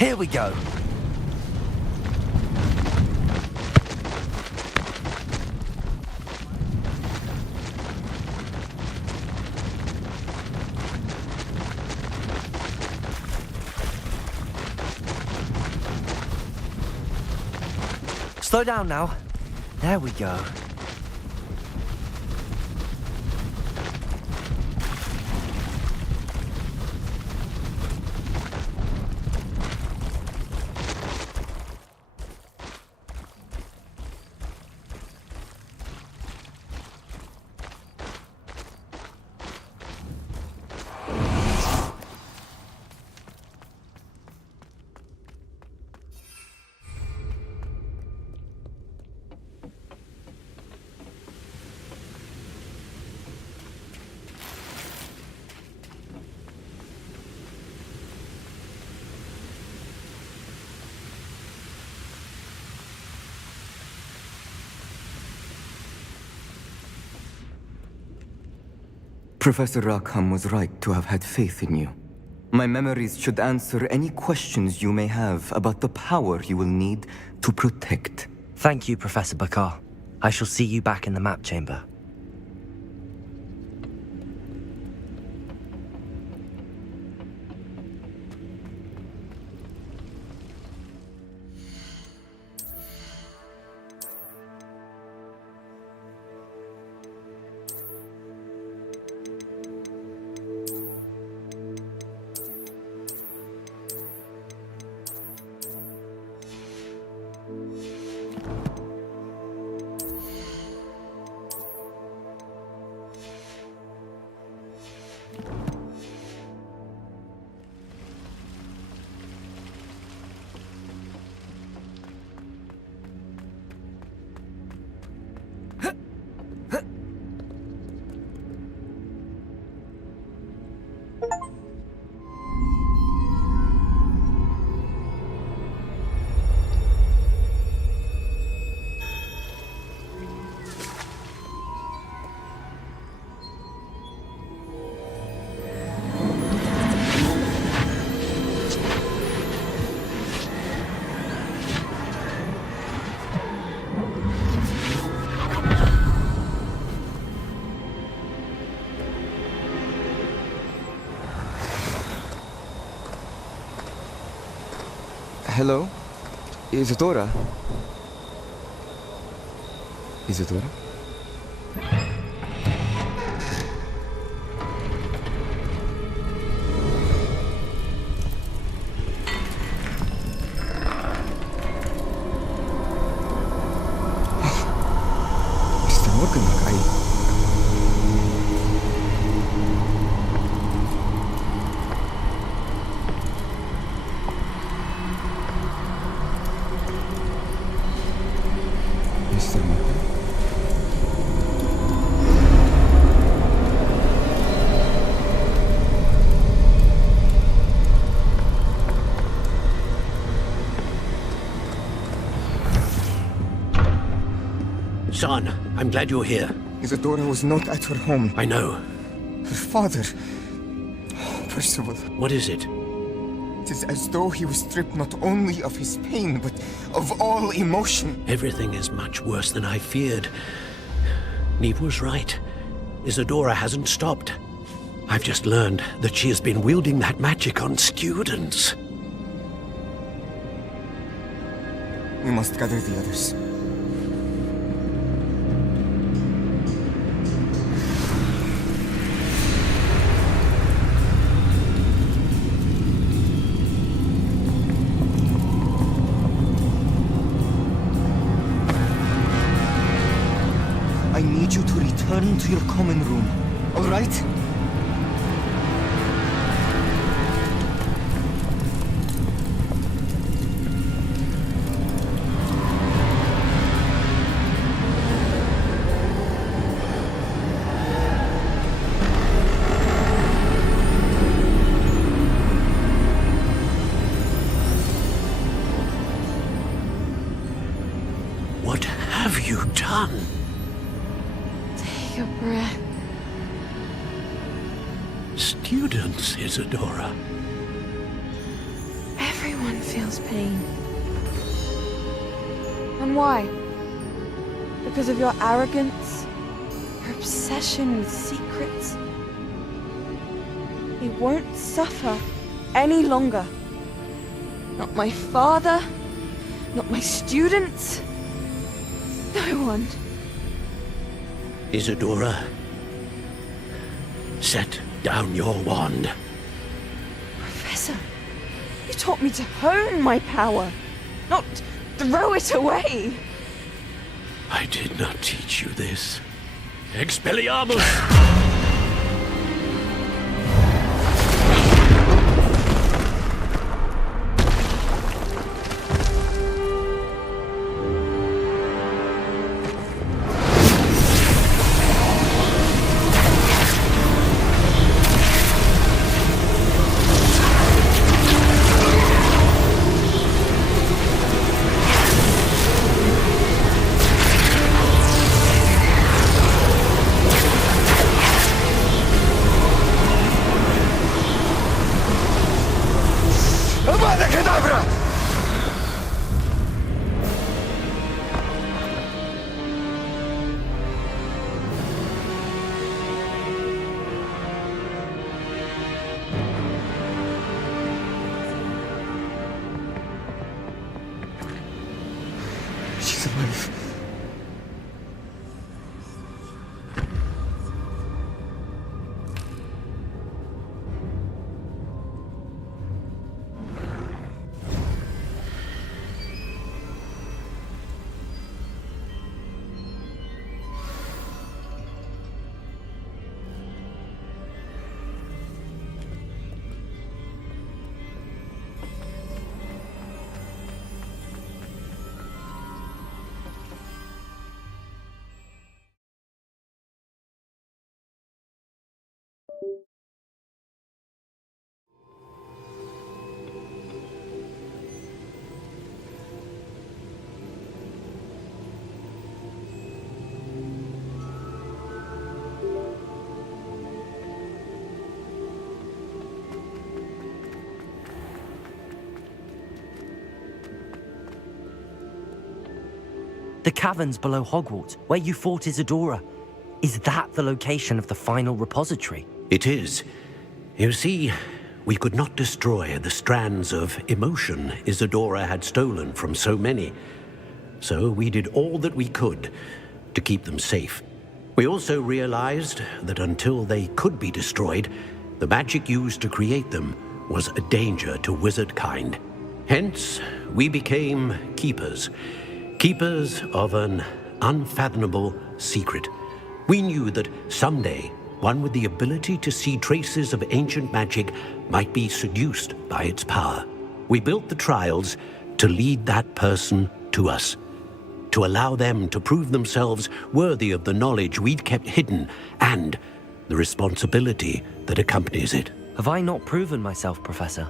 Here we go. Slow down now. There we go. Professor Rackham was right to have had faith in you. My memories should answer any questions you may have about the power you will need to protect. Thank you, Professor Bakar. I shall see you back in the map chamber. Hello? Isadora? Isadora? Mr. Morganlock, Mr. Morgan? Son, I'm glad you're here. Isadora was not at her home. I know. Her father... Percival. What is it? It is as though he was stripped not only of his pain, but of all emotion. Everything is much worse than I feared. Neve was right. Isadora hasn't stopped. I've just learned that she has been wielding that magic on students. We must gather the others. I need you to return to your common room, all right? What have you done? Take a breath. Students, Isadora. Everyone feels pain. And why? Because of your arrogance? Your obsession with secrets? He won't suffer any longer. Not my father, not my students, no one. Isadora, set down your wand. Professor, you taught me to hone my power, not throw it away. I did not teach you this. Expelliarmus! She's alive. The caverns below Hogwarts, where you fought Isadora. Is that the location of the final repository? It is. You see, we could not destroy the strands of emotion Isadora had stolen from so many. So we did all that we could to keep them safe. We also realized that until they could be destroyed, the magic used to create them was a danger to wizard kind. Hence, we became keepers. Keepers of an unfathomable secret. We knew that someday, one with the ability to see traces of ancient magic might be seduced by its power. We built the trials to lead that person to us, to allow them to prove themselves worthy of the knowledge we'd kept hidden and the responsibility that accompanies it. Have I not proven myself, Professor?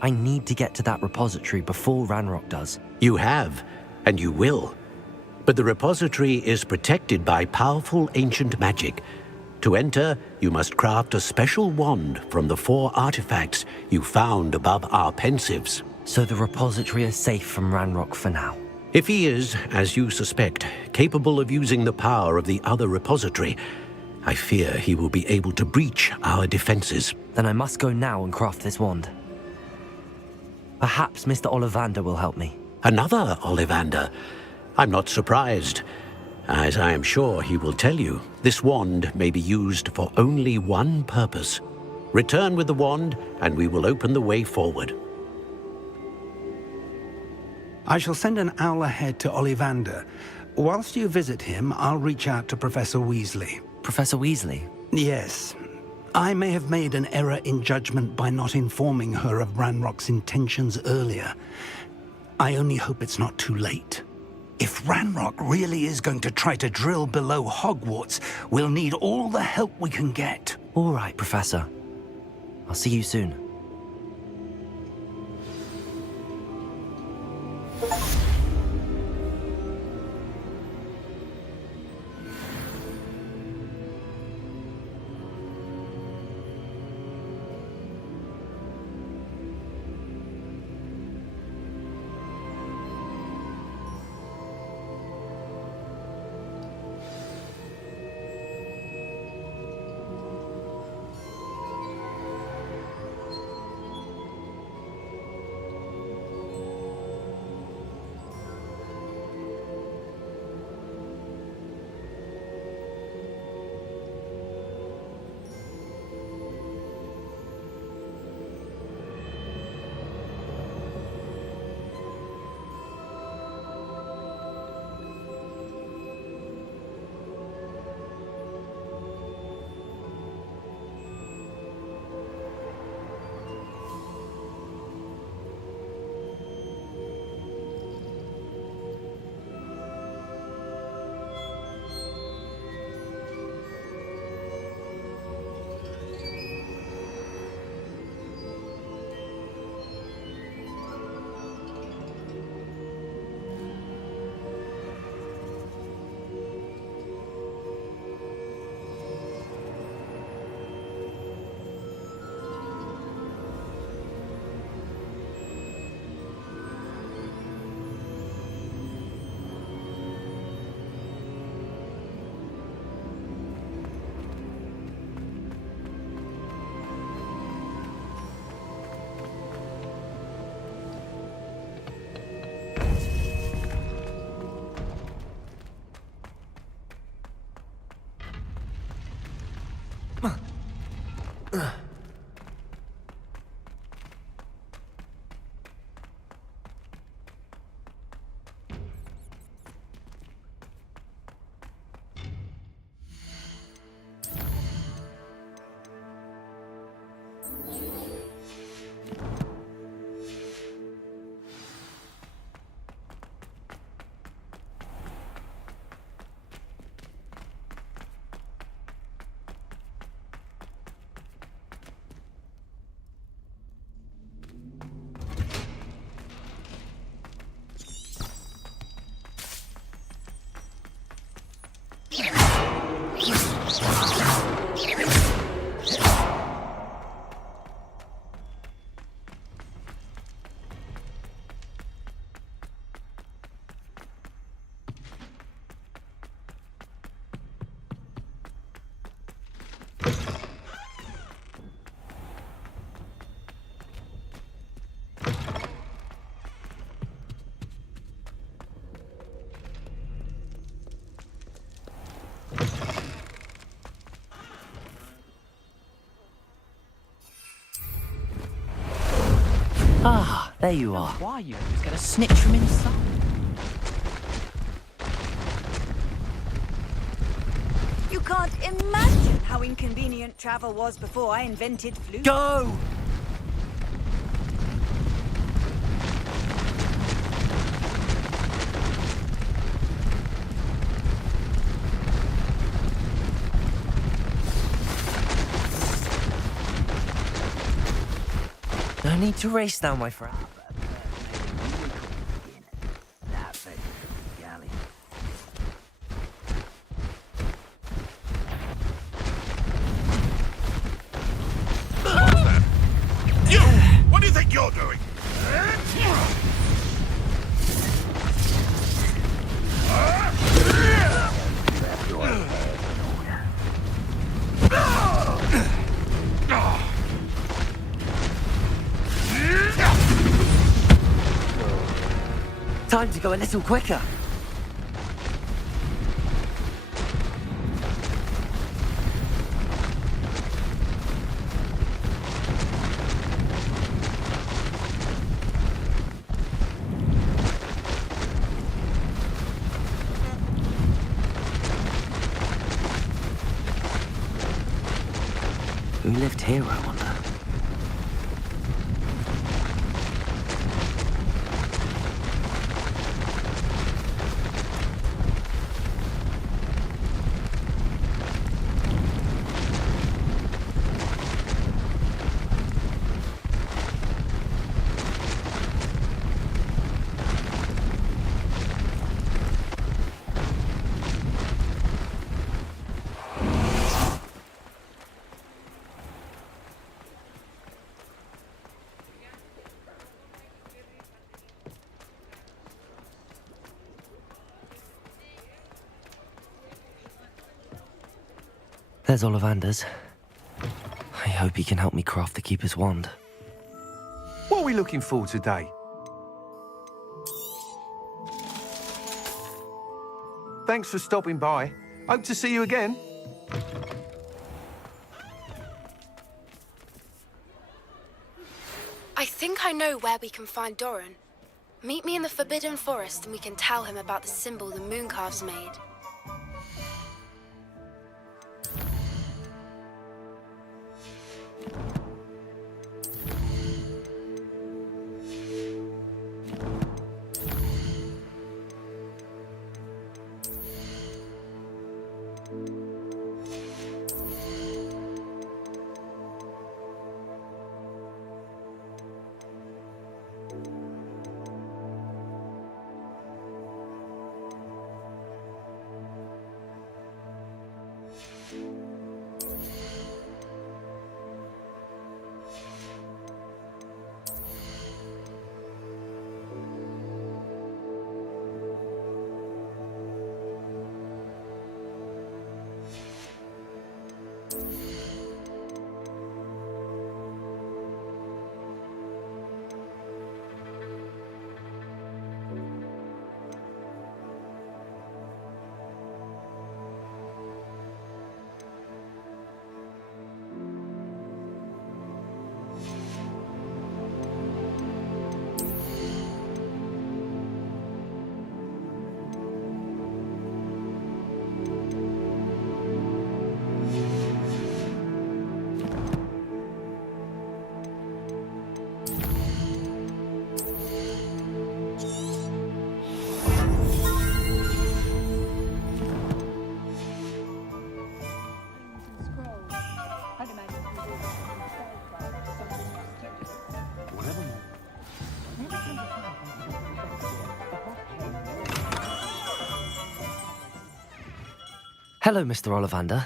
I need to get to that repository before Ranrock does. You have, and you will. But the repository is protected by powerful ancient magic. To enter, you must craft a special wand from the 4 artifacts you found above our pensives. So the repository is safe from Ranrock for now. If he is, as you suspect, capable of using the power of the other repository, I fear he will be able to breach our defenses. Then I must go now and craft this wand. Perhaps Mr. Ollivander will help me. Another Ollivander? I'm not surprised. As I am sure he will tell you, this wand may be used for only one purpose. Return with the wand, and we will open the way forward. I shall send an owl ahead to Ollivander. Whilst you visit him, I'll reach out to Professor Weasley. Professor Weasley? Yes. I may have made an error in judgment by not informing her of Ranrock's intentions earlier. I only hope it's not too late. If Ranrock really is going to try to drill below Hogwarts, we'll need all the help we can get. All right, Professor. I'll see you soon. Ah, there you are. Why you always get a snitch from inside? You can't imagine how inconvenient travel was before I invented flute. Go! No need to race now, my friend. You! What do you think you're doing? Time to go a little quicker. Who lived here, I wonder? There's Ollivander's. I hope he can help me craft the Keeper's wand. What are we looking for today? Thanks for stopping by. Hope to see you again. I think I know where we can find Doran. Meet me in the Forbidden Forest and we can tell him about the symbol the Mooncalves made. Hello, Mr. Ollivander.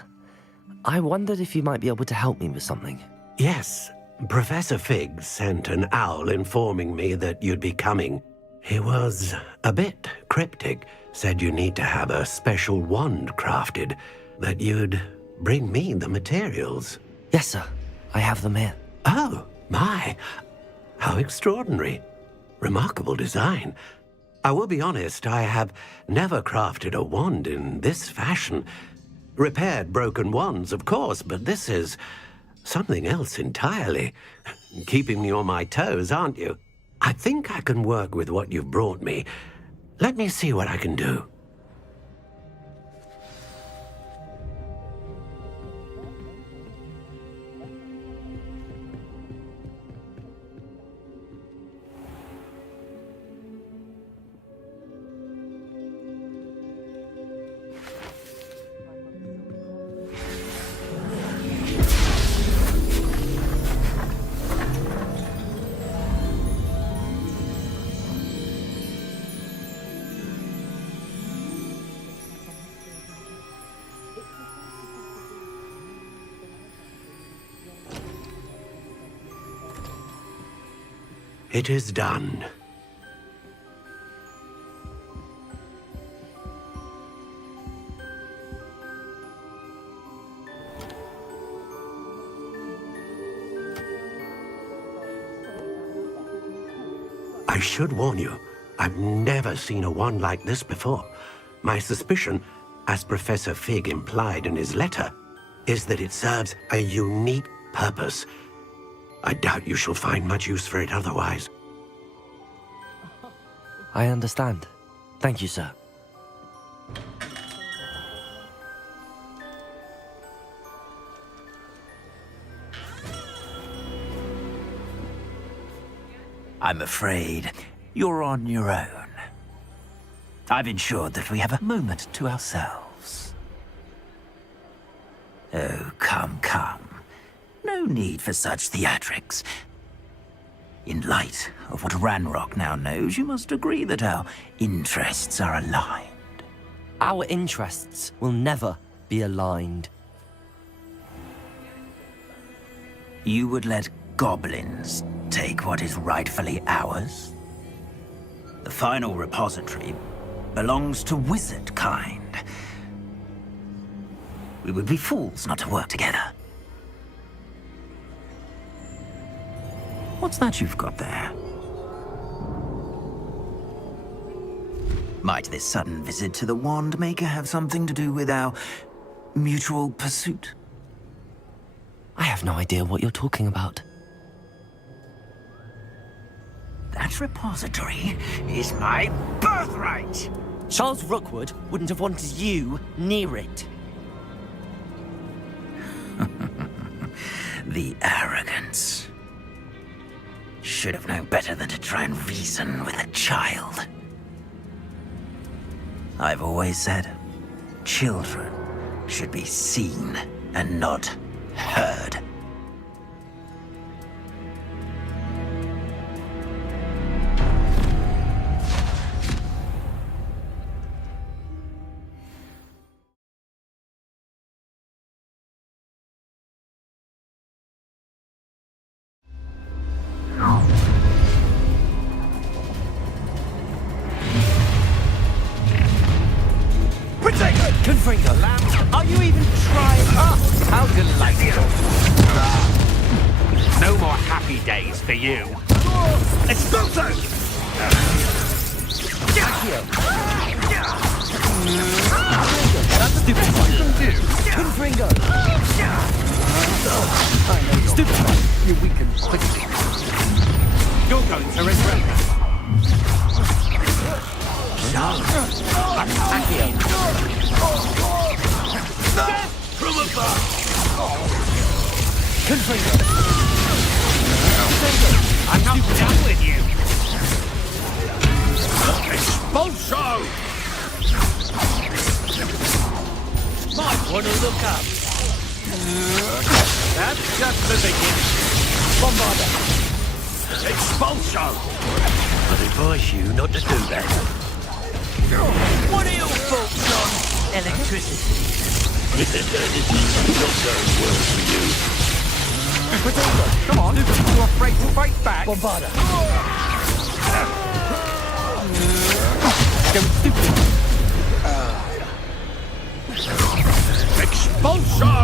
I wondered if you might be able to help me with something. Yes, Professor Fig sent an owl informing me that you'd be coming. He was a bit cryptic, said you need to have a special wand crafted, that you'd bring me the materials. Yes, sir. I have them here. Oh, my. How extraordinary. Remarkable design. I will be honest, I have never crafted a wand in this fashion. Repaired broken wands, of course, but this is something else entirely. Keeping me on my toes, aren't you? I think I can work with what you've brought me. Let me see what I can do. It is done. I should warn you, I've never seen a wand like this before. My suspicion, as Professor Fig implied in his letter, is that it serves a unique purpose. I doubt you shall find much use for it otherwise. I understand. Thank you, sir. I'm afraid you're on your own. I've ensured that we have a moment to ourselves. Oh, come, come. No need for such theatrics. In light of what Ranrock now knows, you must agree that our interests are aligned. Our interests will never be aligned. You would let goblins take what is rightfully ours? The final repository belongs to wizard kind. We would be fools not to work together. What's that you've got there? Might this sudden visit to the Wand Maker have something to do with our mutual pursuit? I have no idea what you're talking about. That repository is my birthright! Charles Rookwood wouldn't have wanted you near it. The arrogance. Should have known better than to try and reason with a child. I've always said, children should be seen and not heard. Confringo, are you even trying? How delightful. No more happy days for you. Expulso! That's stupid. Confringo! Stupid. You weaken quickly. You're going to regret this. From above! Confringo! I'm not done with you! Expulso! Might want to look up. That's just the beginning. Bombarda! Expulso! I'd advise you not to do that. What are your thoughts on electricity? Potato, come on. You're afraid to fight back. Bombarda. Expulso!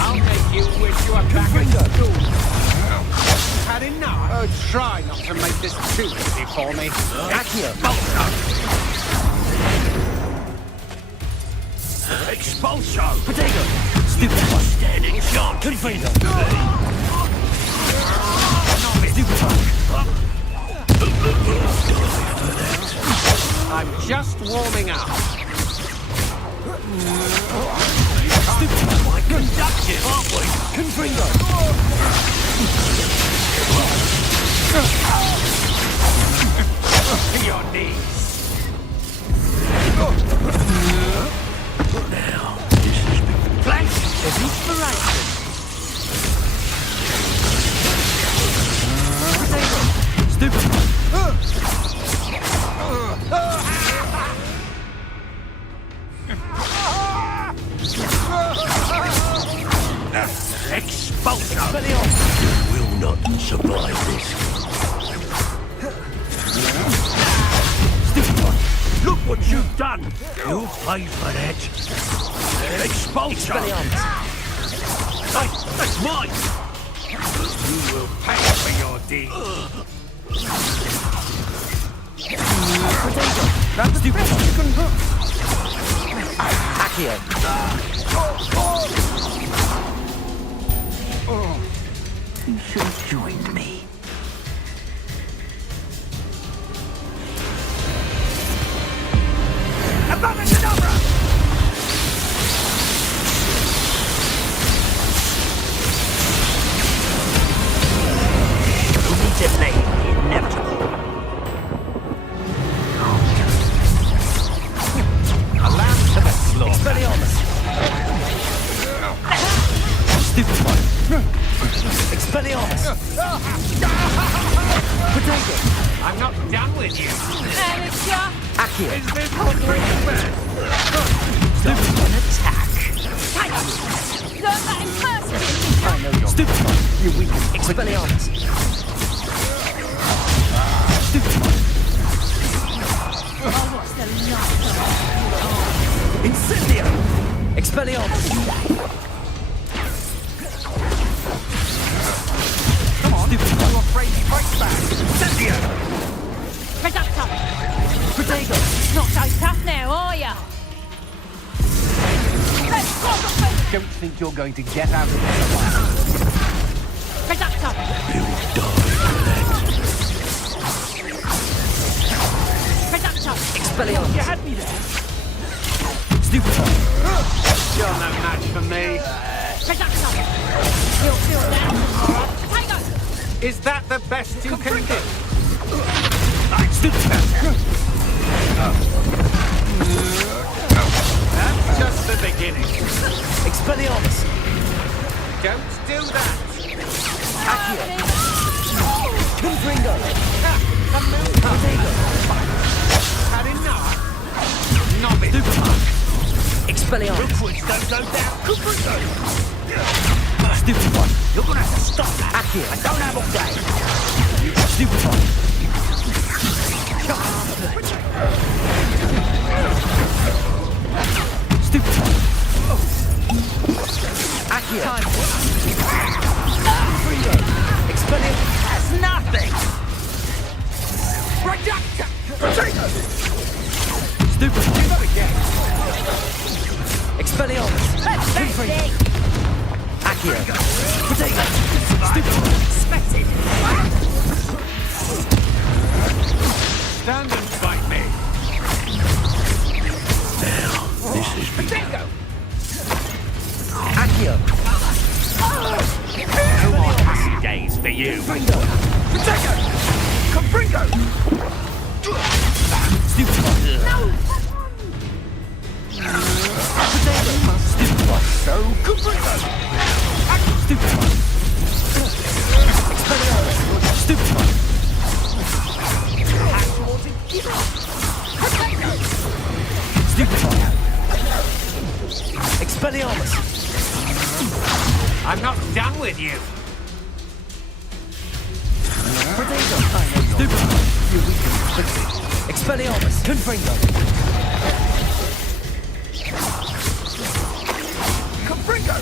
I'll make you wish you were back at school. Had enough? Oh, try not to make this too easy for me. Expulso! Expulso! Potato. Stupid one. Standing shot. Confringo. Stupid one. I'm just warming up. Stupid one. Quite conductive, aren't we? Confringo. To your knees. Now, this has been flash of inspiration. Stupid one. Expulso! You will not survive this. Stupid one. Look what you've done! You'll pay for that. Expulso! Hey, that's mine! You will pay for your deeds. That's the best you can do. Accio. You should have joined me. Abracadabra! We need to delay the inevitable. A lamb to the slaughter. Expelliarmus. Stupid one. Expelliarmus. Potato. I'm not done with you. Accio. Is this what we expect? Stupid one. Attack! Learn that in person! I know you're stupid one. You weak. Expelliarmus. Stupid one. Oh, what's the last Incendio. Expelliarmus. Come on, Stupid you're one. afraid to fight back. Incendio! Reductor! Potato. Not so tough now, are ya? Let's cross the fence! Don't think you're going to get out of this alive. Reductor! You'll die for that. Reductor! Expelliarmus. You had me there. Stupid one. You're no match for me. Reductor! You'll feel that tomorrow. Potato! Is that the best you can do? Stupid one. That's just the beginning. Expelliarmus. Don't do that. Accio. Confringo. Potato. Had enough? Novice. Stupid one. Expelliarmus. Rookwards don't go down. Stupid one. You're gonna have to stop that. Accio. I don't have all day. Stupid one. Stupid one. Accio. Confringo. Expelliarmus. That's nothing. Reductor! Stupid one. Give it again. Expelliarmus. Confringo. Accio. Potato. Stupid one. Expected. Stand and fight me. Now, this is Potato! Accio. no more happy days for you. Confringo. Potato! Confringo! Stupid one. Potato. Stupid one. So, Confringo! Stupid one. Expelliarmus. Stupid one. Stupid one. Expelliarmus! I'm not done with you. Potato! Stupid! You weaken. Expelliarmus! Confringo! Confringo!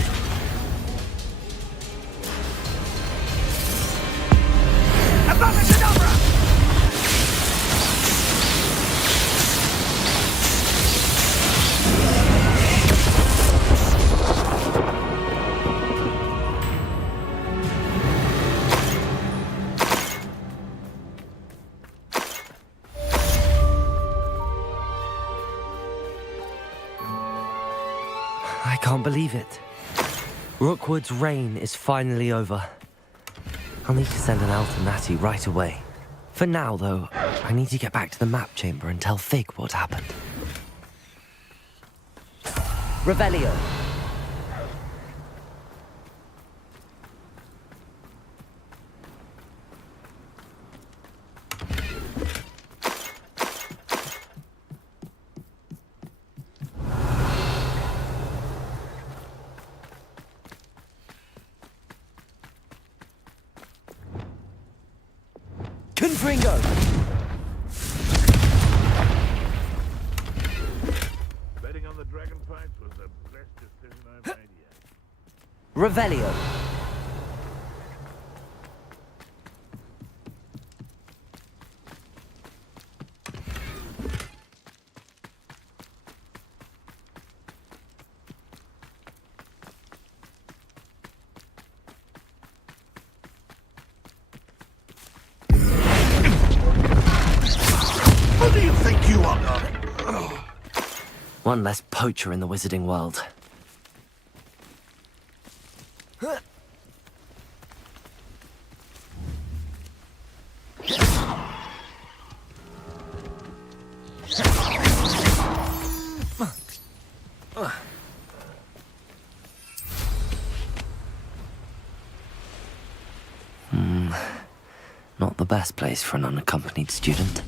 I can't believe it. Rookwood's reign is finally over. I'll need to send an elf to Natty right away. For now, though, I need to get back to the map chamber and tell Fig what happened. Revelio. Confringo! Betting on the dragon fights was the best decision I've made yet. Revelio. Who do you think you are? One less poacher in the wizarding world. Not the best place for an unaccompanied student.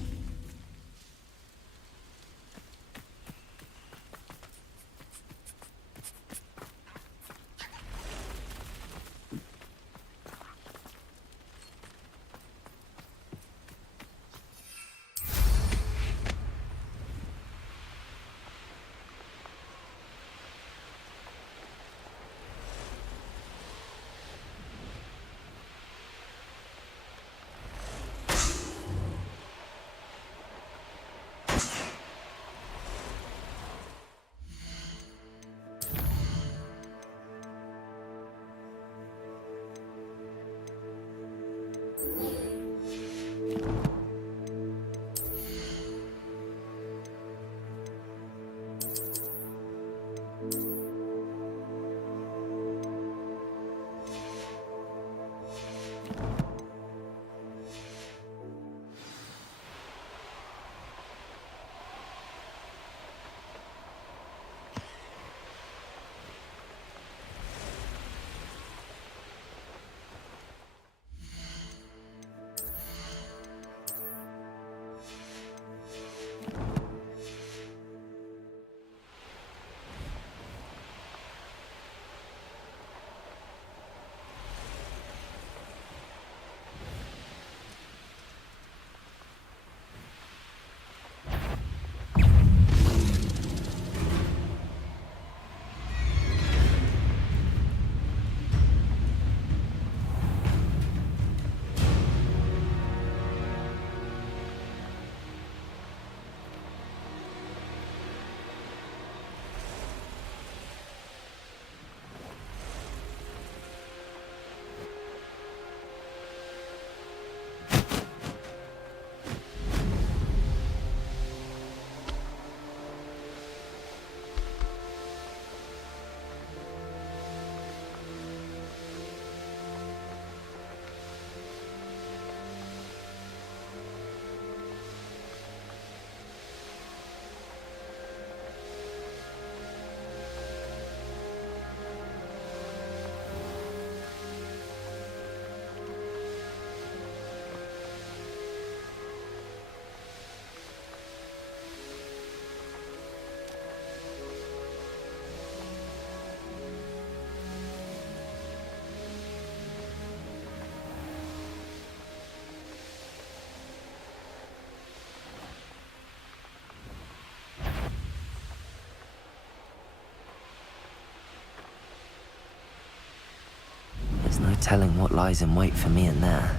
There's no telling what lies in wait for me in there.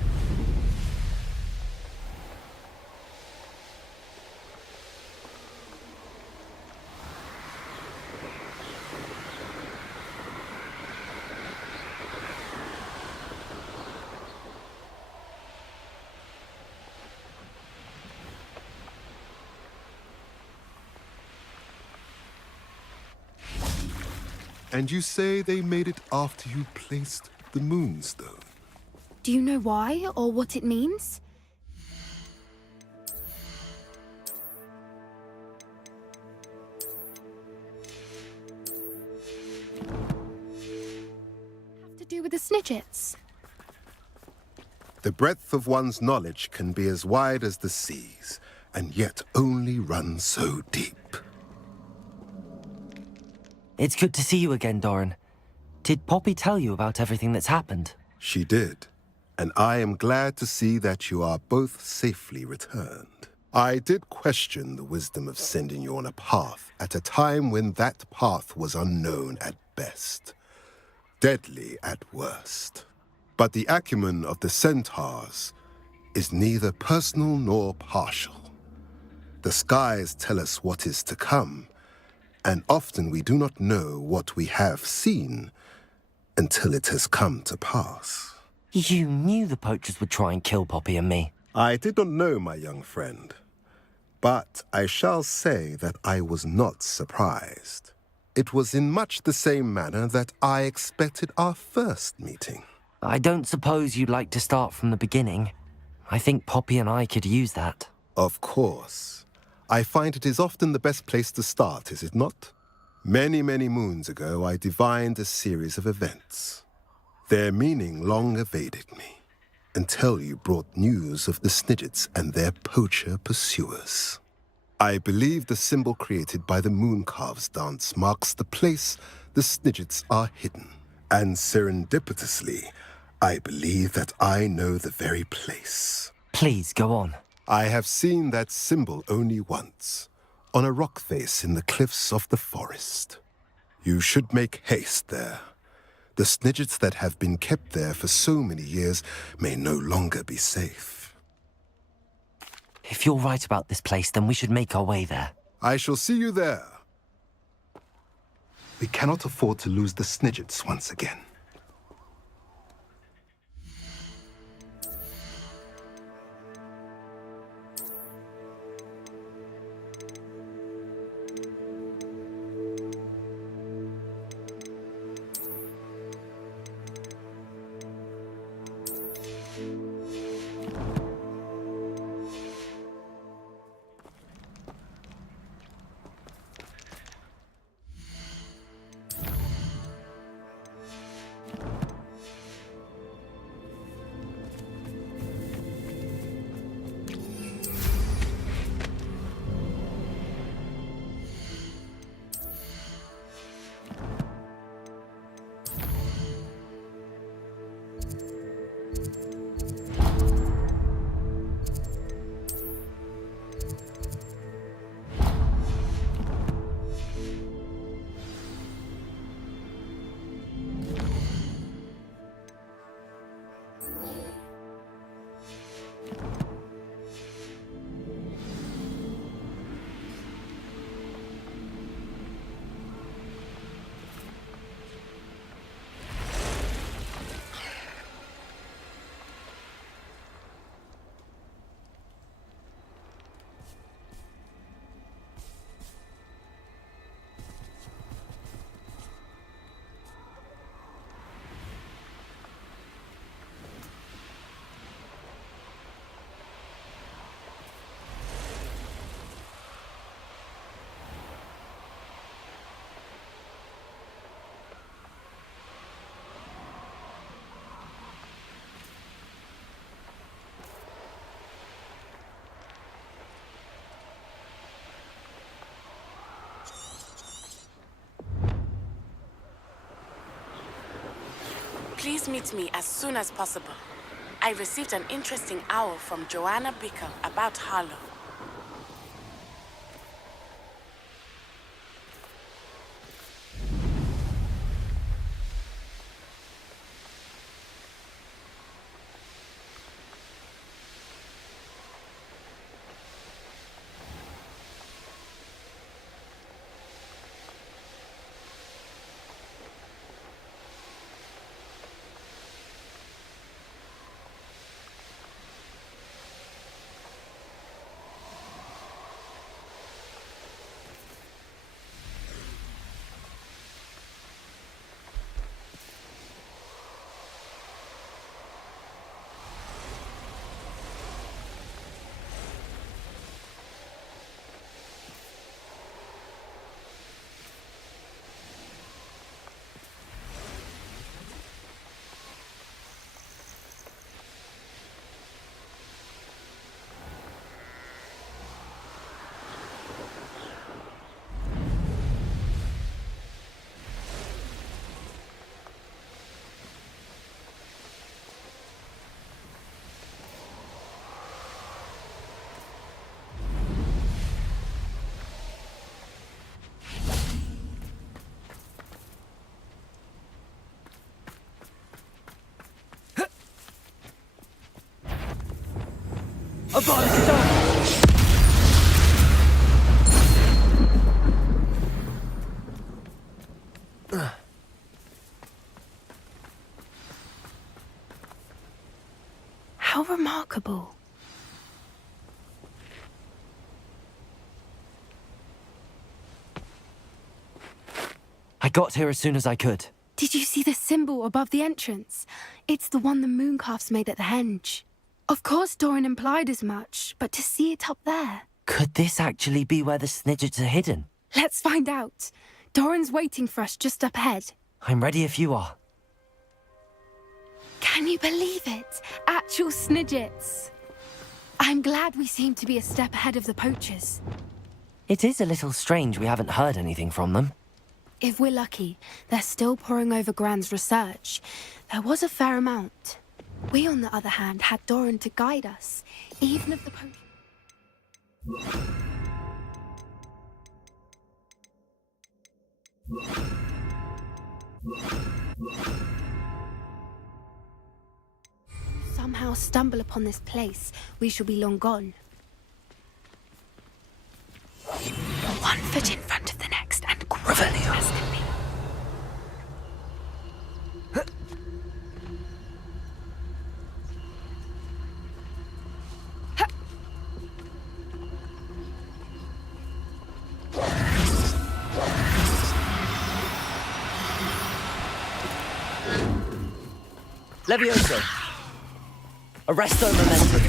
And you say they made it after you placed the moonstone? Do you know why or what it means? Have to do with the Snidgets. The breadth of one's knowledge can be as wide as the seas, and yet only run so deep. It's good to see you again, Doran. Did Poppy tell you about everything that's happened? She did, and I am glad to see that you are both safely returned. I did question the wisdom of sending you on a path at a time when that path was unknown at best, deadly at worst. But the acumen of the centaurs is neither personal nor partial. The skies tell us what is to come, and often we do not know what we have seen until it has come to pass. You knew the poachers would try and kill Poppy and me. I did not know, my young friend, but I shall say that I was not surprised. It was in much the same manner that I expected our first meeting. I don't suppose you'd like to start from the beginning. I think Poppy and I could use that. Of course. I find it is often the best place to start, is it not? Many, many moons ago, I divined a series of events. Their meaning long evaded me, until you brought news of the Snidgets and their poacher pursuers. I believe the symbol created by the Mooncarves dance marks the place the Snidgets are hidden. And serendipitously, I believe that I know the very place. Please, go on. I have seen that symbol only once, on a rock face in the cliffs of the forest. You should make haste there. The Snidgets that have been kept there for so many years may no longer be safe. If you're right about this place, then we should make our way there. I shall see you there. We cannot afford to lose the Snidgets once again. Please meet me as soon as possible. I received an interesting owl from Joanna Bicker about Harlow. Avada Kedavra! How remarkable. I got here as soon as I could. Did you see the symbol above the entrance? It's the one the mooncalfs made at the henge. Of course Doran implied as much, but to see it up there... Could this actually be where the Snidgets are hidden? Let's find out. Doran's waiting for us just up ahead. I'm ready if you are. Can you believe it? Actual Snidgets. I'm glad we seem to be a step ahead of the poachers. It is a little strange we haven't heard anything from them. If we're lucky, they're still poring over Gran's research. There was a fair amount. We, on the other hand, had Doran to guide us, even if the poachers... somehow stumble upon this place, we shall be long gone. One foot in front of the next and quickly as can be. Levioso! Arresto momentum!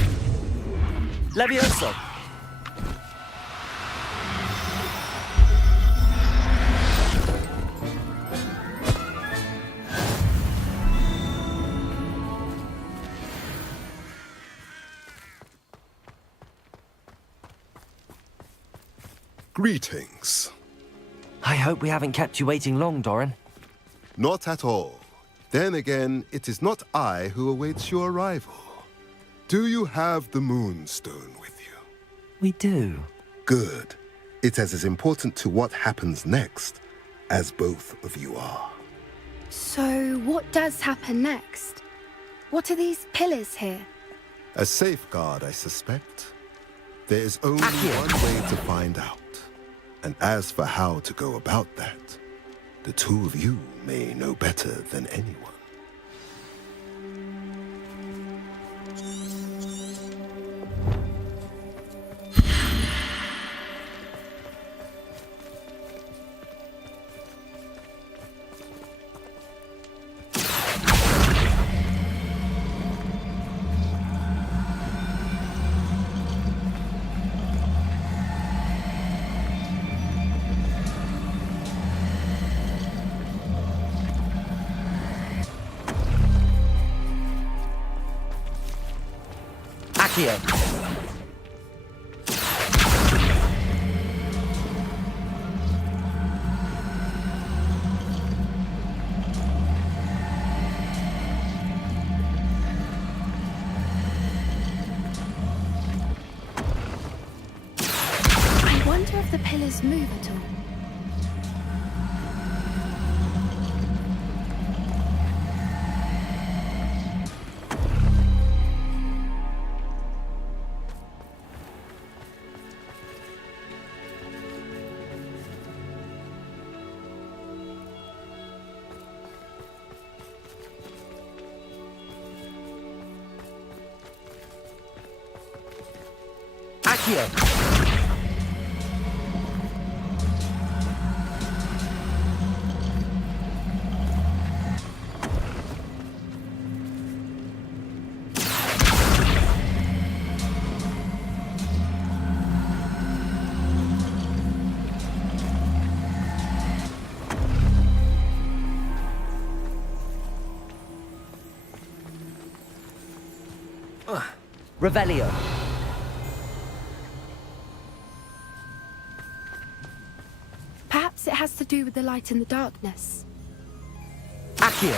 Levioso! Greetings. I hope we haven't kept you waiting long, Doran. Not at all. Then again, it is not I who awaits your arrival. Do you have the Moonstone with you? We do. Good. It's as important to what happens next as both of you are. So, what does happen next? What are these pillars here? A safeguard, I suspect. There is only one way to find out. And as for how to go about that, the two of you may know better than anyone. Accio. I wonder if the pillars move at all. Accio. Revelio. Perhaps it has to do with the light in the darkness. Accio.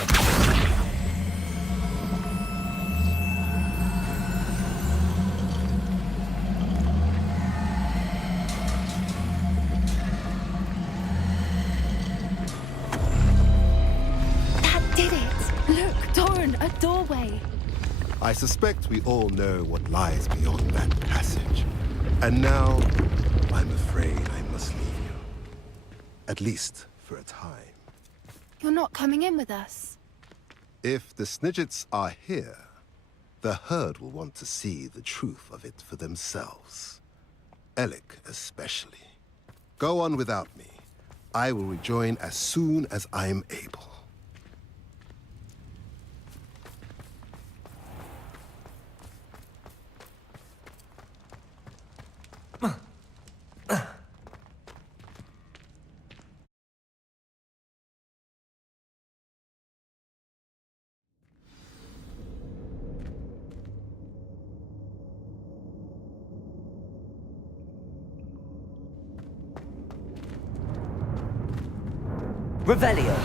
That did it! Look, Doran, a doorway. I suspect we all know what lies beyond that passage. And now, I'm afraid I must leave you. At least for a time. You're not coming in with us. If the Snidgets are here, the herd will want to see the truth of it for themselves. Alec especially. Go on without me. I will rejoin as soon as I'm able. Revelio.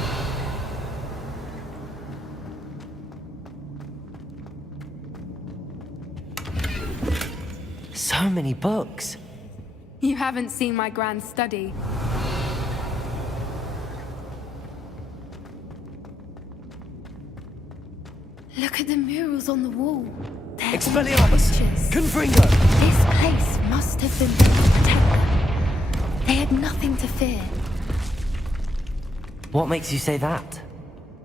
So many books. You haven't seen my grand study. Look at the murals on the wall. They're Expelliarmus! pictures. Confringo! This place must have been built to protect them. They had nothing to fear. What makes you say that?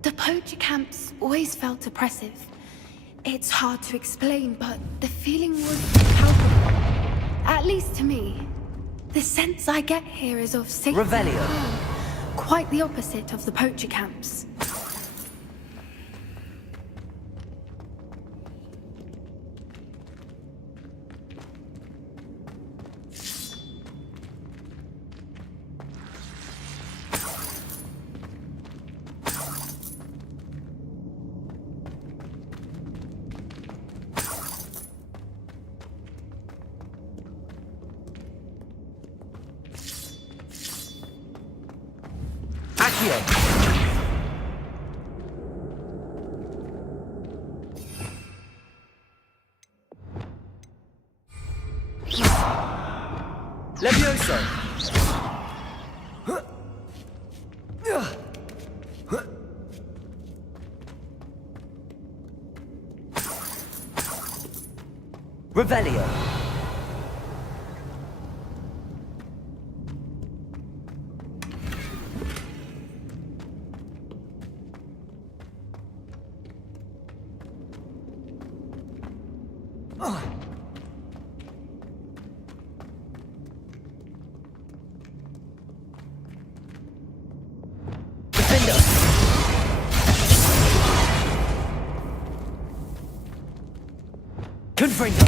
The poacher camps always felt oppressive. It's hard to explain, but the feeling was palpable. At least to me. The sense I get here is of safety. Revelio. and calm. Quite the opposite of the poacher camps. Levioso! Revelio! Confringo!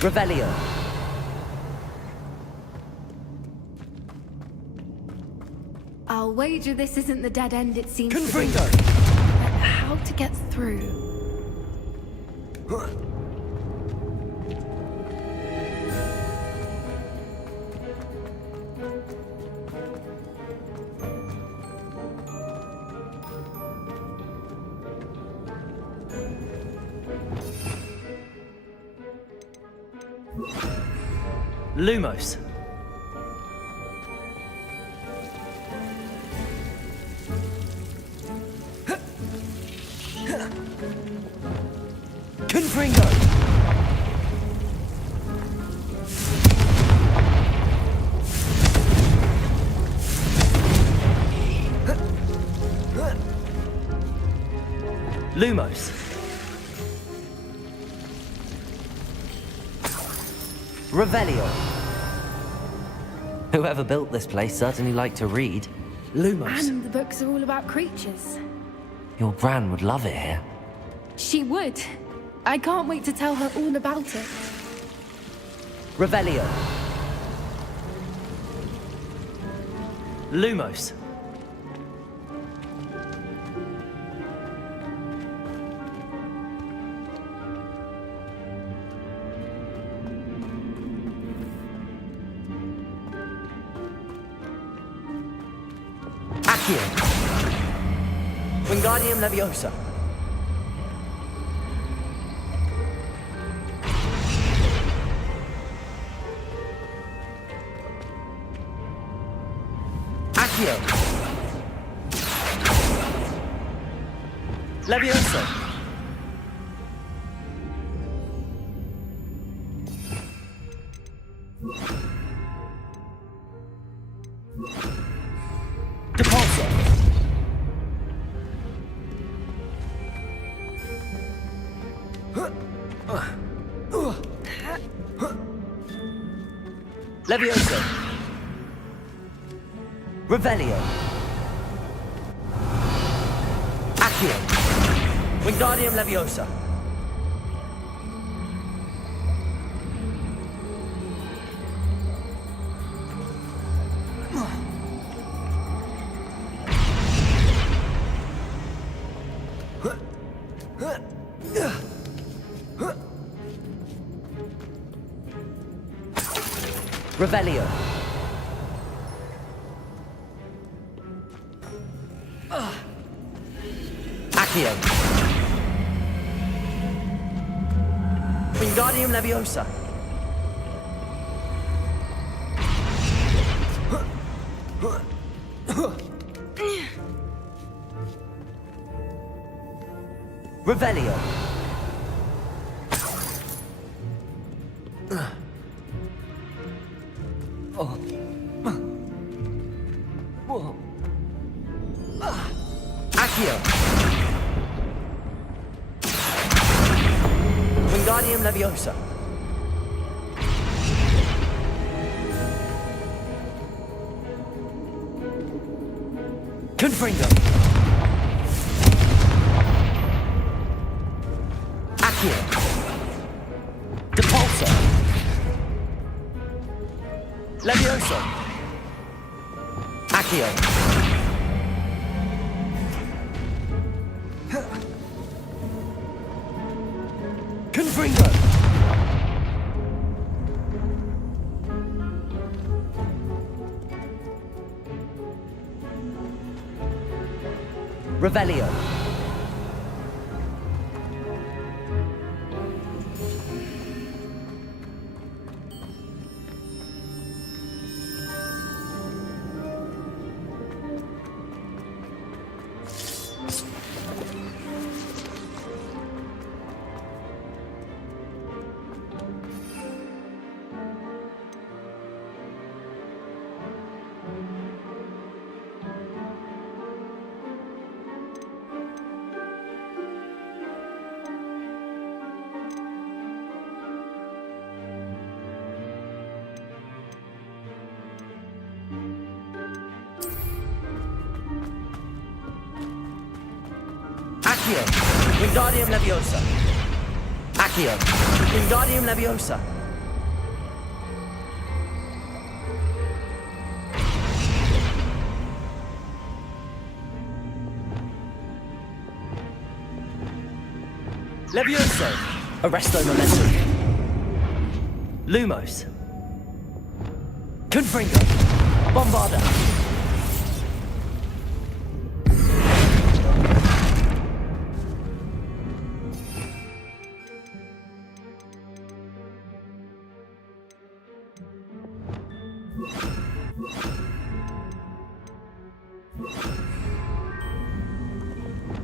Revelio! I'll wager this isn't the dead end it seems Confringo! to be. But how to get through? Lumos. Confringo. Lumos. Revelio. Whoever built this place certainly liked to read. Lumos. And the books are all about creatures. Your Bran would love it here. She would. I can't wait to tell her all about it. Revelio. Lumos. Accio. Wingardium Leviosa. Accio! Levioso! Depulso! Levioso! Revelio! Accio! Wingardium Leviosa! Revelio. Accio. Wingardium Leviosa. Revelio. Accio. Wingardium Leviosa. Confringo. Accio. Depulso. Levioso. Accio. Confringo. Revelio. Accio. Wingardium Leviosa. Accio. Wingardium Leviosa. Levioso. Arresto Momentum. Lumos. Confringo. Bombarda.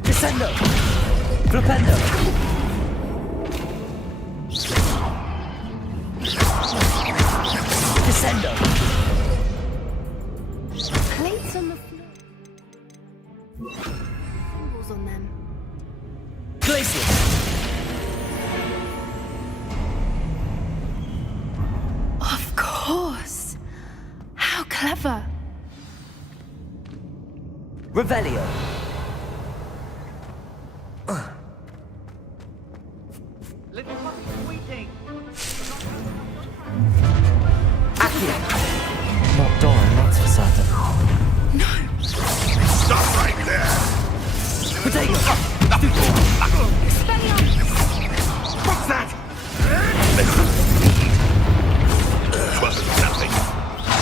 Descendo! Flipendo! Descendo! Plates on the floor. Symbols on them. Glacius! Of course! How clever! Revelio! Little puppy waiting. Accio! Not Doran, that's for certain. No! Stop right there! Potato! What's that? Wasn't nothing.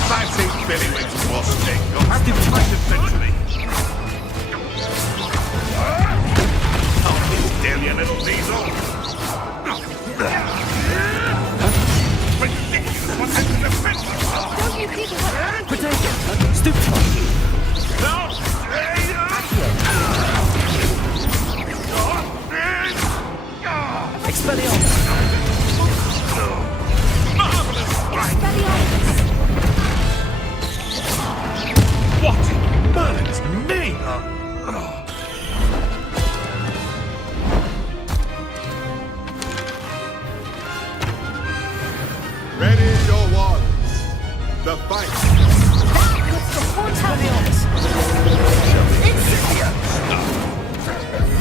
I've seen Billy Wings more stick. You'll have to fight eventually. Oh, damn you little diesel! Ridiculous! What happened to the fence? Ready your wands. The fight.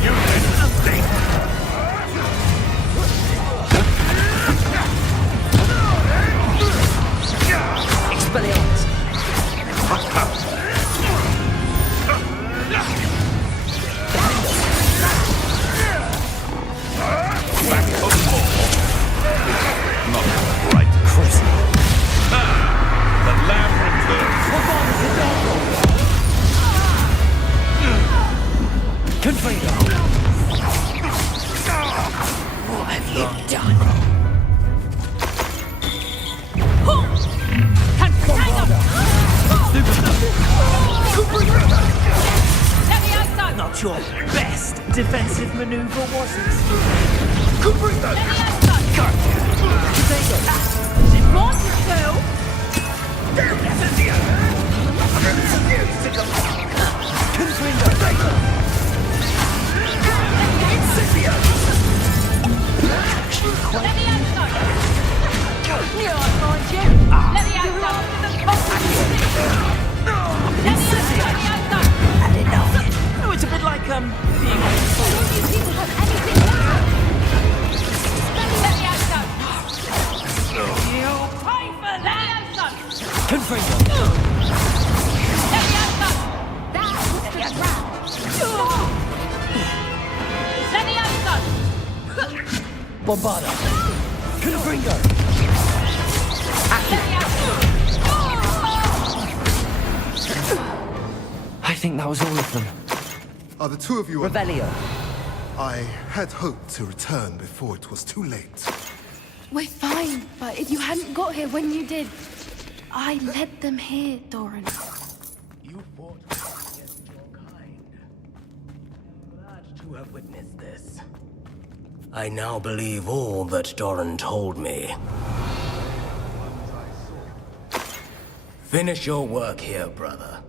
You did nothing! Expelliarmus! Back of more. Not right. Crucible. The lamb returns. Confringo! What have you done? Not your best defensive maneuver, was it? Oh, it's a bit like, being Bombarda! Confringo! I think that was all of them. Are the two of you... Revelio. I had hoped to return before it was too late. We're fine, but if you hadn't got here when you did, I led them here, Doran. You fought against your kind. I'm glad to have witnessed this. I now believe all that Doran told me. Finish your work here, brother.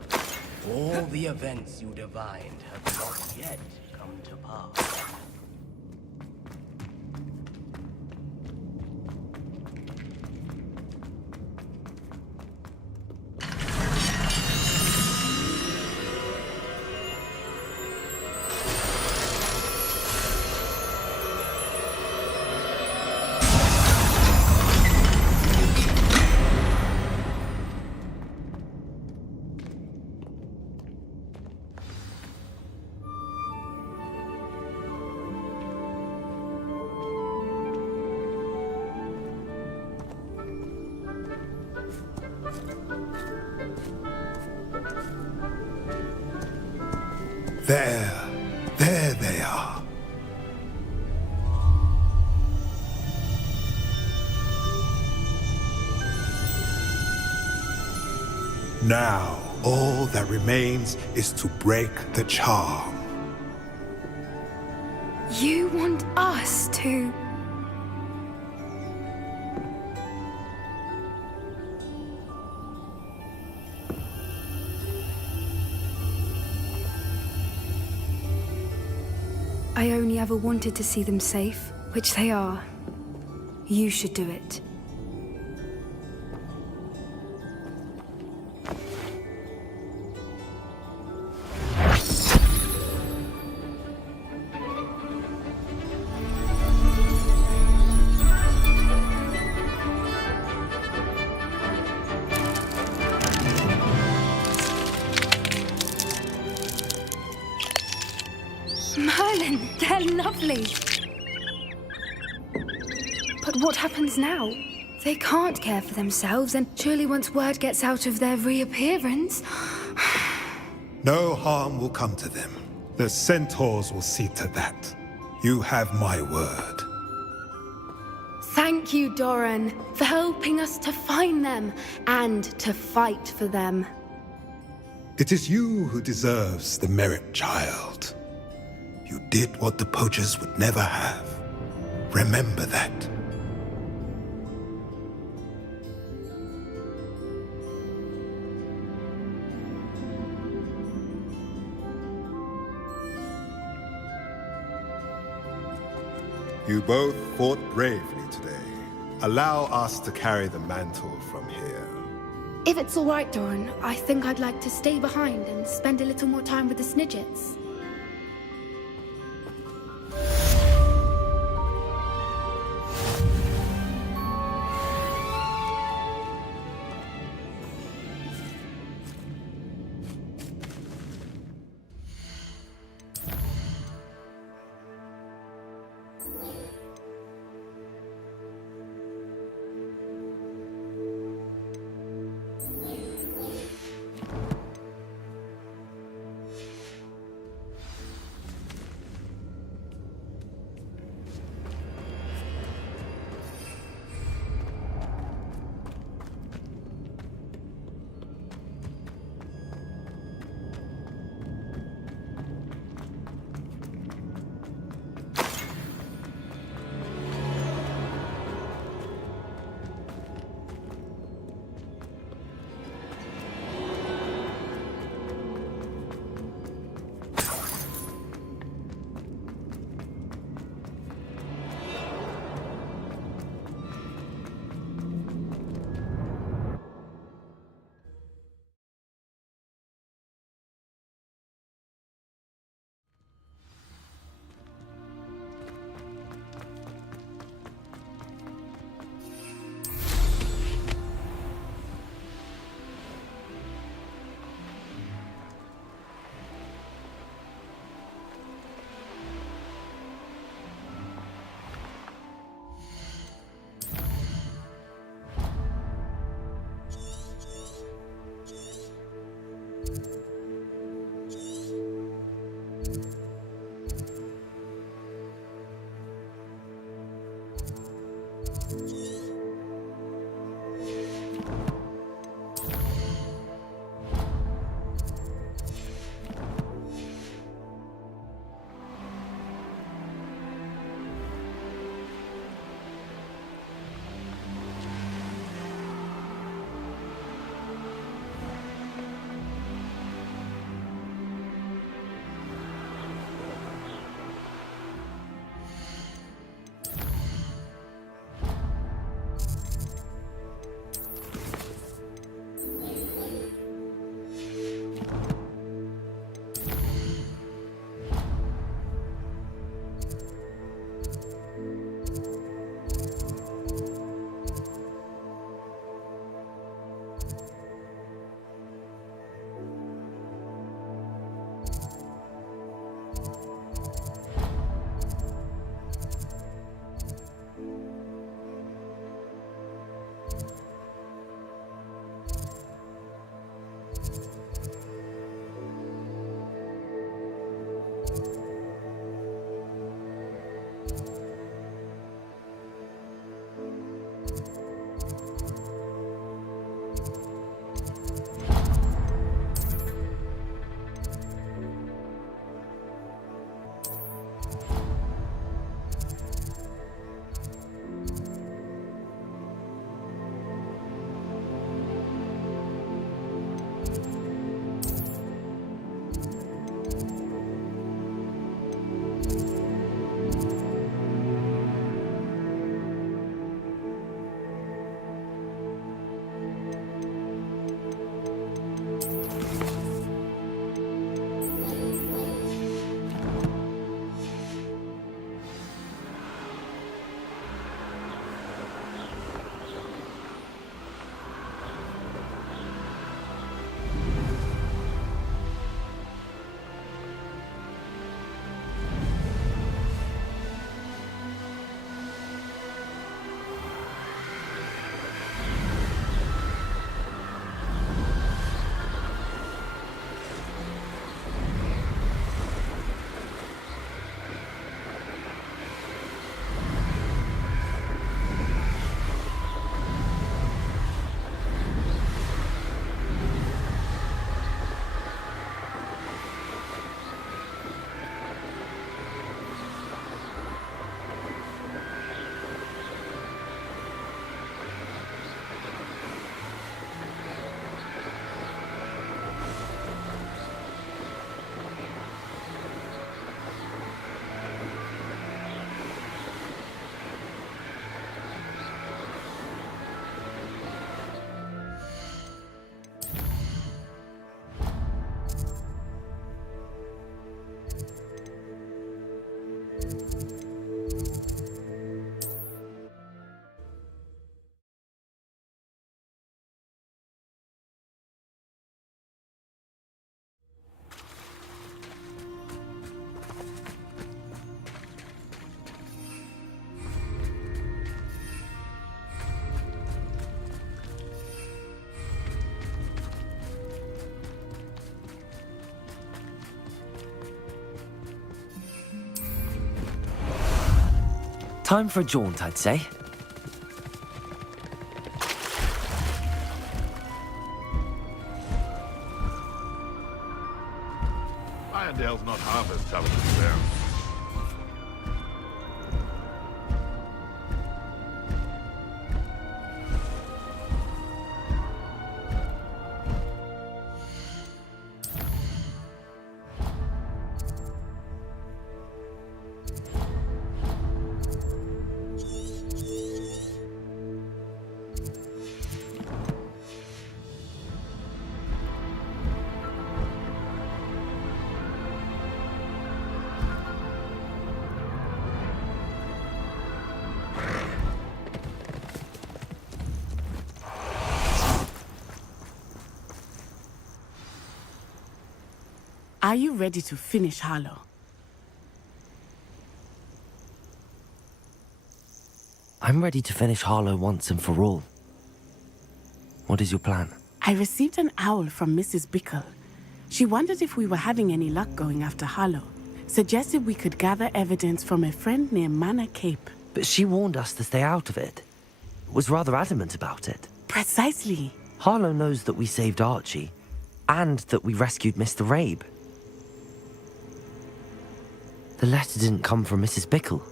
All the events you divined have not yet come to pass. There they are. Now, all that remains is to break the charm. You want us to... I only ever wanted to see them safe, which they are. You should do it. Merlin, they're lovely. But what happens now? They can't care for themselves, and surely once word gets out of their reappearance... No harm will come to them. The centaurs will see to that. You have my word. Thank you, Doran, for helping us to find them and to fight for them. It is you who deserves the merit, child. You did what the poachers would never have. Remember that. You both fought bravely today. Allow us to carry the mantle from here. If it's all right, Doran, I think I'd like to stay behind and spend a little more time with the Snidgets. Time for a jaunt, I'd say. Irondale's not half as tough as it sounds. Are you ready to finish Harlow? I'm ready to finish Harlow once and for all. What is your plan? I received an owl from Mrs. Bickle. She wondered if we were having any luck going after Harlow. Suggested we could gather evidence from a friend near Manor Cape. But she warned us to stay out of it. Was rather adamant about it. Precisely. Harlow knows that we saved Archie, and that we rescued Mr. Rabe. The letter didn't come from Mrs. Bickle,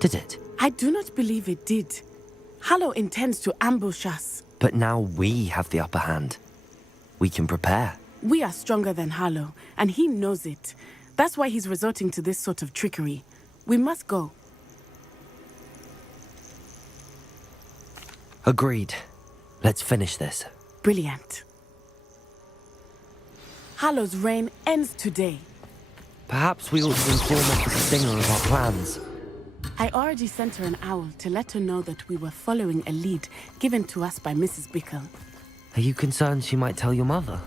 did it? I do not believe it did. Harlow intends to ambush us. But now we have the upper hand. We can prepare. We are stronger than Harlow, and he knows it. That's why he's resorting to this sort of trickery. We must go. Agreed. Let's finish this. Brilliant. Harlow's reign ends today. Perhaps we ought to inform Officer Singer of our plans. I already sent her an owl to let her know that we were following a lead given to us by Mrs. Bickle. Are you concerned she might tell your mother?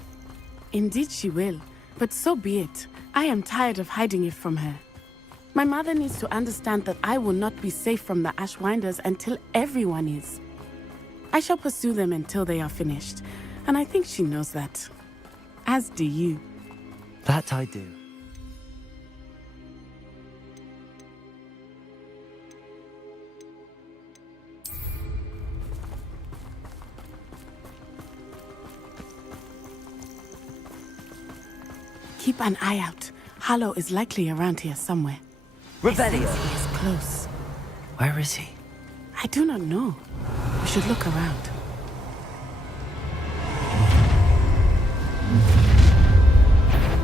Indeed she will, but so be it. I am tired of hiding it from her. My mother needs to understand that I will not be safe from the Ashwinders until everyone is. I shall pursue them until they are finished, and I think she knows that. As do you. That I do. Keep an eye out. Harlow is likely around here somewhere. Revelio. He is close. Where is he? I do not know. We should look around.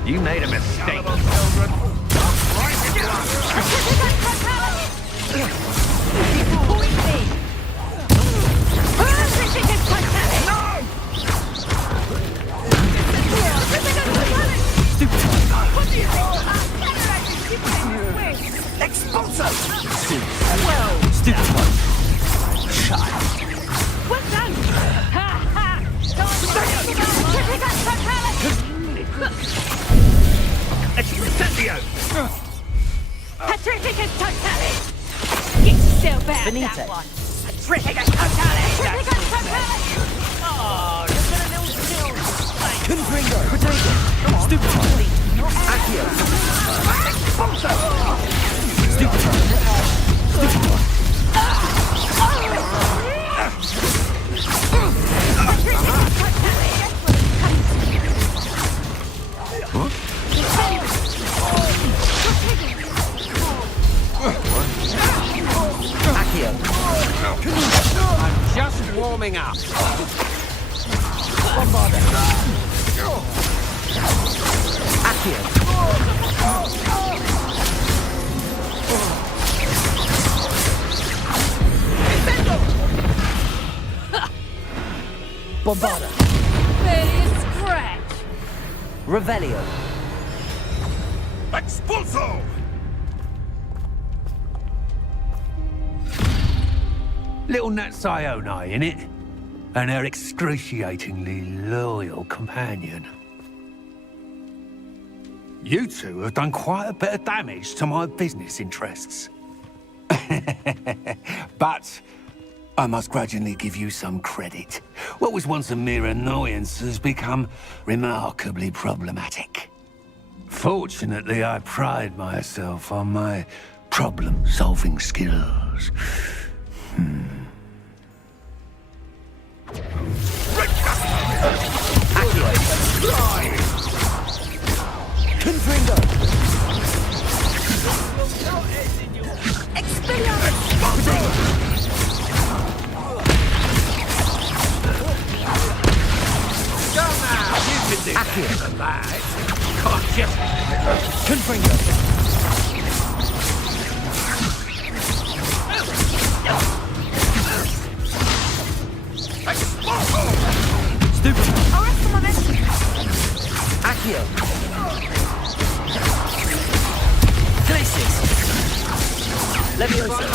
You made a mistake. Expulso! Well, stupid one. Shut. Well done! Ha ha! Excelsior! Patrificus totalis! It's still bad, Benita. that one! Patrificus totalis! Patrificus totalis! Oh, look at a little still! Confringo. Potato. Stupid one. Accio. Expulso! Stupid one. Stupid one. Accio. I'm just warming up. Bombarda. Accio. Bombarda. Barely a scratch! Revelio. Expulso! Little Nat Sione, innit? And her excruciatingly loyal companion. You two have done quite a bit of damage to my business interests. But I must grudgingly give you some credit. What was once a mere annoyance has become remarkably problematic. Fortunately, I pride myself on my problem-solving skills. yours. Confringo! Confringo! Stupid! Accio! Glacius! Leviosa!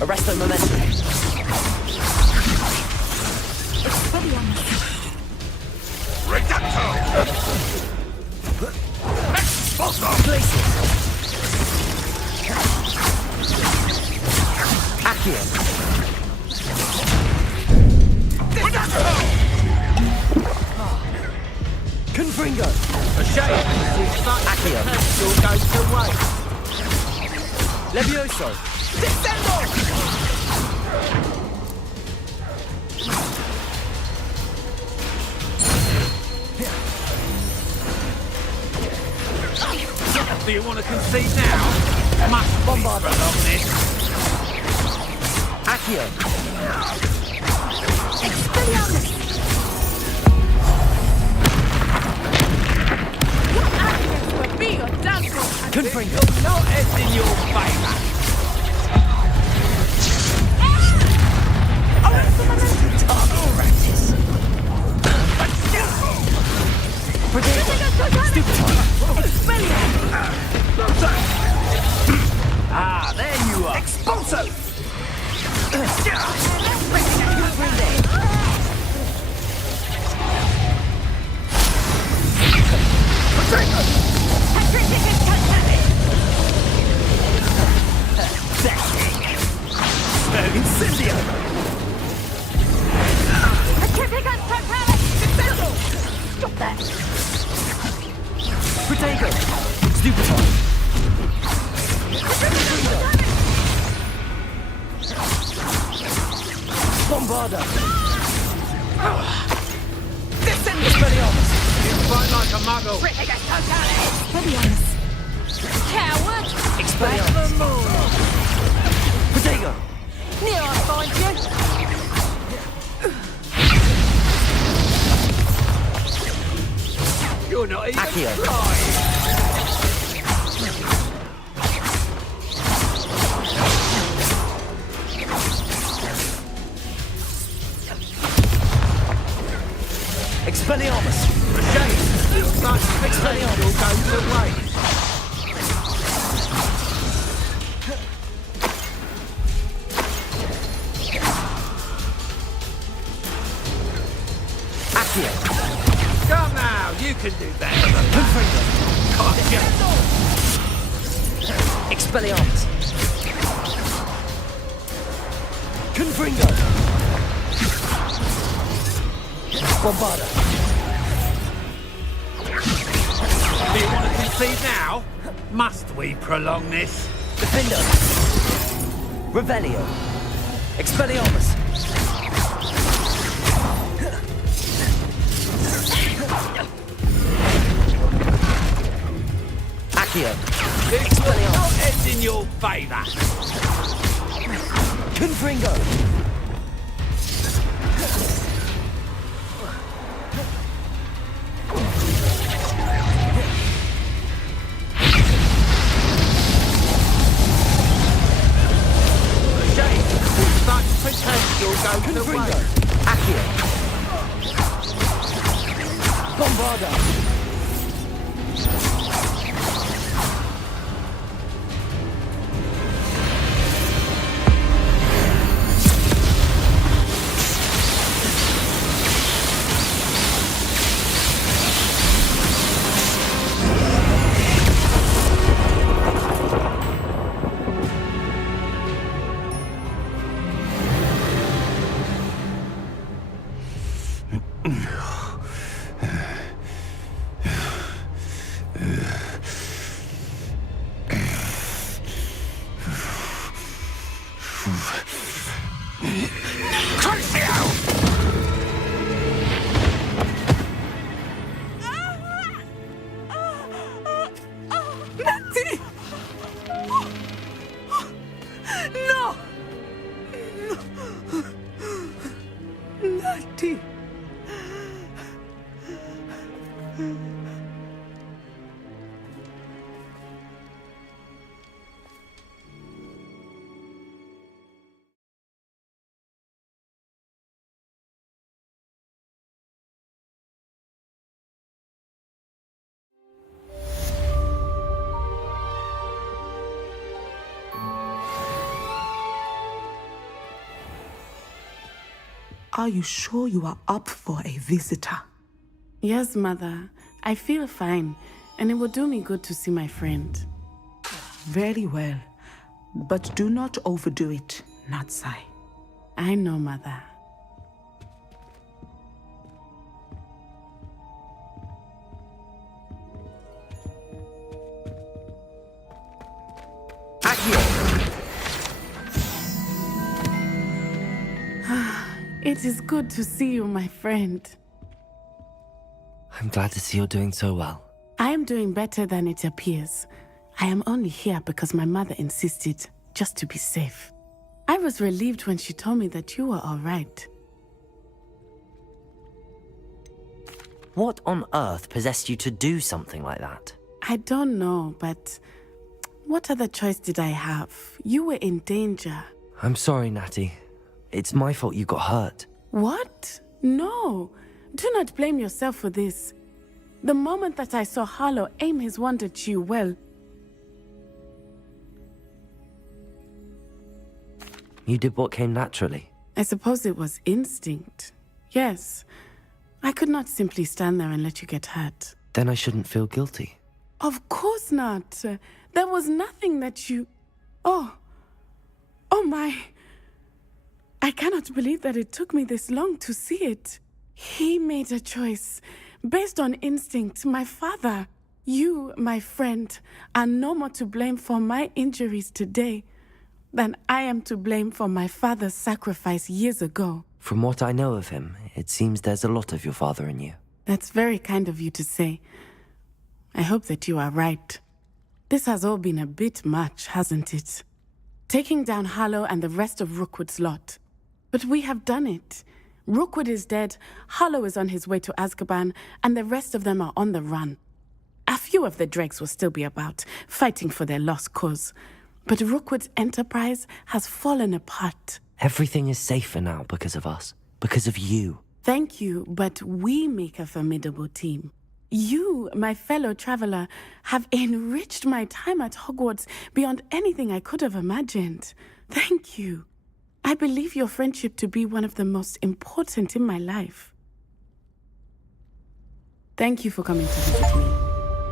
Arresto momentum! Reducto! Glacius! Accio! Confringo! A shame. Accio! Still goes to waste. Levioso! Descendo! Do you want to concede now? Must bombard along this. Accio! Confringo! No edge in your favour. Ah, there you are. Expulso! Incendio! Stop that! Protego! Stupefy! Bombarda! Descend Expelliarmus! You fight like a muggle. Expelliarmus! Coward! Expelliarmus! Protego! Near I find you! You're not even Accio! trying. Expelliarmus! A shame. Looks like Expelliarmus will go to waste. Accio! Come now, you can do better than Confringo! that. Expelliarmus! Confringo! Bombarda! Do you want to concede now? Must we prolong this? Defendo! Revelio! Expelliarmus! Accio! It's not edge in your favour. Confringo! Potential go to Confringo! Accio! Bombarda! Natty! No! Natty! Are you sure you are up for a visitor? Yes, Mother. I feel fine, and it will do me good to see my friend. Very well. But do not overdo it, Natsai. I know, Mother. It is good to see you, my friend. I'm glad to see you're doing so well. I am doing better than it appears. I am only here because my mother insisted, just to be safe. I was relieved when she told me that you were all right. What on earth possessed you to do something like that? I don't know, but what other choice did I have? You were in danger. I'm sorry, Natty. It's my fault you got hurt. What? No. Do not blame yourself for this. The moment that I saw Harlow aim his wand at you, well... You did what came naturally. I suppose it was instinct. Yes. I could not simply stand there and let you get hurt. Then I shouldn't feel guilty. Of course not. There was nothing that you... Oh. Oh my... I cannot believe that it took me this long to see it. He made a choice based on instinct. My father, you, my friend, are no more to blame for my injuries today than I am to blame for my father's sacrifice years ago. From what I know of him, it seems there's a lot of your father in you. That's very kind of you to say. I hope that you are right. This has all been a bit much, hasn't it? Taking down Harlow and the rest of Rookwood's lot. But we have done it. Rookwood is dead, Harlow is on his way to Azkaban, and the rest of them are on the run. A few of the dregs will still be about, fighting for their lost cause. But Rookwood's enterprise has fallen apart. Everything is safer now because of us. Because of you. Thank you, but we make a formidable team. You, my fellow traveler, have enriched my time at Hogwarts beyond anything I could have imagined. Thank you. I believe your friendship to be one of the most important in my life. Thank you for coming to visit me.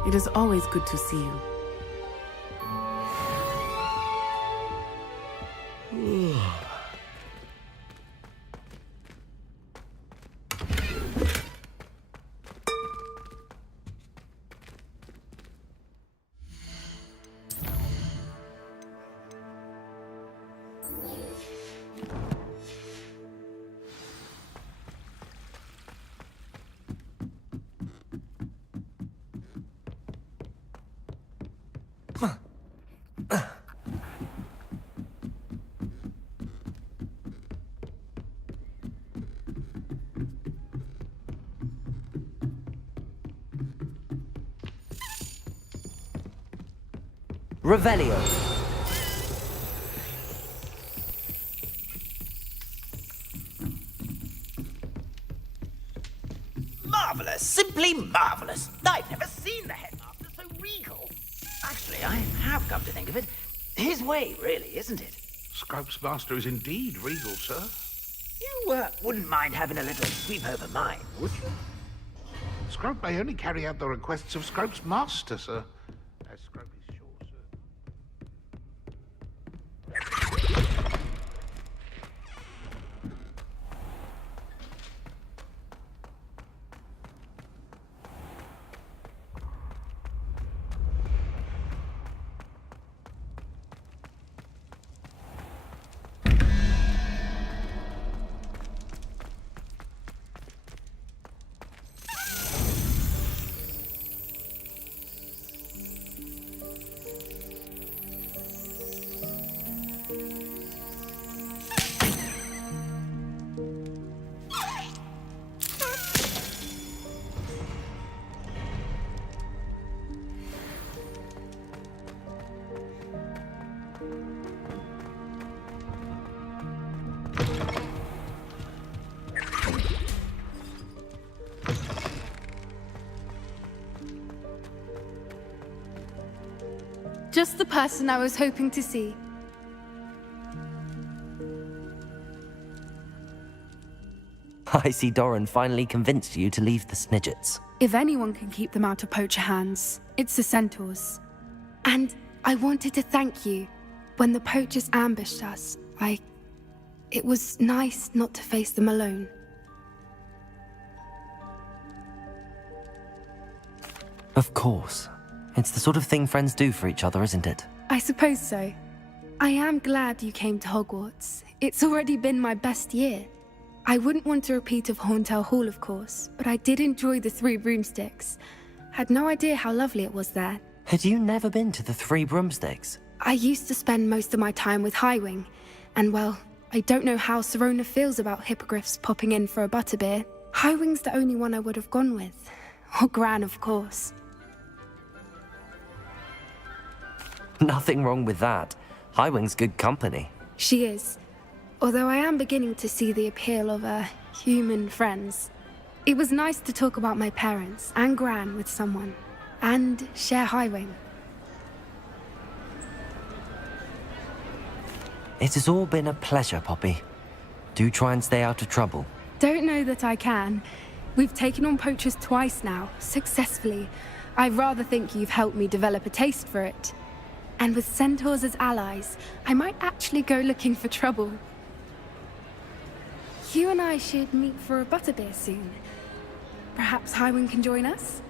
It is always good to see you. Revelio. Marvelous, simply marvelous. I've never seen the headmaster so regal. Actually, I have come to think of it. His way, really, isn't it? Scrope's master is indeed regal, sir. You wouldn't mind having a little sweep over mine, would you? Scrope may only carry out the requests of Scrope's master, sir. As Scrope is sure, sir. Just the person I was hoping to see. I see Doran finally convinced you to leave the Snidgets. If anyone can keep them out of poacher hands, it's the centaurs. And I wanted to thank you. When the poachers ambushed us, it was nice not to face them alone. Of course. It's the sort of thing friends do for each other, isn't it? I suppose so. I am glad you came to Hogwarts. It's already been my best year. I wouldn't want a repeat of Horntail Hall, of course, but I did enjoy the Three Broomsticks. Had no idea how lovely it was there. Had you never been to the Three Broomsticks? I used to spend most of my time with Highwing, and well, I don't know how Serona feels about hippogriffs popping in for a butterbeer. Highwing's the only one I would have gone with. Or Gran, of course. Nothing wrong with that. Highwing's good company. She is. Although I am beginning to see the appeal of human friends. It was nice to talk about my parents and Gran with someone, and share Highwing. It has all been a pleasure, Poppy. Do try and stay out of trouble. Don't know that I can. We've taken on poachers twice now, successfully. I rather think you've helped me develop a taste for it. And with centaurs as allies, I might actually go looking for trouble. You and I should meet for a butterbeer soon. Perhaps Highwing can join us?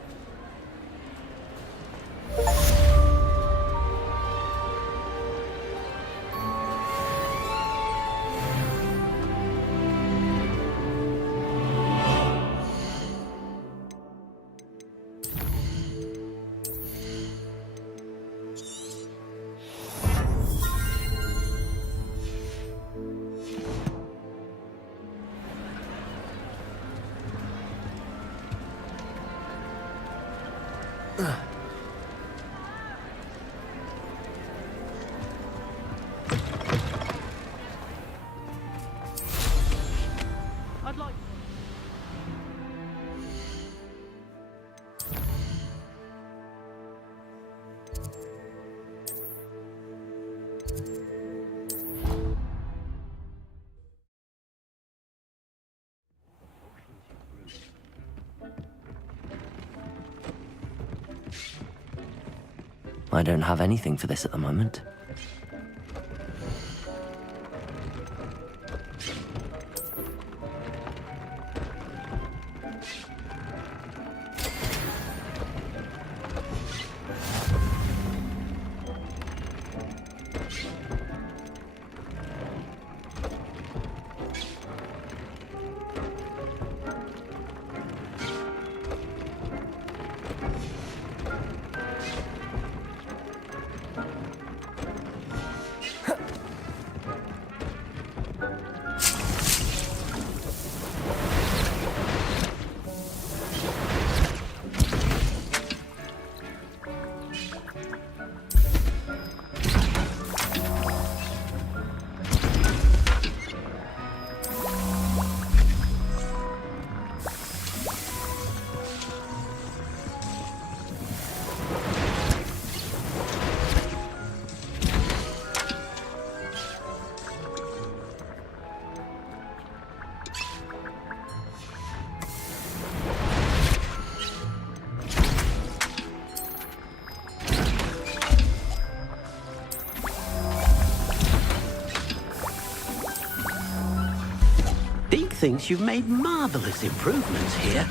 I'd like... I don't have anything for this at the moment. Deke thinks you've made marvelous improvements here.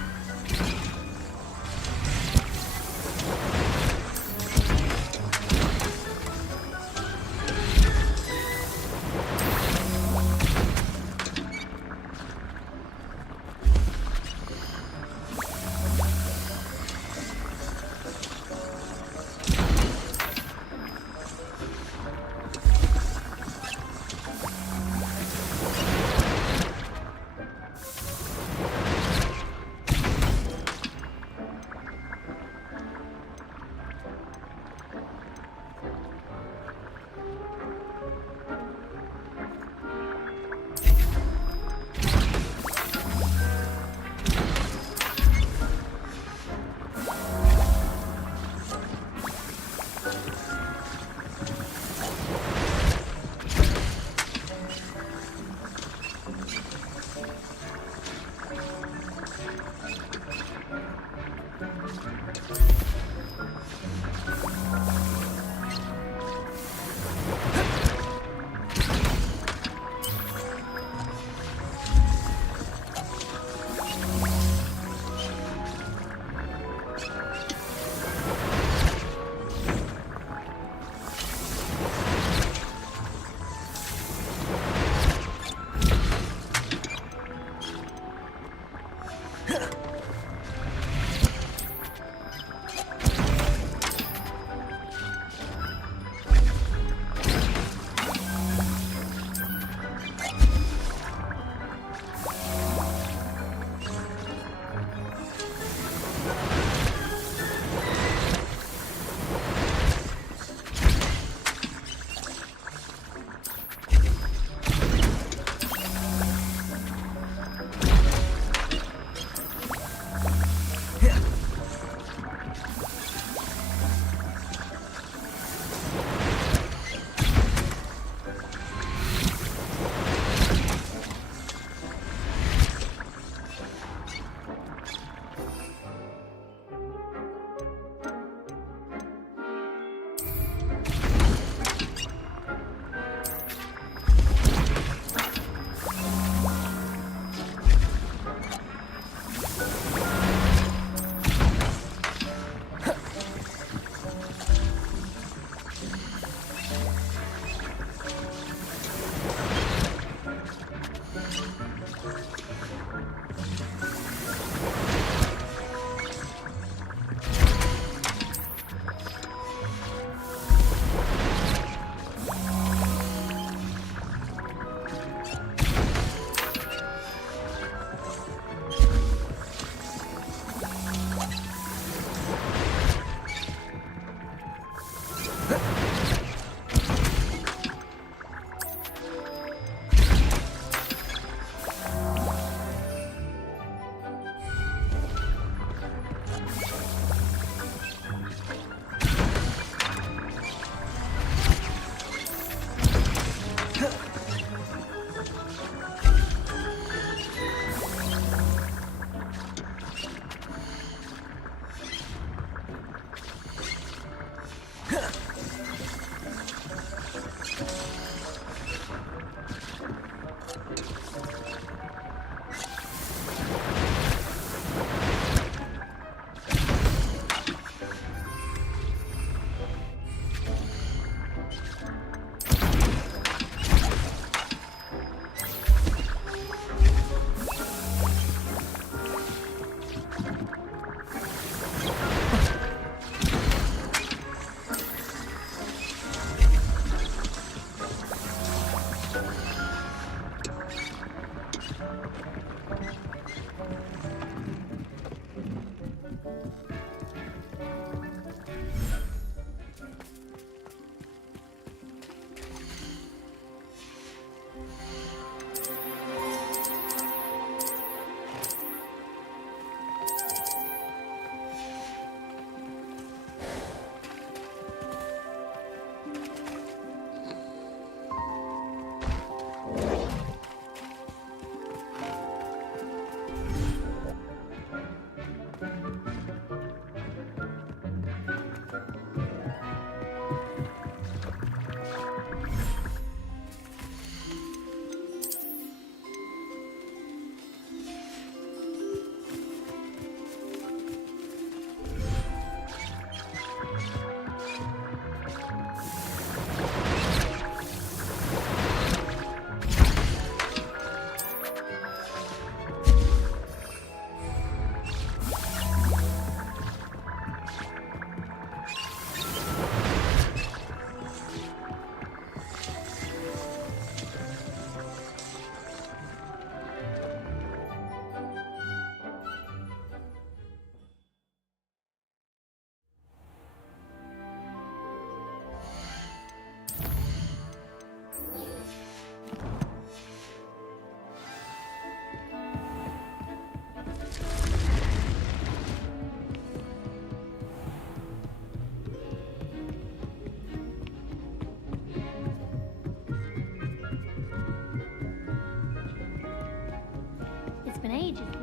been ages.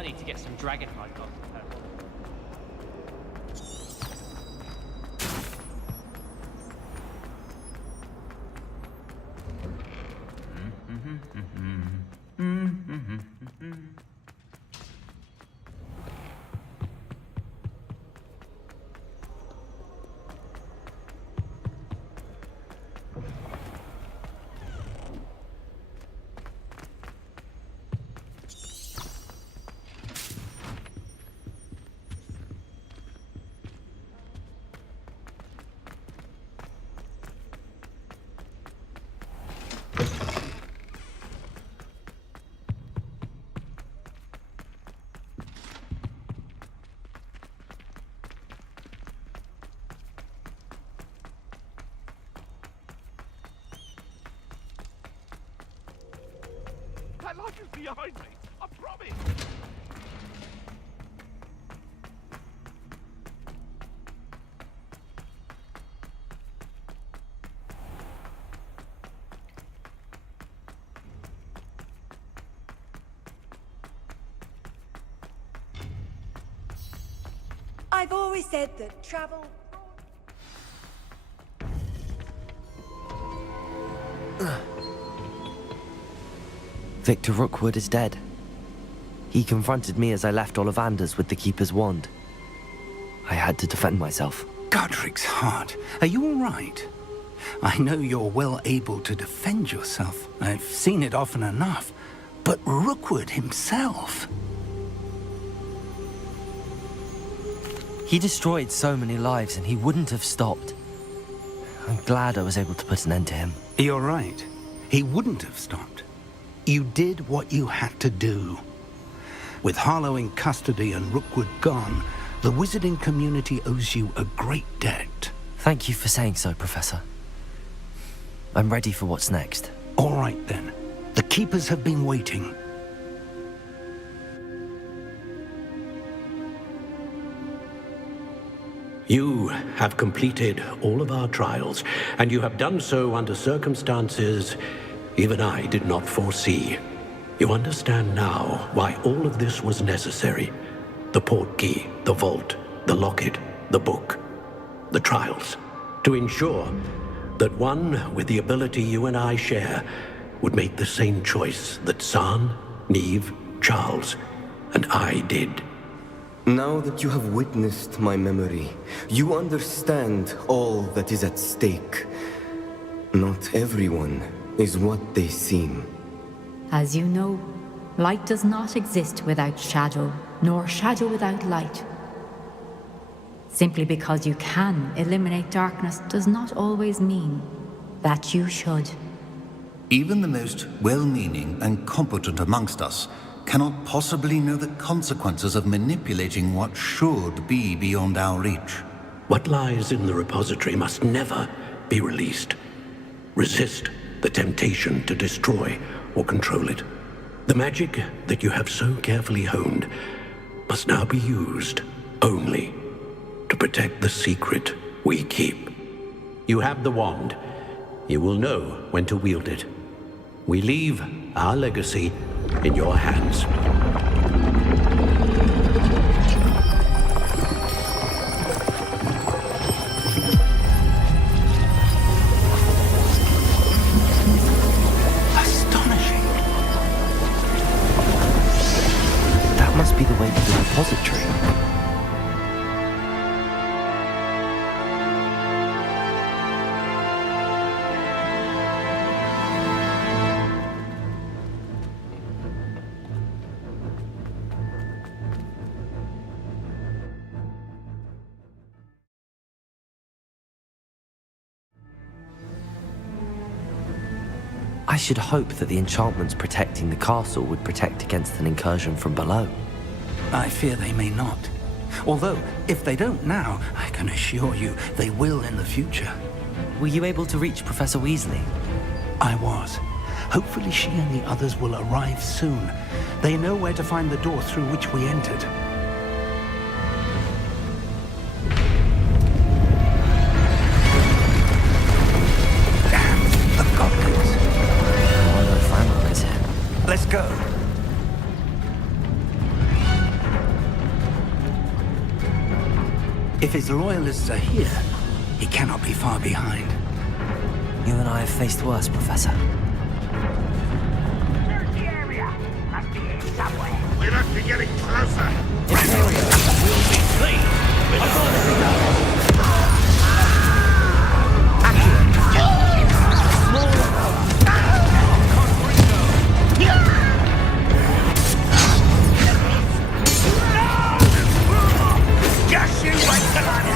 I need to get some dragonhide gold. That light is behind me. I promise. I've always said that travel... Victor Rookwood is dead. He confronted me as I left Ollivander's with the Keeper's wand. I had to defend myself. Godric's heart, are you all right? I know you're well able to defend yourself. I've seen it often enough. But Rookwood himself... He destroyed so many lives and he wouldn't have stopped. I'm glad I was able to put an end to him. You're right. He wouldn't have stopped. You did what you had to do. With Harlow in custody and Rookwood gone, the wizarding community owes you a great debt. Thank you for saying so, Professor. I'm ready for what's next. All right, then. The Keepers have been waiting. You have completed all of our trials, and you have done so under circumstances even I did not foresee. You understand now why all of this was necessary. The portkey, the vault, the locket, the book, the trials. To ensure that one with the ability you and I share would make the same choice that San, Neve, Charles, and I did. Now that you have witnessed my memory, you understand all that is at stake. Not everyone is what they seem. As you know, light does not exist without shadow, nor shadow without light. Simply because you can eliminate darkness does not always mean that you should. Even the most well-meaning and competent amongst us cannot possibly know the consequences of manipulating what should be beyond our reach. What lies in the repository must never be released. Resist the temptation to destroy or control it. The magic that you have so carefully honed must now be used only to protect the secret we keep. You have the wand. You will know when to wield it. We leave our legacy in your hands. Astonishing. That must be the way to the repository. I should hope that the enchantments protecting the castle would protect against an incursion from below. I fear they may not. Although, if they don't now, I can assure you they will in the future. Were you able to reach Professor Weasley? I was. Hopefully she and the others will arrive soon. They know where to find the door through which we entered. Damn, the goblins. Franrock is here. Let's go. If his loyalists are here, he cannot be far behind. You and I have faced worse, Professor. Search the area. Must be here somewhere. We must be getting closer. Imperial will be pleased with Just you wait till I'm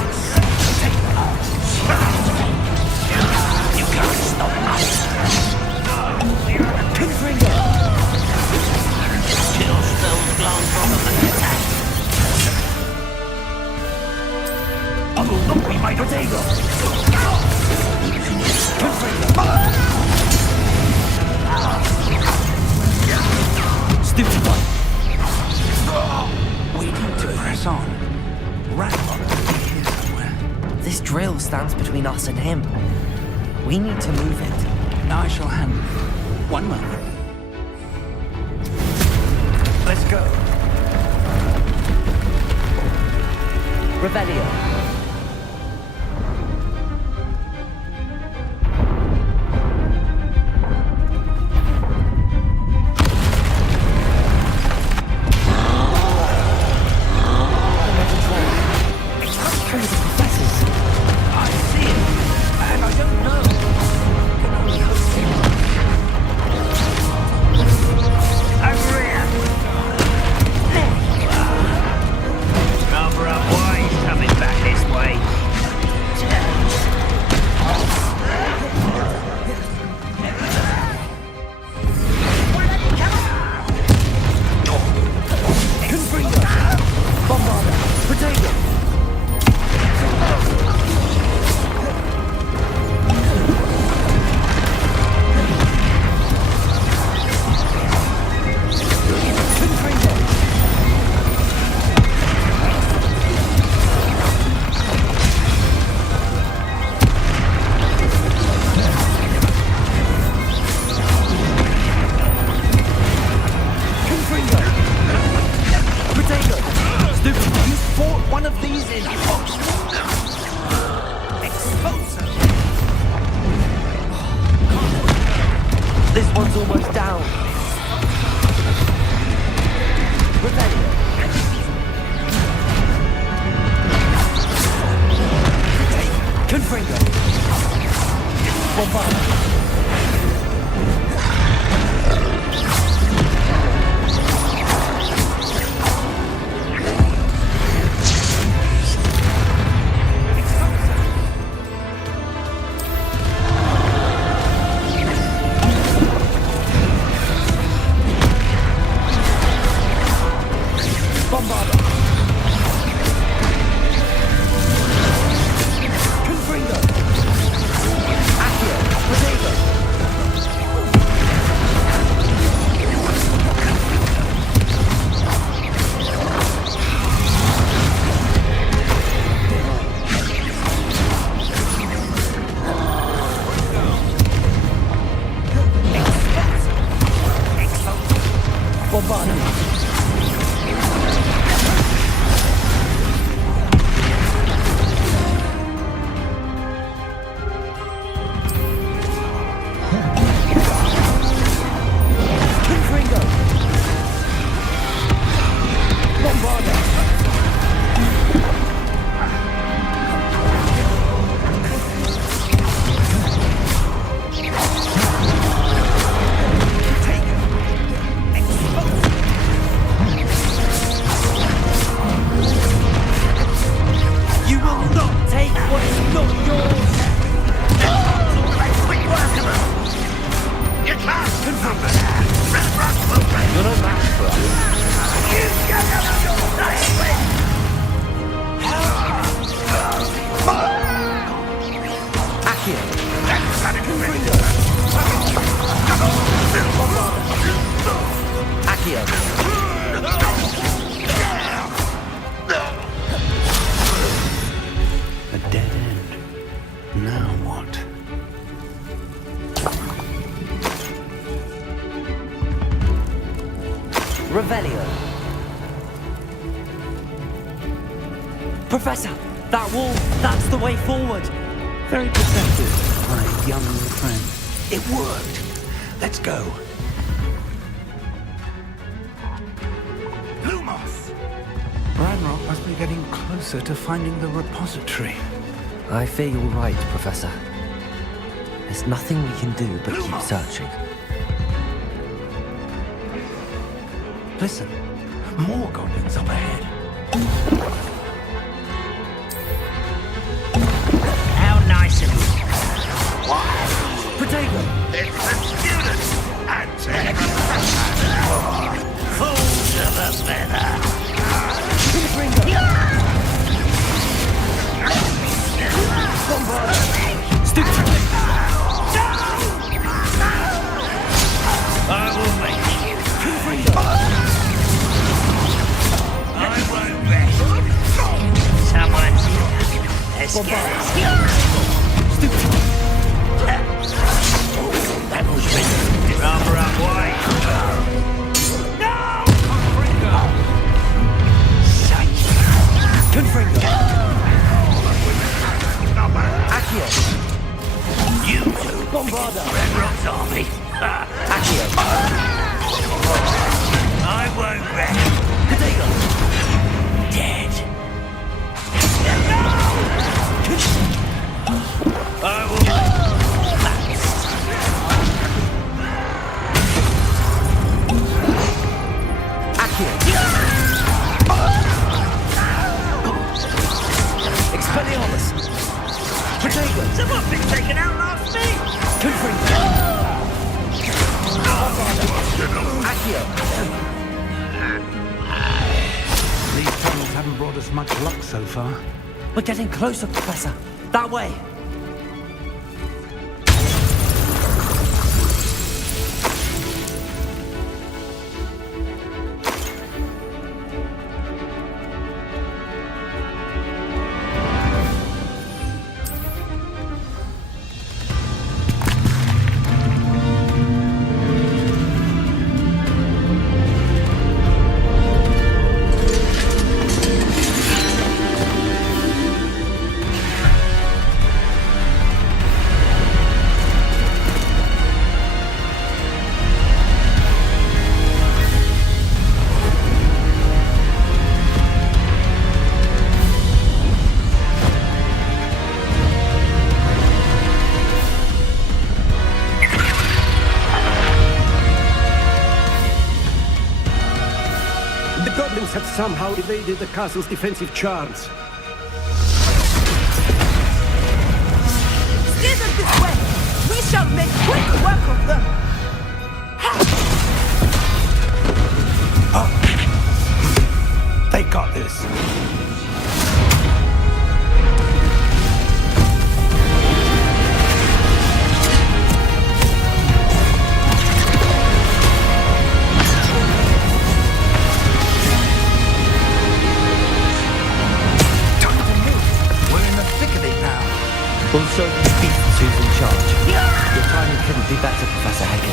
you can't stop us. Confringo! Kill spells glance from the attack. I will not be made of ego. Stupid one! We need to press on. Ranrock is here somewhere. This drill stands between us and him. We need to move it. I shall handle it. One moment. Let's go. Revelio. Cover up, why he's coming back this way. Confringo! Bombarda! Potato! Potato! Stupid! You fought one of these in Hogwarts. Exposer. This one's almost down. Revelio. Confringo. Bombarda. Bombarda. Confringo. Accio. Potato. Bombarda. Confringo. Bombarda. You will not take what is not yours. Quick work of them. You can't confront them. Ranrock will break. You're no match for us. You get out of your nice way. Accio. Accio. A dead end. Now what? Revelio. Professor! That wall, that's the way forward. Very perceptive, my young friend. It worked. Let's go. Lumos! Ranrock must be getting closer to finding the repository. I fear you're right, Professor. There's nothing we can do but keep searching. Listen, more goblins up ahead. How nice of you. Potato! It's the students! And fools of a feather! I will make you. I won't rest. Someone's here. Let's get it. That was me. Rather up wide. No! Confringo! Accio! You two! Bombarda! Red Rock's army! Accio! I won't rest! Potato! Dead! I will... Expelliarmus! Potato! Someone's been taken out last week! Confringo! Accio! These tunnels haven't brought us much luck so far. We're getting closer, Professor. That way. Have somehow evaded the castle's defensive charms. Steer them this way! We shall make quick work of them! They got this. Also, beast who's in charge. Your timing couldn't be better, Professor Hay.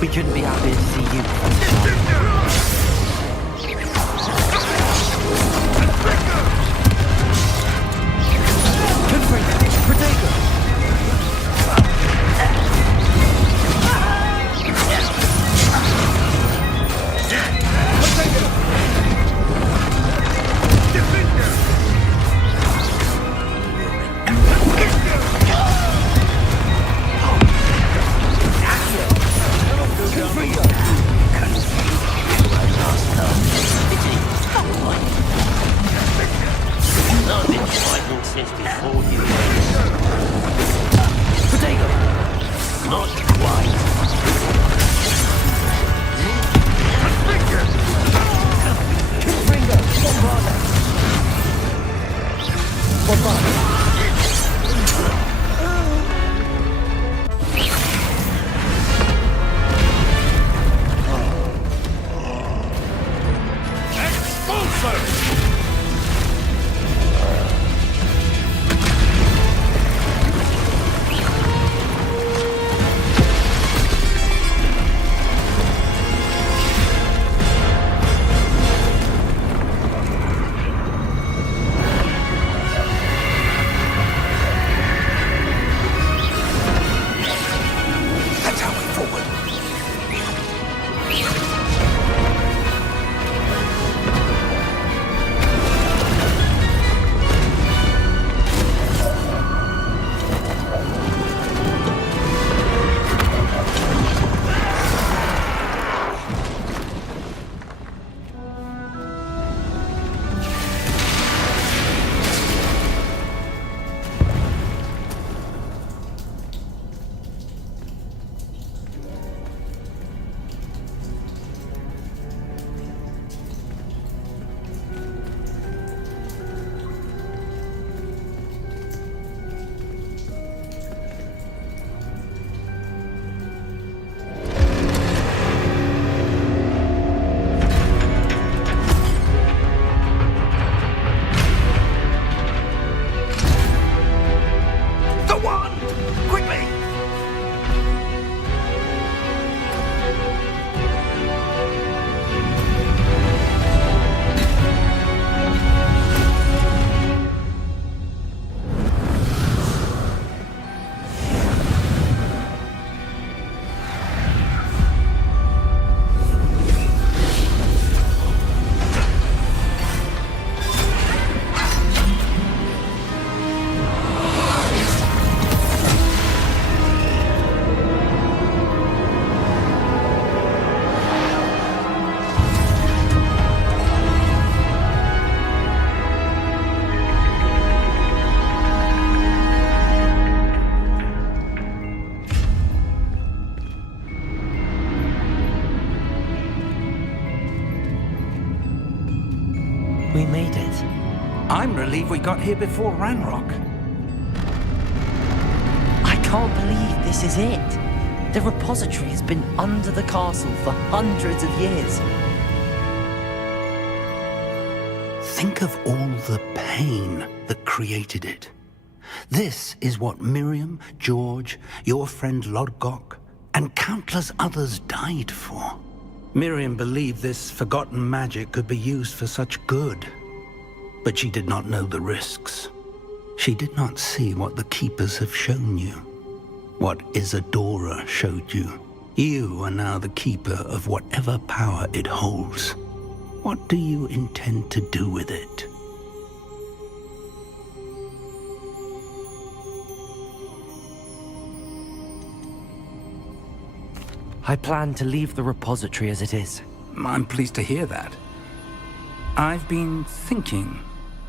We couldn't be happier to see you, Professor. I've been fighting since before you. Potato! Not quite. Finger! Bombarda! We made it. I'm relieved we got here before Ranrock. I can't believe this is it. The repository has been under the castle for hundreds of years. Think of all the pain that created it. This is what Miriam, George, your friend Lodgok, and countless others died for. Miriam believed this forgotten magic could be used for such good, but she did not know the risks. She did not see what the Keepers have shown you, what Isadora showed you. You are now the Keeper of whatever power it holds. What do you intend to do with it? I plan to leave the repository as it is. I'm pleased to hear that. I've been thinking.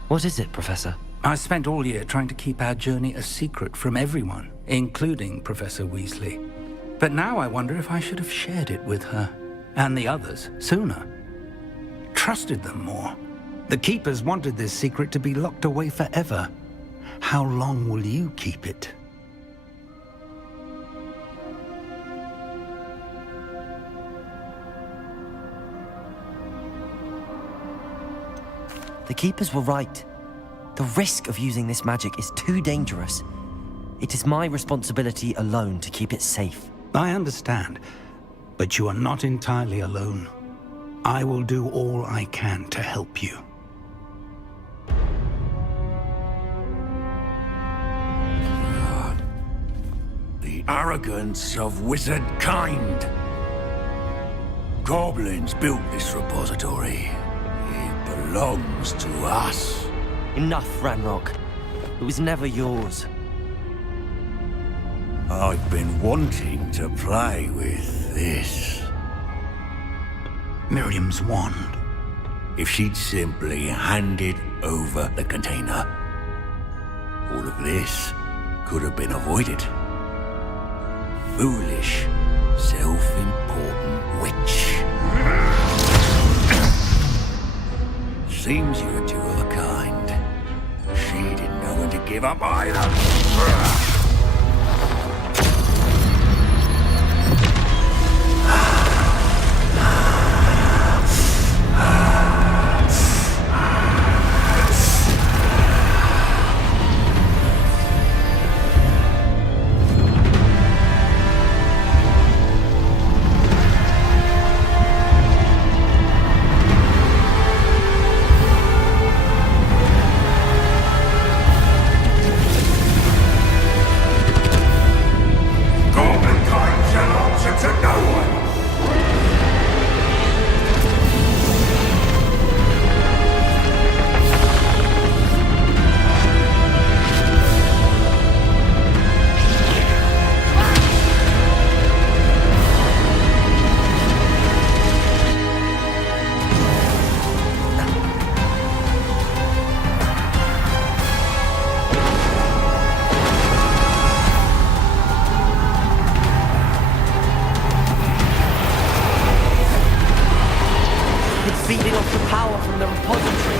What is it, Professor? I spent all year trying to keep our journey a secret from everyone, including Professor Weasley. But now I wonder if I should have shared it with her, and the others, sooner. Trusted them more. The Keepers wanted this secret to be locked away forever. How long will you keep it? The Keepers were right. The risk of using this magic is too dangerous. It is my responsibility alone to keep it safe. I understand. But you are not entirely alone. I will do all I can to help you. The arrogance of wizard kind. Goblins built this repository. It belongs to us. Enough, Ranrock. It was never yours. I've been wanting to play with this. Miriam's wand. If she'd simply handed over the container, all of this could have been avoided. Foolish, self-important witch. Seems you're two of a kind. She didn't know when to give up either. Feeding off the power from the repository.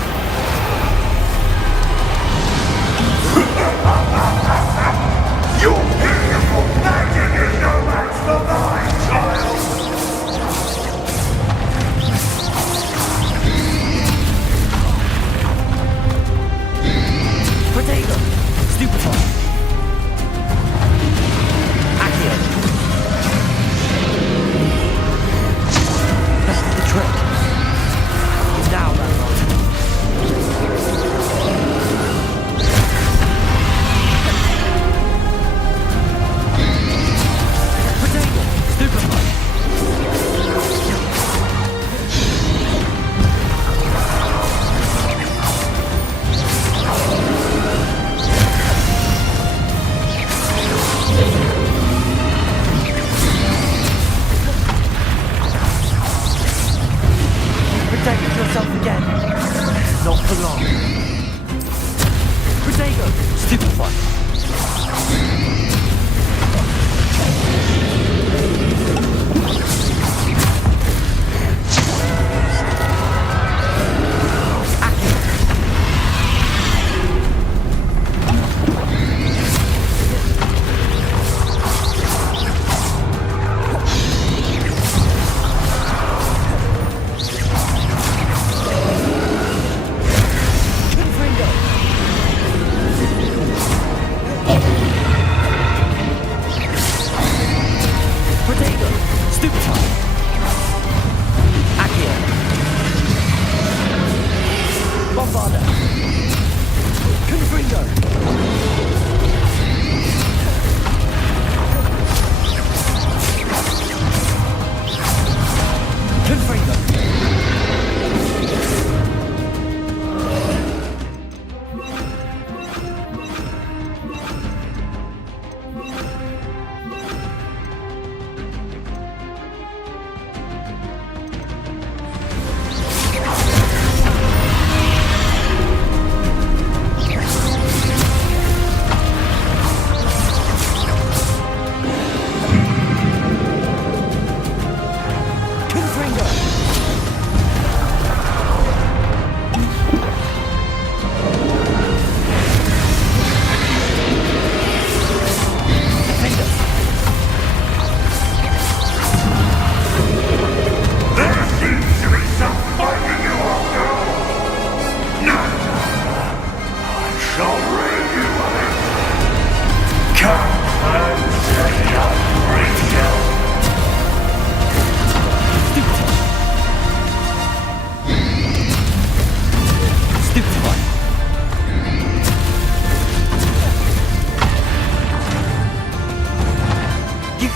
Your beautiful magic is no match for mine, child! Potato! Stupefy! Accio! That's the trick. Now, Ranrock. Potato! Stupefy! Protect yourself again. Not for long. Potato! Stupefy!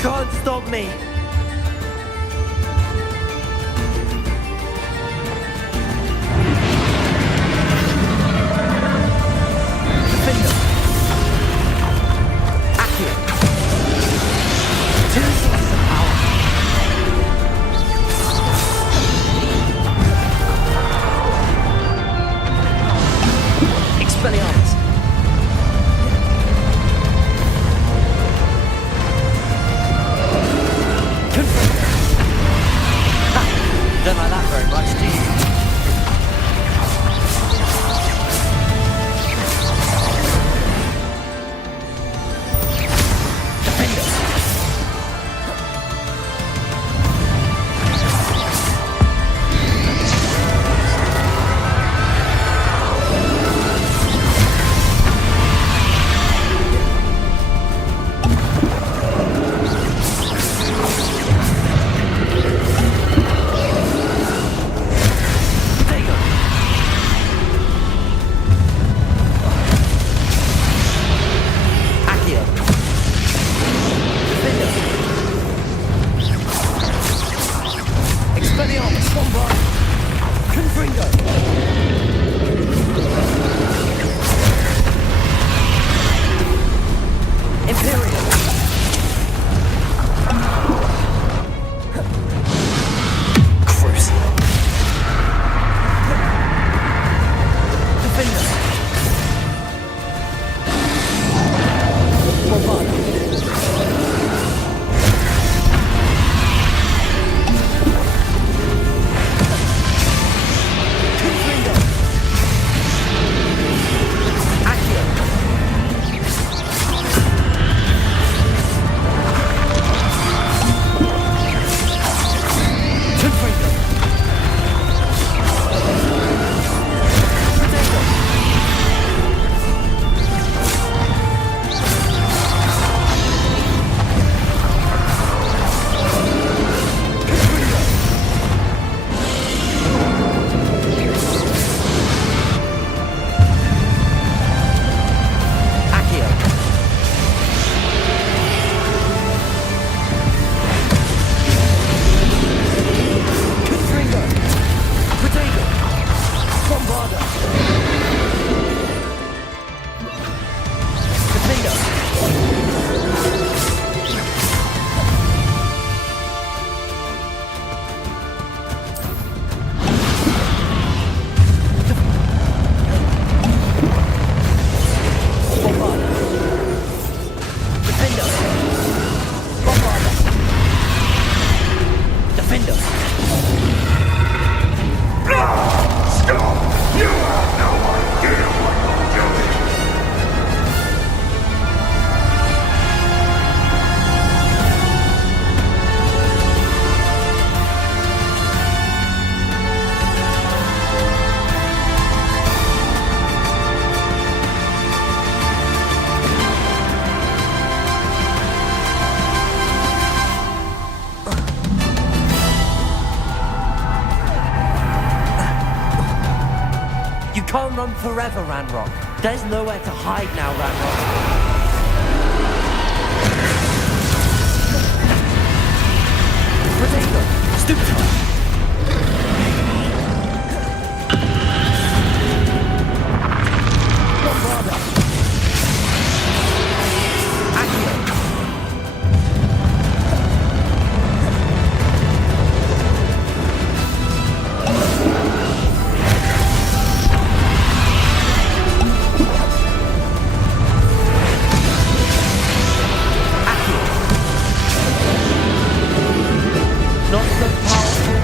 can't stop me! Defender! Accurate! Two sources of power! Expelliarmus! Don't like that very much, do you? Defender! Can't run forever, Ranrock. There's nowhere to hide now, Ranrock. Potato! Stupid! Bombarda! Accio! Not so powerful.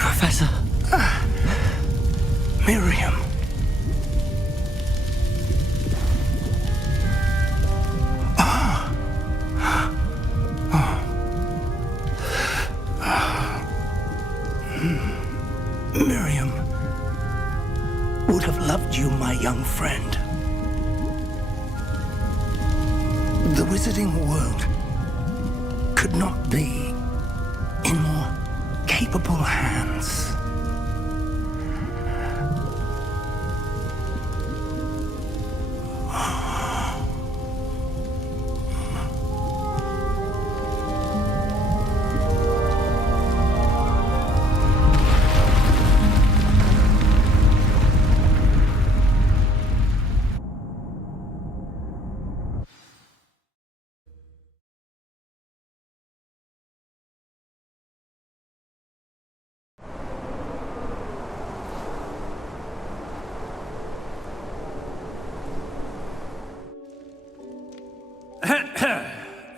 Professor. Miriam. Miriam would have loved you, my young friend. The wizarding world could not be in more capable hands.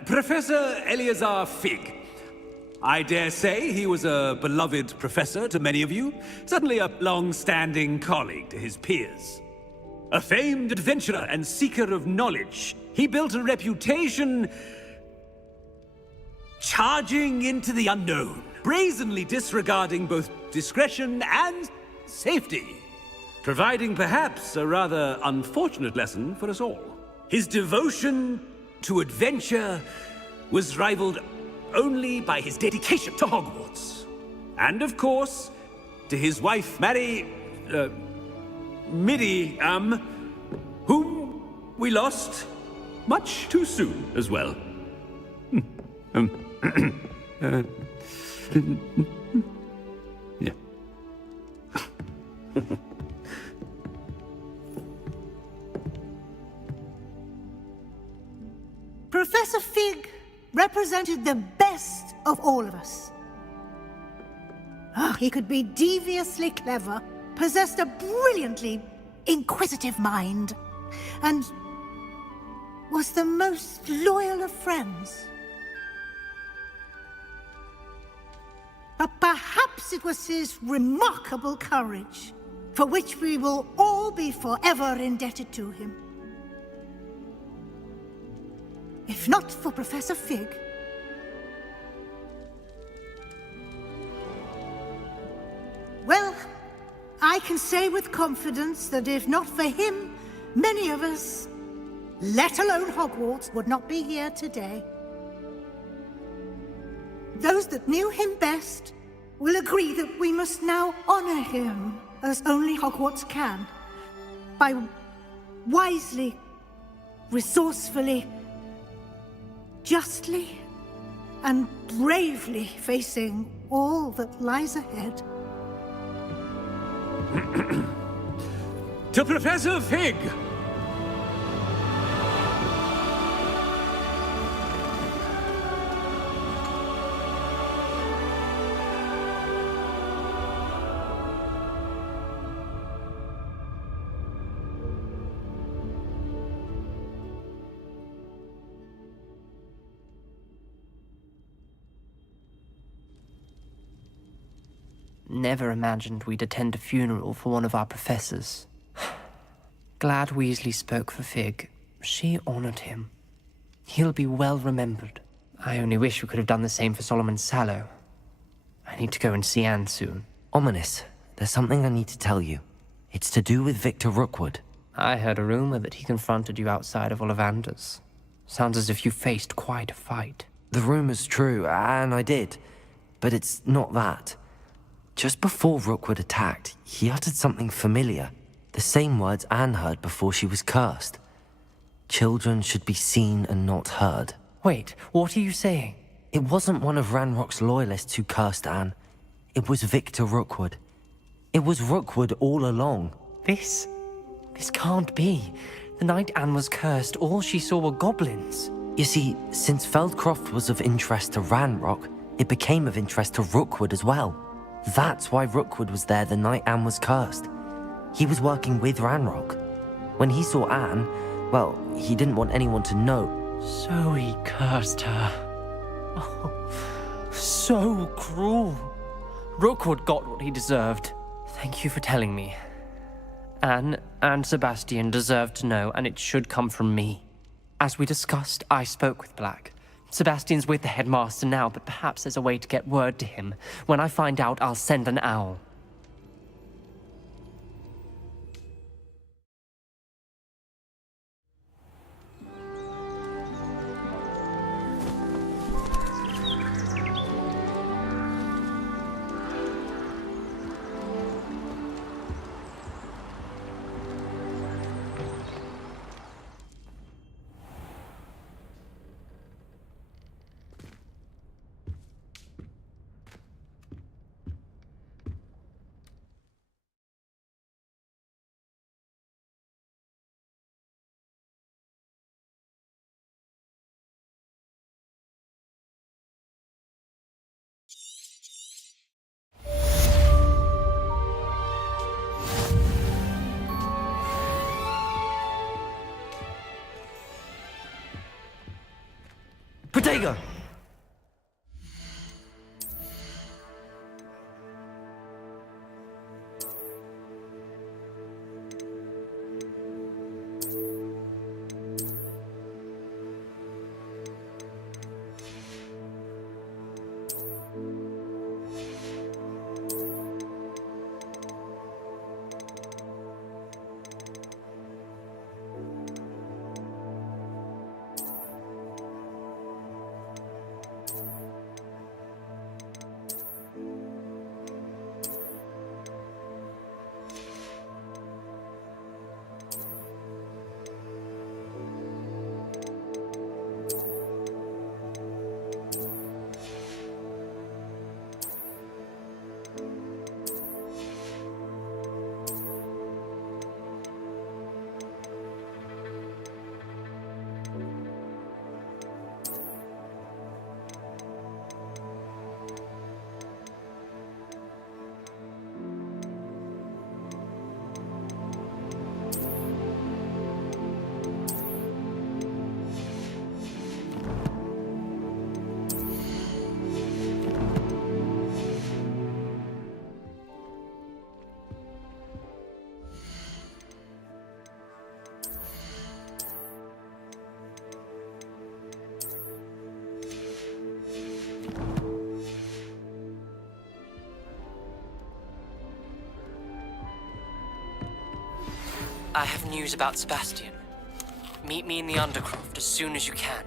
Professor Eleazar Fig. I dare say he was a beloved professor to many of you, certainly a long-standing colleague to his peers. A famed adventurer and seeker of knowledge, he built a reputation charging into the unknown, brazenly disregarding both discretion and safety, providing perhaps a rather unfortunate lesson for us all. His devotion to adventure was rivaled only by his dedication to Hogwarts. And of course, to his wife, Midi, whom we lost much too soon as well. Yeah. Professor Fig represented the best of all of us. He could be deviously clever, possessed a brilliantly inquisitive mind, and was the most loyal of friends. But perhaps it was his remarkable courage, for which we will all be forever indebted to him. If not for Professor Fig, well, I can say with confidence that if not for him, many of us, let alone Hogwarts, would not be here today. Those that knew him best will agree that we must now honor him as only Hogwarts can, by wisely, resourcefully, justly and bravely facing all that lies ahead. To Professor Fig! Never imagined we'd attend a funeral for one of our professors. Glad Weasley spoke for Fig. She honored him. He'll be well remembered. I only wish we could have done the same for Solomon Sallow. I need to go and see Anne soon. Ominous, there's something I need to tell you. It's to do with Victor Rookwood. I heard a rumor that he confronted you outside of Ollivander's. Sounds as if you faced quite a fight. The rumor's true, and I did. But it's not that. Just before Rookwood attacked, he uttered something familiar. The same words Anne heard before she was cursed. Children should be seen and not heard. Wait, what are you saying? It wasn't one of Ranrock's loyalists who cursed Anne. It was Victor Rookwood. It was Rookwood all along. This can't be. The night Anne was cursed, all she saw were goblins. You see, since Feldcroft was of interest to Ranrock, it became of interest to Rookwood as well. That's why Rookwood was there the night Anne was cursed. He was working with Ranrock. When he saw Anne, well, he didn't want anyone to know. So he cursed her. Oh, so cruel. Rookwood got what he deserved. Thank you for telling me. Anne and Sebastian deserve to know, and it should come from me. As we discussed, I spoke with Black. Sebastian's with the headmaster now, but perhaps there's a way to get word to him. When I find out, I'll send an owl. Protego! I have news about Sebastian. Meet me in the Undercroft as soon as you can.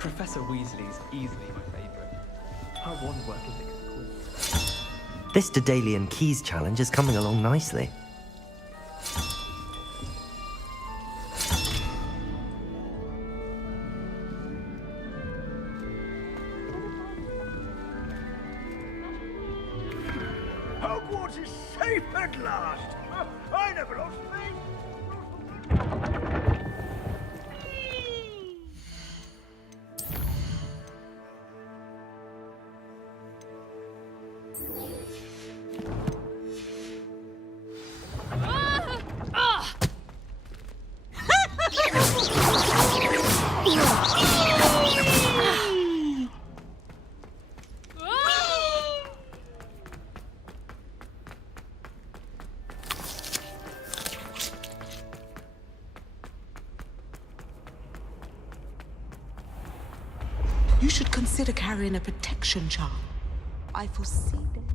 Professor Weasley's easily my favorite. Her wand work is exquisite. This Daedalian Keys challenge is coming along nicely. Hogwarts is safe at last! I never lost faith! You should consider carrying a protection charm. I foresee them.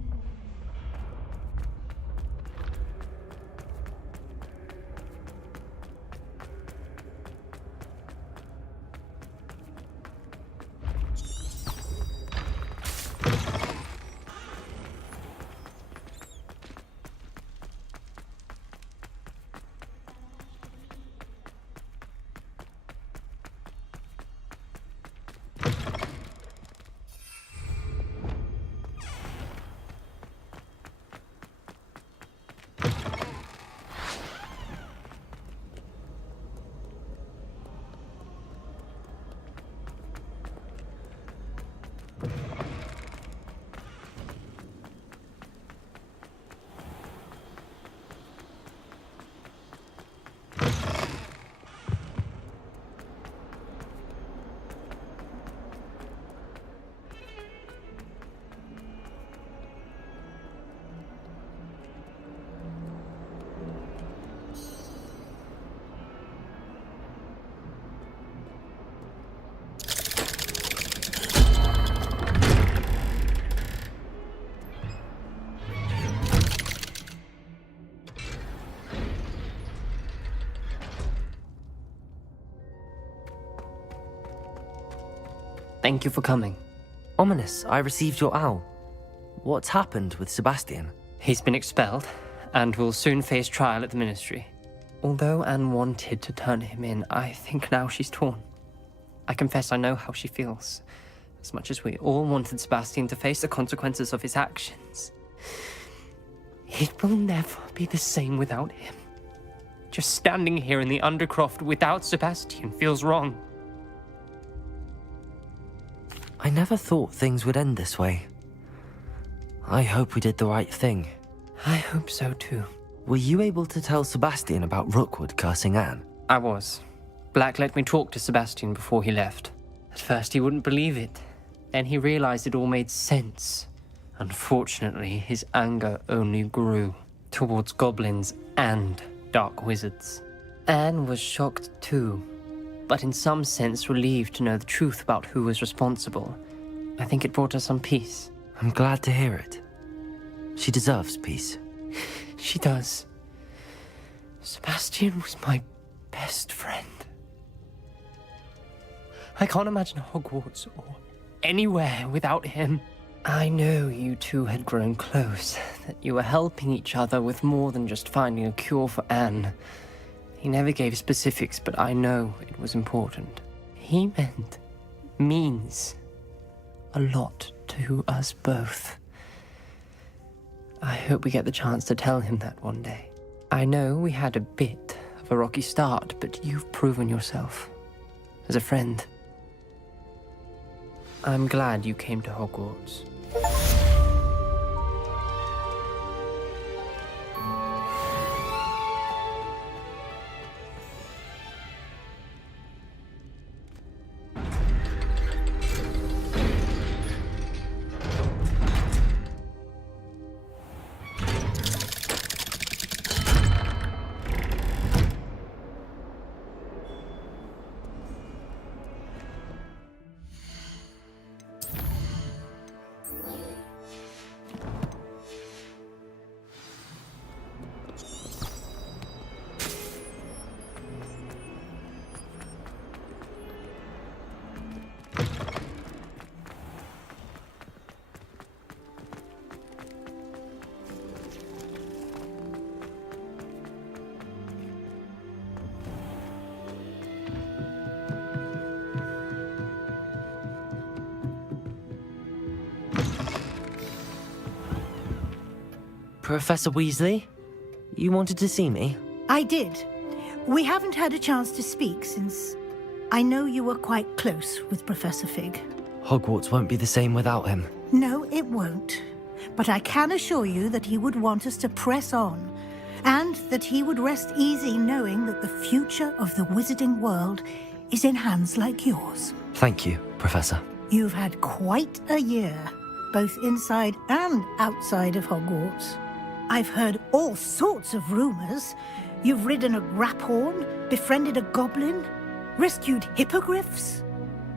Thank you for coming. Ominous, I received your owl. What's happened with Sebastian? He's been expelled, and will soon face trial at the Ministry. Although Anne wanted to turn him in, I think now she's torn. I confess I know how she feels. As much as we all wanted Sebastian to face the consequences of his actions. It will never be the same without him. Just standing here in the Undercroft without Sebastian feels wrong. I never thought things would end this way. I hope we did the right thing. I hope so too. Were you able to tell Sebastian about Rookwood cursing Anne? I was. Black let me talk to Sebastian before he left. At first he wouldn't believe it. Then he realized it all made sense. Unfortunately, his anger only grew towards goblins and dark wizards. Anne was shocked too, but in some sense relieved to know the truth about who was responsible. I think it brought her some peace. I'm glad to hear it. She deserves peace. She does. Sebastian was my best friend. I can't imagine Hogwarts or anywhere without him. I know you two had grown close, that you were helping each other with more than just finding a cure for Anne. He never gave specifics, but I know it was important. He means a lot to us both. I hope we get the chance to tell him that one day. I know we had a bit of a rocky start, but you've proven yourself as a friend. I'm glad you came to Hogwarts. Professor Weasley? You wanted to see me? I did. We haven't had a chance to speak since I know you were quite close with Professor Fig. Hogwarts won't be the same without him. No, it won't. But I can assure you that he would want us to press on, and that he would rest easy knowing that the future of the wizarding world is in hands like yours. Thank you, Professor. You've had quite a year, both inside and outside of Hogwarts. I've heard all sorts of rumors. You've ridden a graphorn, befriended a goblin, rescued hippogriffs.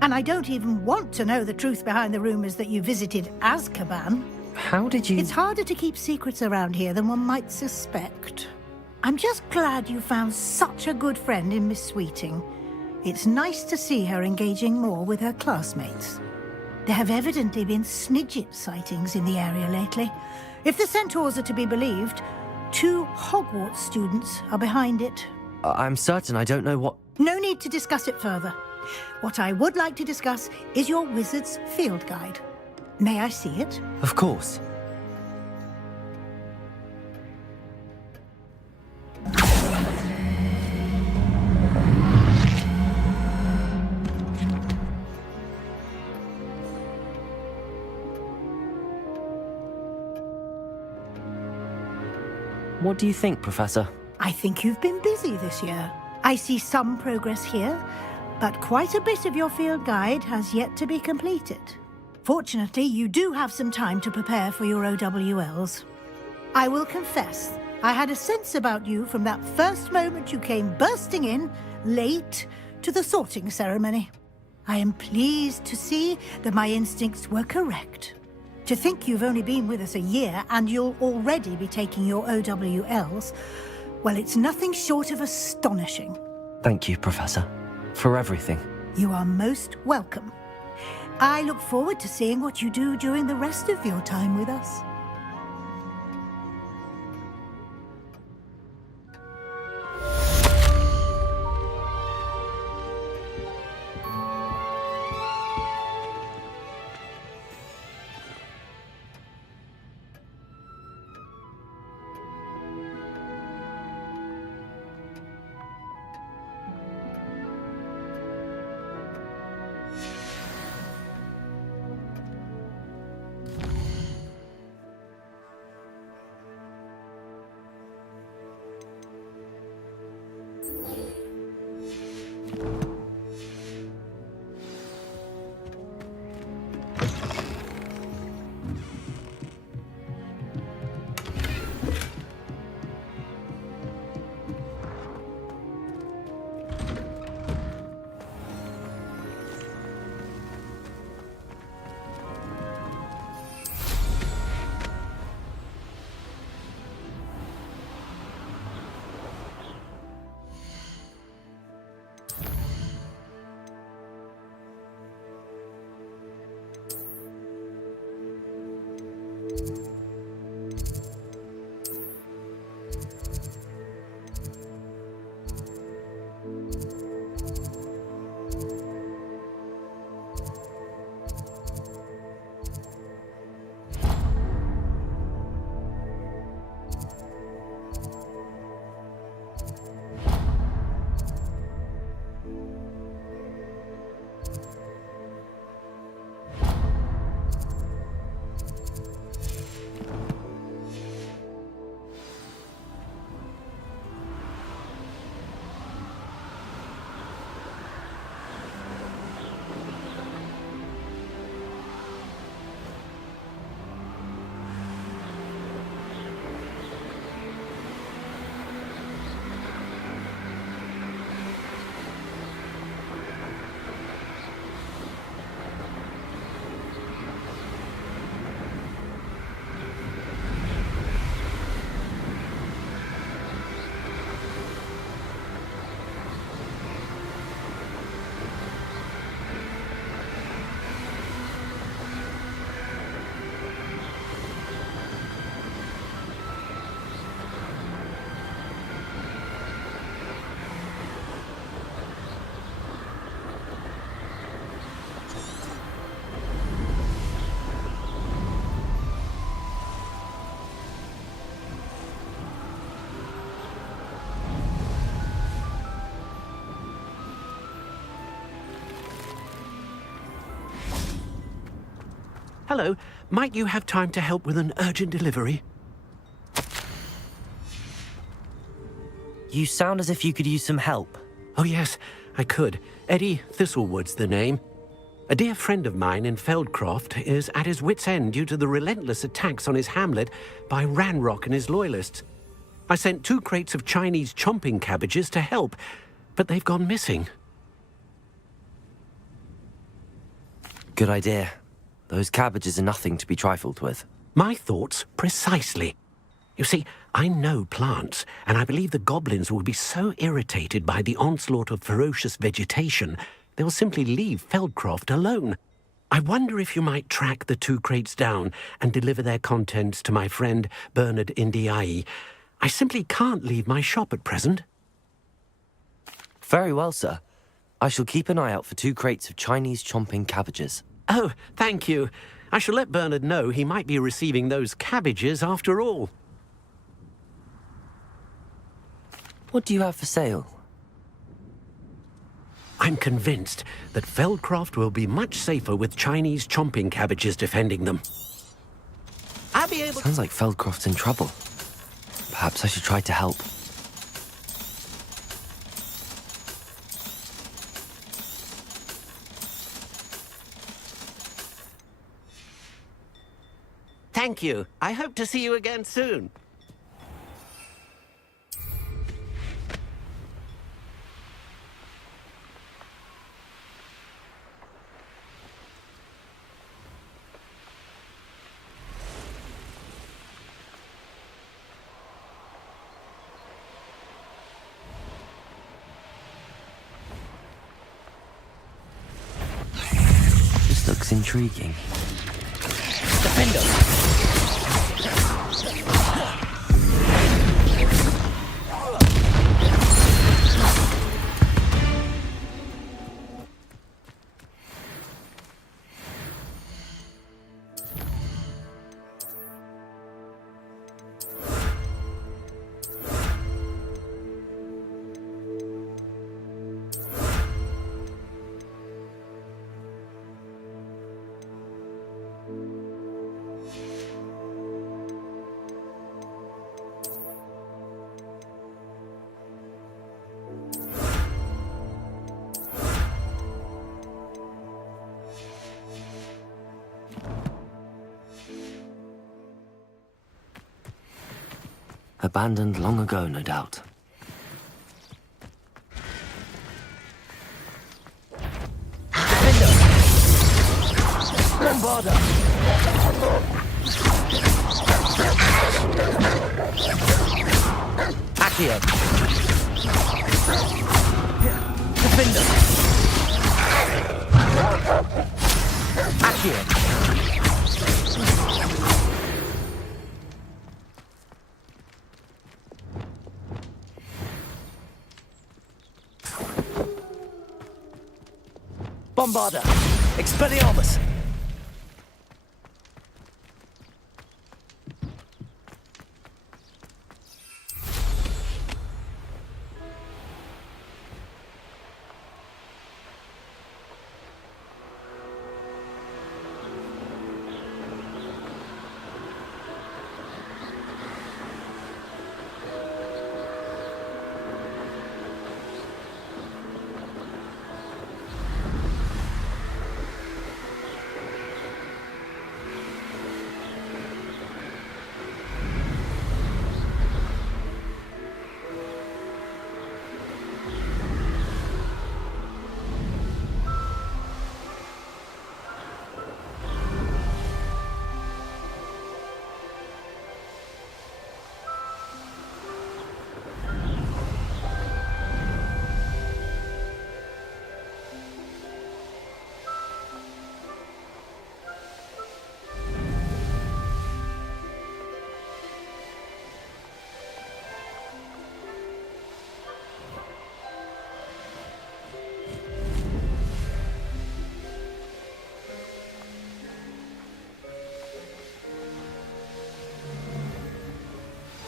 And I don't even want to know the truth behind the rumors that you visited Azkaban. How did you... It's harder to keep secrets around here than one might suspect. I'm just glad you found such a good friend in Miss Sweeting. It's nice to see her engaging more with her classmates. There have evidently been Snidget sightings in the area lately. If the centaurs are to be believed, 2 Hogwarts students are behind it. I'm certain I don't know what... No need to discuss it further. What I would like to discuss is your wizard's field guide. May I see it? Of course. What do you think, Professor? I think you've been busy this year. I see some progress here, but quite a bit of your field guide has yet to be completed. Fortunately, you do have some time to prepare for your OWLs. I will confess, I had a sense about you from that first moment you came bursting in, late, to the sorting ceremony. I am pleased to see that my instincts were correct. To think you've only been with us a year and you'll already be taking your OWLs, well, it's nothing short of astonishing. Thank you, Professor, for everything. You are most welcome. I look forward to seeing what you do during the rest of your time with us. Hello, might you have time to help with an urgent delivery? You sound as if you could use some help. Oh yes, I could. Eddie Thistlewood's the name. A dear friend of mine in Feldcroft is at his wit's end due to the relentless attacks on his hamlet by Ranrock and his loyalists. I sent 2 crates of Chinese chomping cabbages to help, but they've gone missing. Good idea. Those cabbages are nothing to be trifled with. My thoughts precisely. You see, I know plants, and I believe the goblins will be so irritated by the onslaught of ferocious vegetation, they'll simply leave Feldcroft alone. I wonder if you might track the 2 crates down and deliver their contents to my friend Bernard Indiai. I simply can't leave my shop at present. Very well, sir. I shall keep an eye out for 2 crates of Chinese chomping cabbages. Oh, thank you. I shall let Bernard know he might be receiving those cabbages after all. What do you have for sale? I'm convinced that Feldcroft will be much safer with Chinese chomping cabbages defending them. I'll be able. Sounds like Feldcroft's in trouble. Perhaps I should try to help. Thank you. I hope to see you again soon. This looks looks intriguing. Defender! Abandoned long ago, no doubt. Bombarder! Accio! Defender! Accio! Bombarder! Expelliarmus!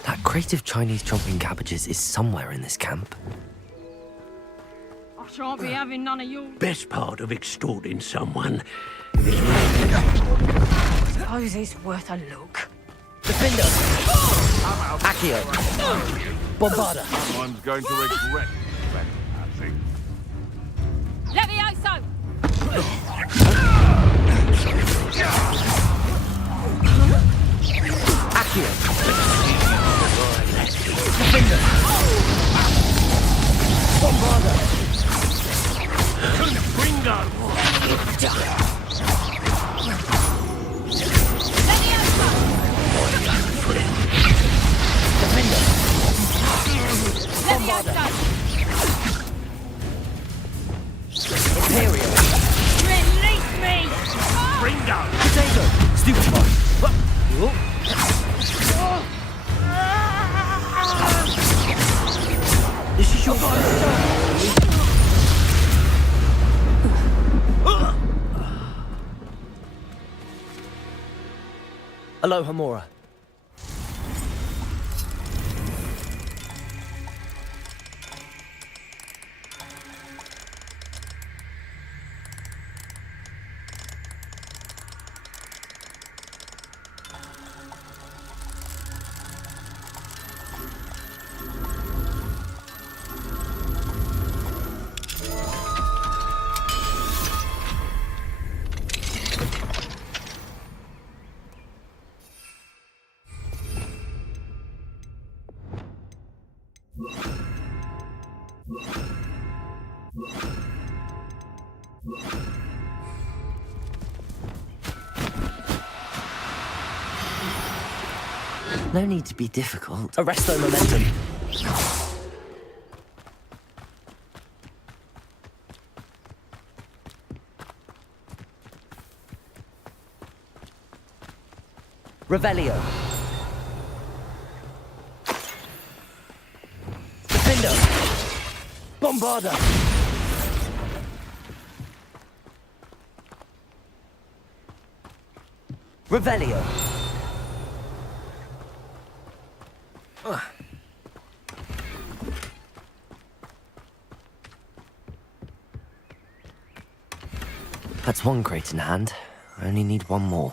That crate of Chinese chomping cabbages is somewhere in this camp. I shan't be having none of your... Best part of extorting someone Suppose it's worth a look. Defender! Accio! Bombarder! Someone's going to regret that, I think. Levioso! Accio! Defender! Bombarder! Bingo! Defender! Bombarder! Imperial! Release me! Bingo! Potato! Stupid boy! This is your Aloha, Mora. No need to be difficult. Arresto momentum. Revelio. Defendo. Bombarda. Revelio. That's one crate in hand. I only need one more.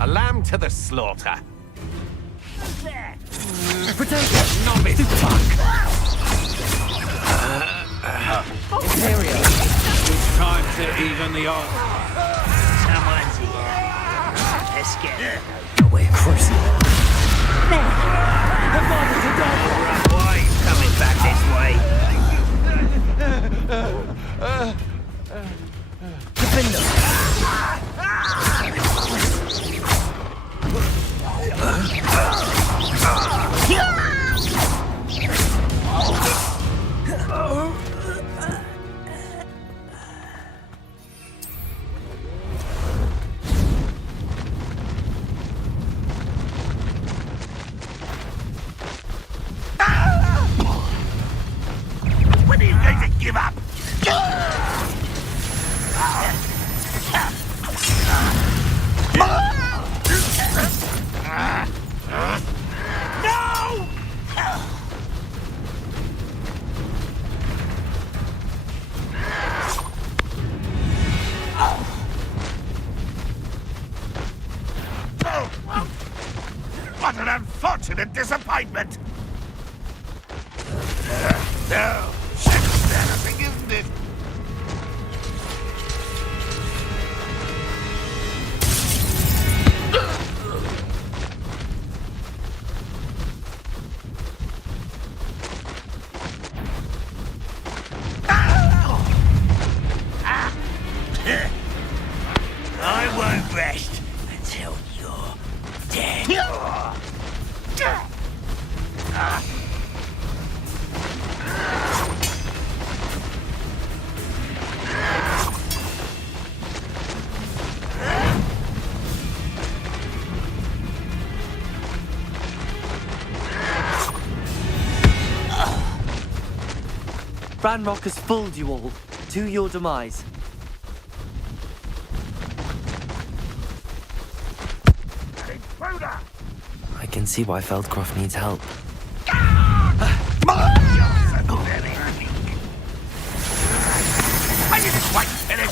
A lamb to the slaughter. Pretend Not me. Imperial. It's time to even the odds. Someone's here. Let's get it. Away, Crucible. Why he's coming back this way? Defender. When are you going to give up? No! What an unfortunate disappointment! No, shit's anything, isn't it? I won't rest until you're dead. Ranrock has fooled you all. To your demise. I can see why Feldcroft needs help. I didn't quite finish.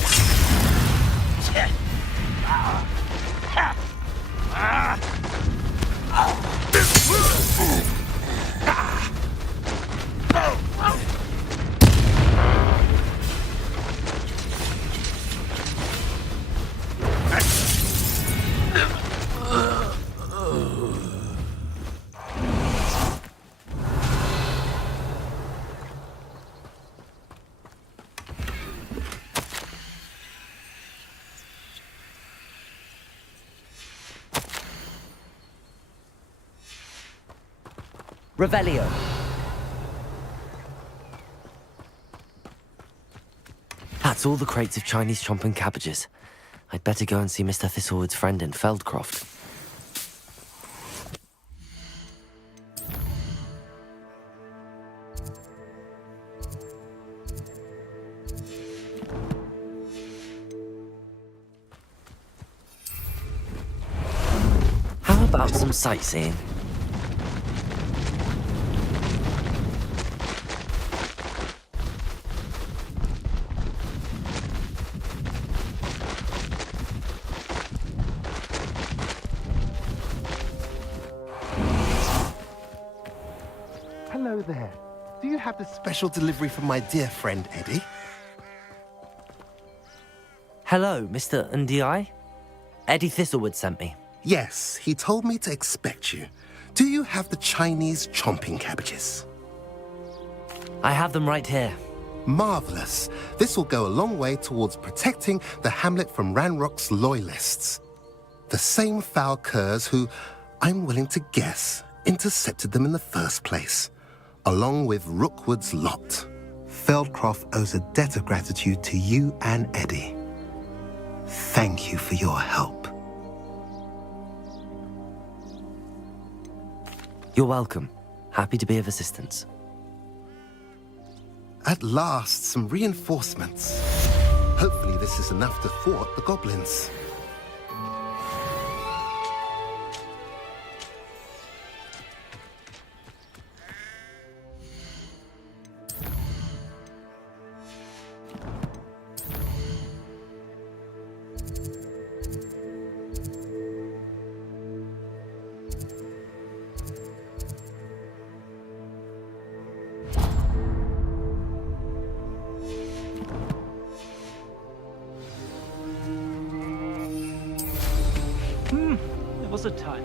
Revelio. That's all the crates of Chinese chomping cabbages. I'd better go and see Mr. Thistlewood's friend in Feldcroft. How about some sightseeing? Hello there. Do you have the special delivery from my dear friend Eddie? Hello, Mr. Ndi. Eddie Thistlewood sent me. Yes, he told me to expect you. Do you have the Chinese chomping cabbages? I have them right here. Marvelous. This will go a long way towards protecting the hamlet from Ranrock's loyalists. The same foul curs who, I'm willing to guess, intercepted them in the first place, along with Rookwood's lot. Feldcroft owes a debt of gratitude to you and Eddie. Thank you for your help. You're welcome. Happy to be of assistance. At last, some reinforcements. Hopefully this is enough to thwart the goblins. There was a time.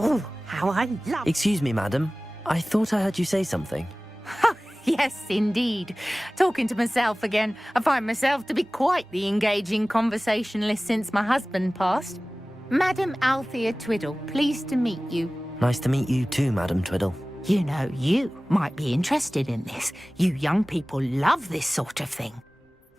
Oh, how I love... Excuse me, madam. I thought I heard you say something. Yes, indeed. Talking to myself again. I find myself to be quite the engaging conversationalist since my husband passed. Madam Althea Twiddle, pleased to meet you. Nice to meet you too, Madam Twiddle. You know, you might be interested in this. You young people love this sort of thing.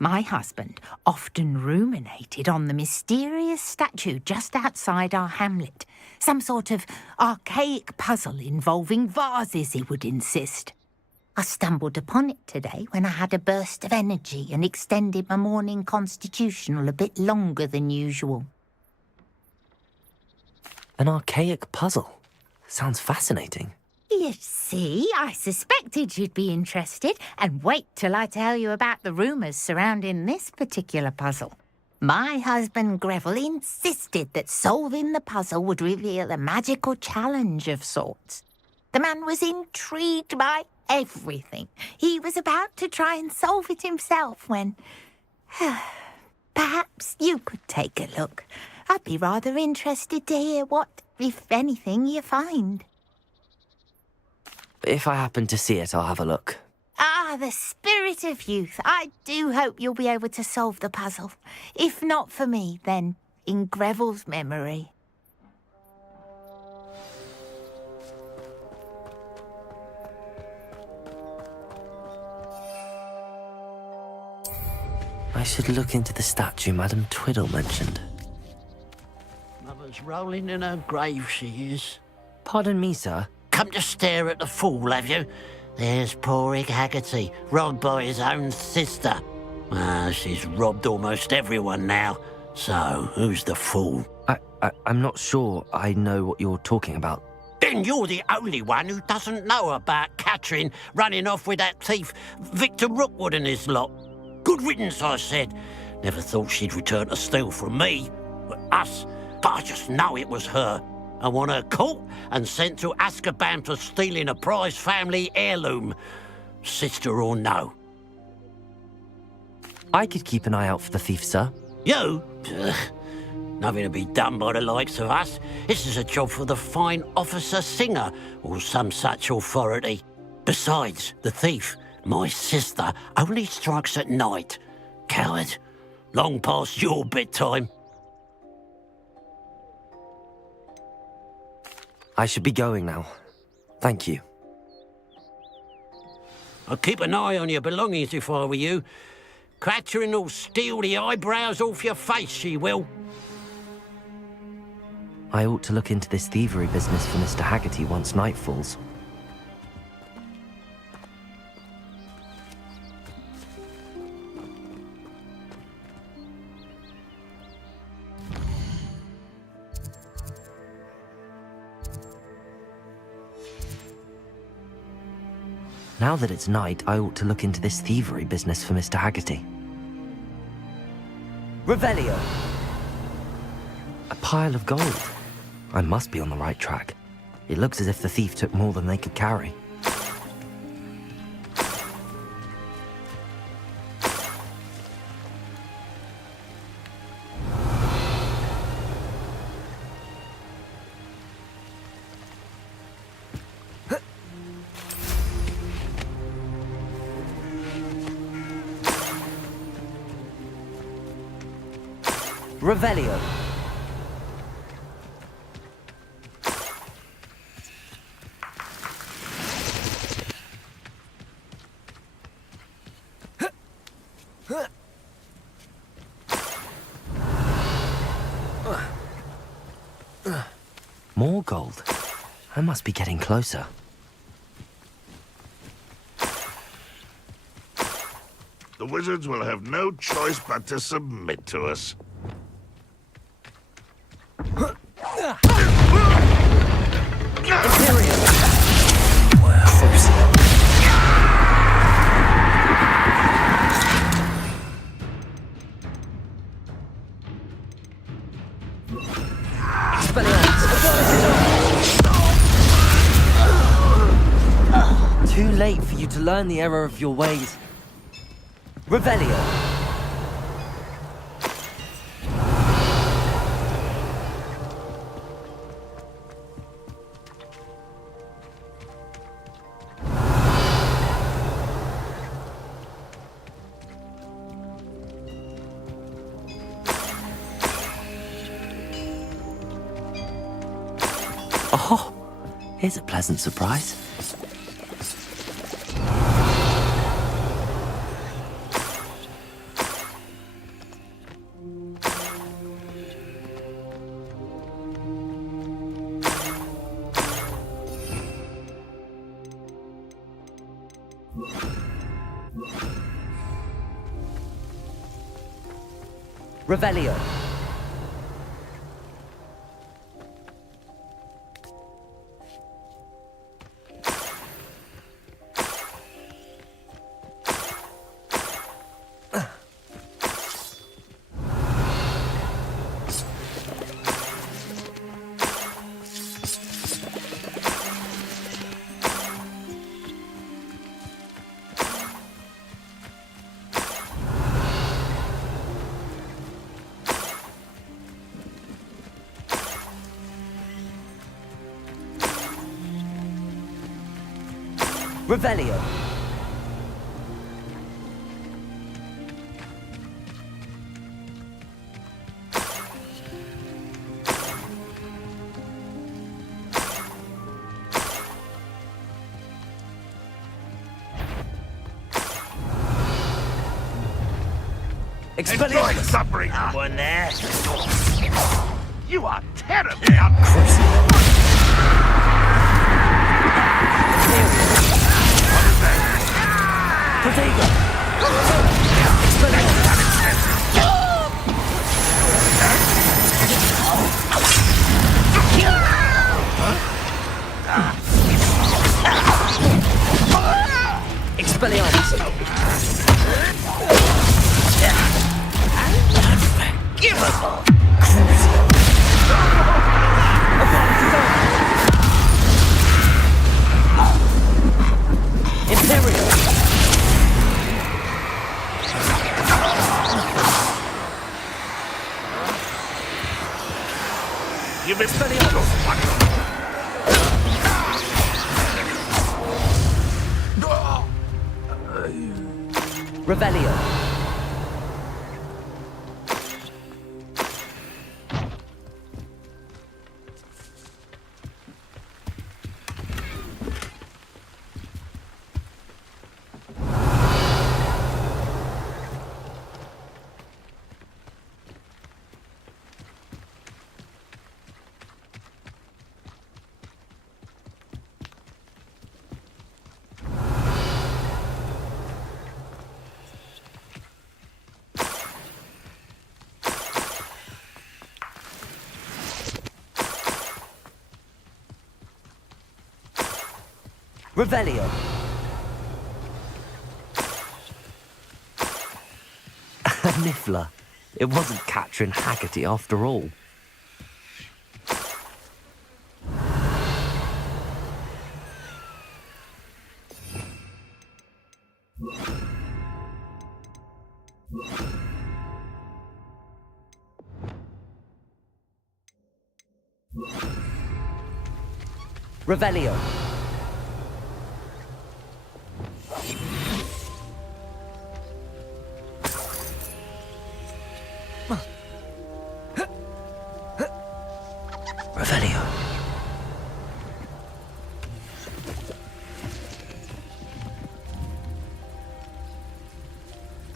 My husband often ruminated on the mysterious statue just outside our hamlet. Some sort of archaic puzzle involving vases, he would insist. I stumbled upon it today when I had a burst of energy and extended my morning constitutional a bit longer than usual. An archaic puzzle. Sounds fascinating. You see, I suspected you'd be interested, and wait till I tell you about the rumours surrounding this particular puzzle. My husband Greville insisted that solving the puzzle would reveal a magical challenge of sorts. The man was intrigued by everything. He was about to try and solve it himself when... Perhaps you could take a look. I'd be rather interested to hear what, if anything, you find. If I happen to see it, I'll have a look. Ah, the spirit of youth. I do hope you'll be able to solve the puzzle. If not for me, then in Greville's memory. I should look into the statue Madam Twiddle mentioned. Mother's rolling in her grave, she is. Pardon me, sir. come to stare at the fool, have you? There's poor Ig Haggerty, robbed by his own sister. She's robbed almost everyone now. So, who's the fool? I'm not sure I know what you're talking about. Then you're the only one who doesn't know about Catherine running off with that thief, Victor Rookwood and his lot. Good riddance, I said. Never thought she'd return to steal from me, us, but I just know it was her. I want her caught and sent to Azkaban for stealing a prize family heirloom. Sister or no. I could keep an eye out for the thief, sir. You? Ugh. Nothing to be done by the likes of us. This is a job for the fine officer Singer or some such authority. Besides, the thief, my sister, only strikes at night. Coward. Long past your bedtime. I should be going now. Thank you. I'd keep an eye on your belongings if I were you. Catherine will steal the eyebrows off your face, she will. I ought to look into this thievery business for Mr. Haggerty once night falls. Now that it's night, I ought to look into this thievery business for Mr. Haggerty. Revelio! A pile of gold. I must be on the right track. It looks as if the thief took more than they could carry. Revelio. More gold. I must be getting closer. The wizards will have no choice but to submit to us. Too late for you to learn the error of your ways. Revelio. Oh, here's a pleasant surprise. Revelio. Revelio. Enjoy suffering, one there. You are terribly Expelliarmus! Unforgivable! Imperial! You've Expelliarmus! Revelio! Revelio! A Niffler. It wasn't Catherine Haggerty after all. Revelio! Revelio.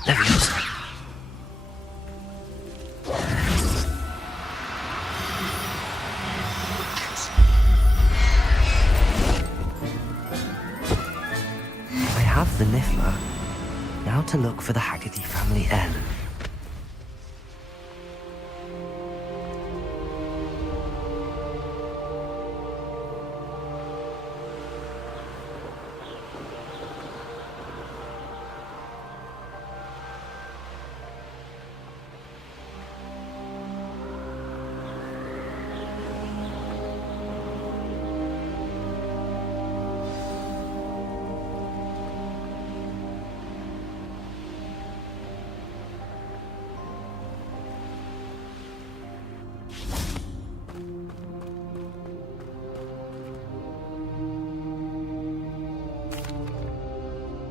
Leviosa. I have the Niffler. Now to look for the Haggerty family heirloom.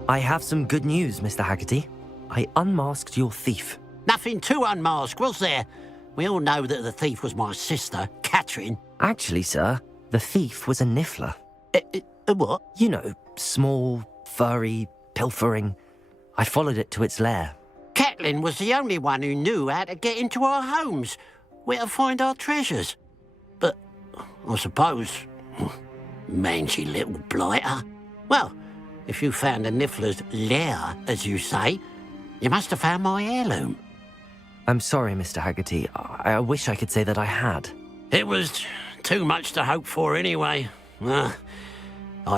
I have some good news, Mr. Haggerty. I unmasked your thief. Nothing to unmask, was there? We all know that the thief was my sister, Catherine. Actually, sir, the thief was a Niffler. A what? You know, small, furry, pilfering. I followed it to its lair. Catelyn was the only one who knew how to get into our homes, where to find our treasures. But I suppose, mangy little blighter. Well, if you found the Niffler's lair, as you say, you must have found my heirloom. I'm sorry, Mr. Haggerty. I wish I could say that I had. It was too much to hope for anyway. I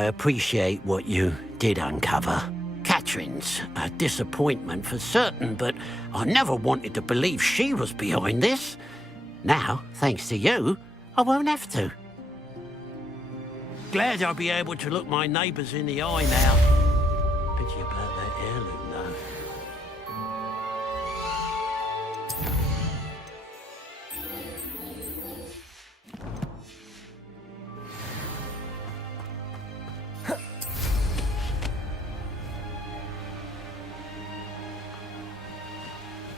appreciate what you did uncover. Catherine's a disappointment for certain, but I never wanted to believe she was behind this. Now, thanks to you, I won't have to. Glad I'll be able to look my neighbours in the eye now. Pity about that heirloom, though.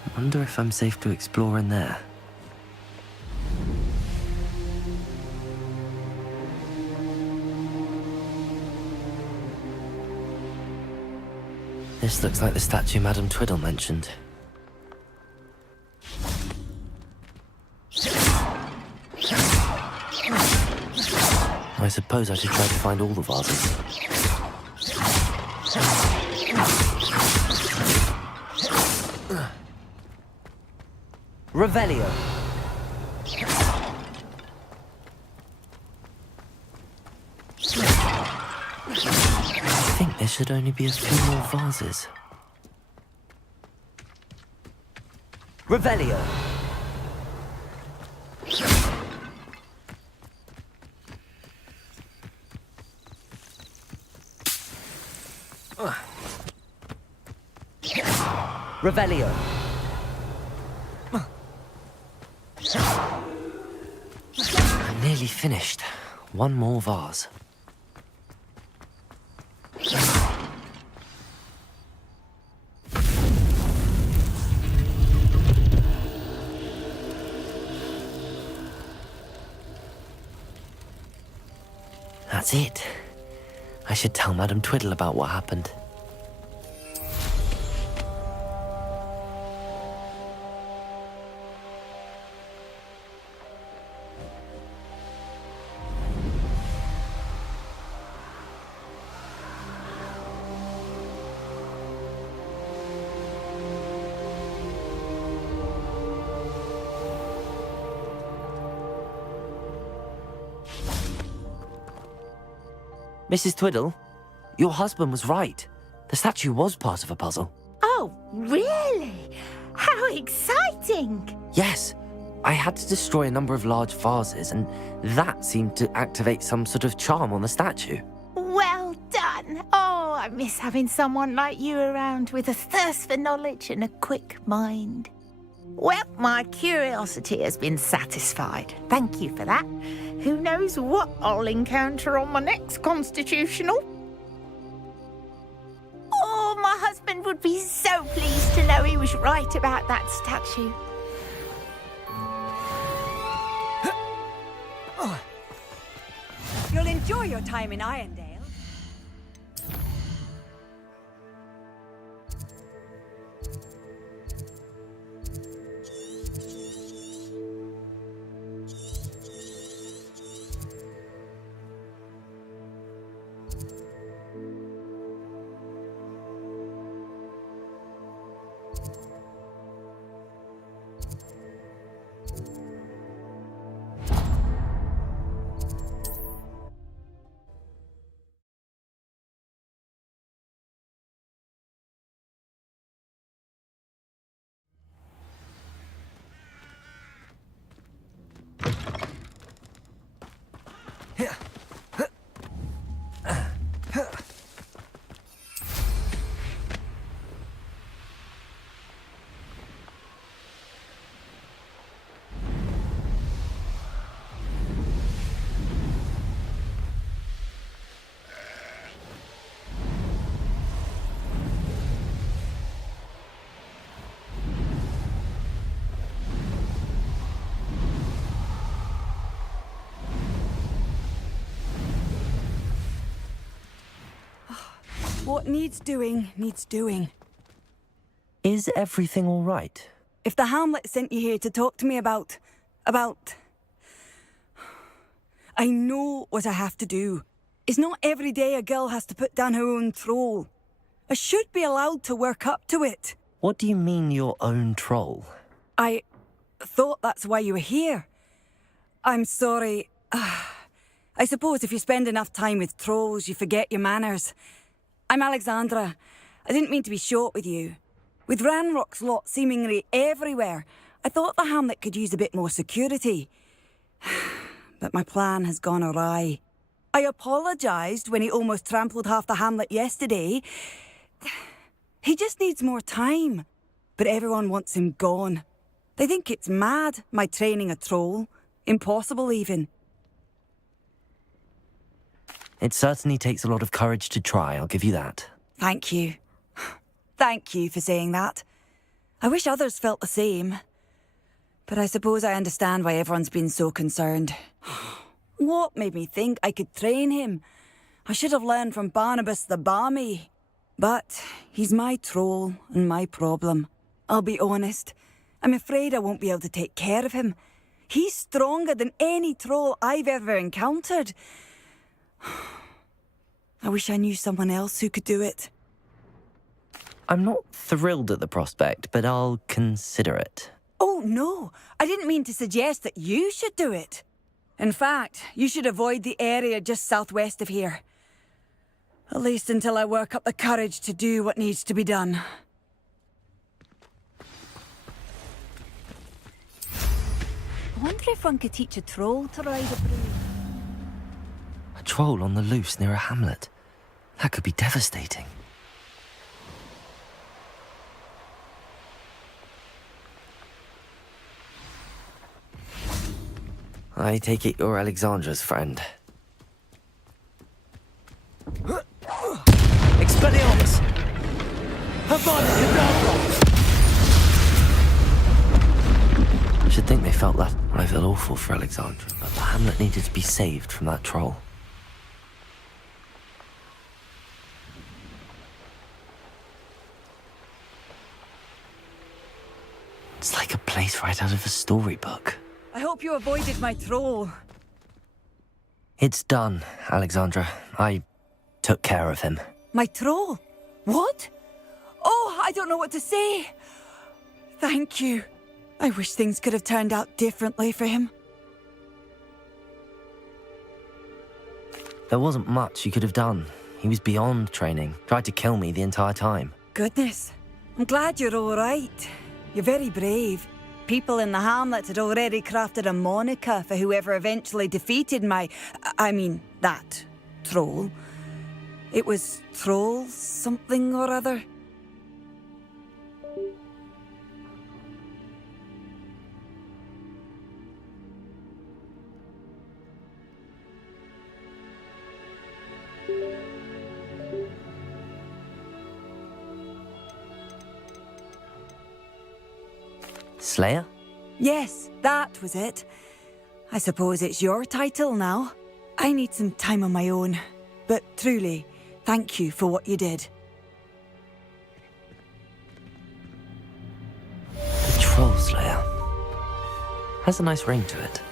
I wonder if I'm safe to explore in there. This looks like the statue Madame Twiddle mentioned. I suppose I should try to find all the vases. Revelio. think there should only be a few more vases. Revelio! Revelio! I'm nearly finished. One more vase. That's it. I should tell Madame Twiddle about what happened. Mrs. Twiddle, your husband was right. The statue was part of a puzzle. Oh, really? How exciting! Yes, I had to destroy a number of large vases, and that seemed to activate some sort of charm on the statue. Well done. Oh, I miss having someone like you around with a thirst for knowledge and a quick mind. Well, my curiosity has been satisfied. Thank you for that. Who knows what I'll encounter on my next constitutional? Oh, my husband would be so pleased to know he was right about that statue. You'll enjoy your time in Irondale. What needs doing, needs doing. Is everything all right? If the Hamlet sent you here to talk to me about... I know what I have to do. It's not every day a girl has to put down her own troll. I should be allowed to work up to it. What do you mean, your own troll? I thought that's why you were here. I'm sorry. I suppose if you spend enough time with trolls, you forget your manners. I'm Alexandra. I didn't mean to be short with you. With Ranrock's lot seemingly everywhere, I thought the Hamlet could use a bit more security. But my plan has gone awry. I apologised when he almost trampled half the Hamlet yesterday. He just needs more time. But everyone wants him gone. They think it's mad, my training a troll. Impossible, even. It certainly takes a lot of courage to try, I'll give you that. Thank you. Thank you for saying that. I wish others felt the same. But I suppose I understand why everyone's been so concerned. What made me think I could train him? I should have learned from Barnabas the Barmy. But he's my troll and my problem. I'll be honest. I'm afraid I won't be able to take care of him. He's stronger than any troll I've ever encountered. I wish I knew someone else who could do it. I'm not thrilled at the prospect, but I'll consider it. Oh, no. I didn't mean to suggest that you should do it. In fact, you should avoid the area just southwest of here. At least until I work up the courage to do what needs to be done. I wonder if one could teach a troll to ride a broom. A troll on the loose near a hamlet. That could be devastating. I take it you're Alexandra's friend. Expelliarmus! I should think they felt that. I feel awful for Alexandra, but the hamlet needed to be saved from that troll. It's like a place right out of a storybook. I hope you avoided my troll. It's done, Alexandra. I took care of him. My troll? What? Oh, I don't know what to say. Thank you. I wish things could have turned out differently for him. There wasn't much you could have done. He was beyond training. Tried to kill me the entire time. Goodness. I'm glad you're all right. You're very brave. People in the hamlet had already crafted a moniker for whoever eventually defeated that troll. It was Troll something or other. Slayer? Yes, that was it. I suppose it's your title now. I need some time on my own. But truly, thank you for what you did. The Troll Slayer. Has a nice ring to it.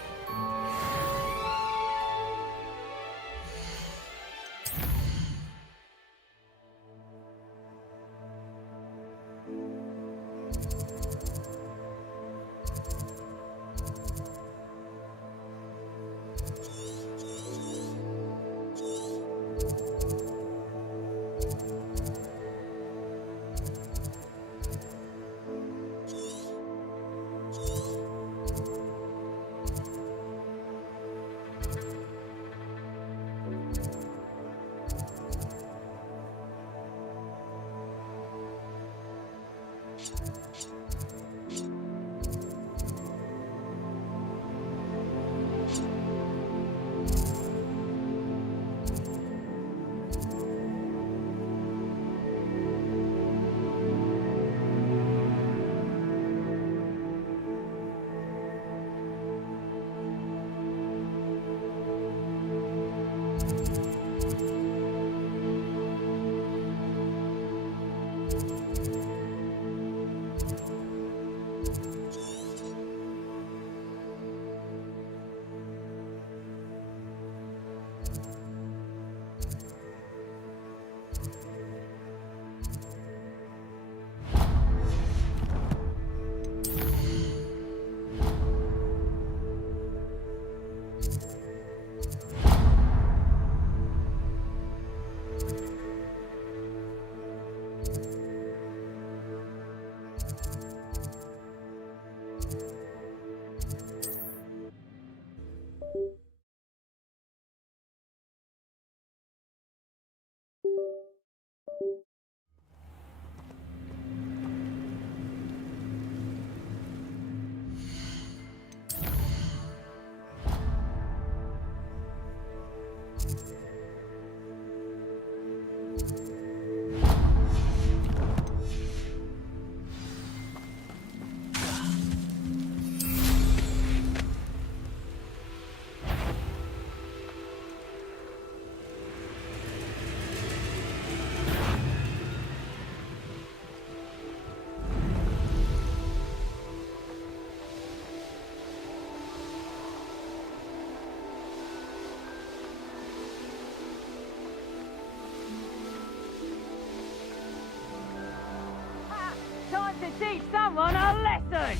Time to teach someone a lesson!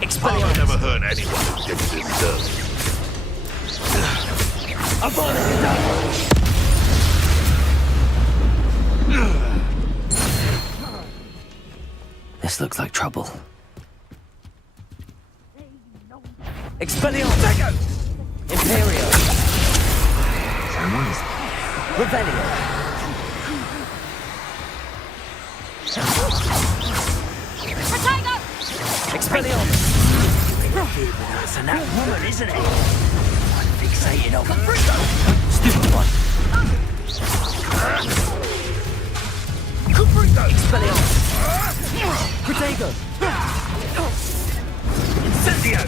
I've never heard anyone who didn't deserve it. This looks like trouble. Expelliarmus! Imperio! Revelio! Protego! Expelliarmus! That's an that woman, isn't it? I'm fixated on stupid one. Expelliarmus! Protego! Incendio!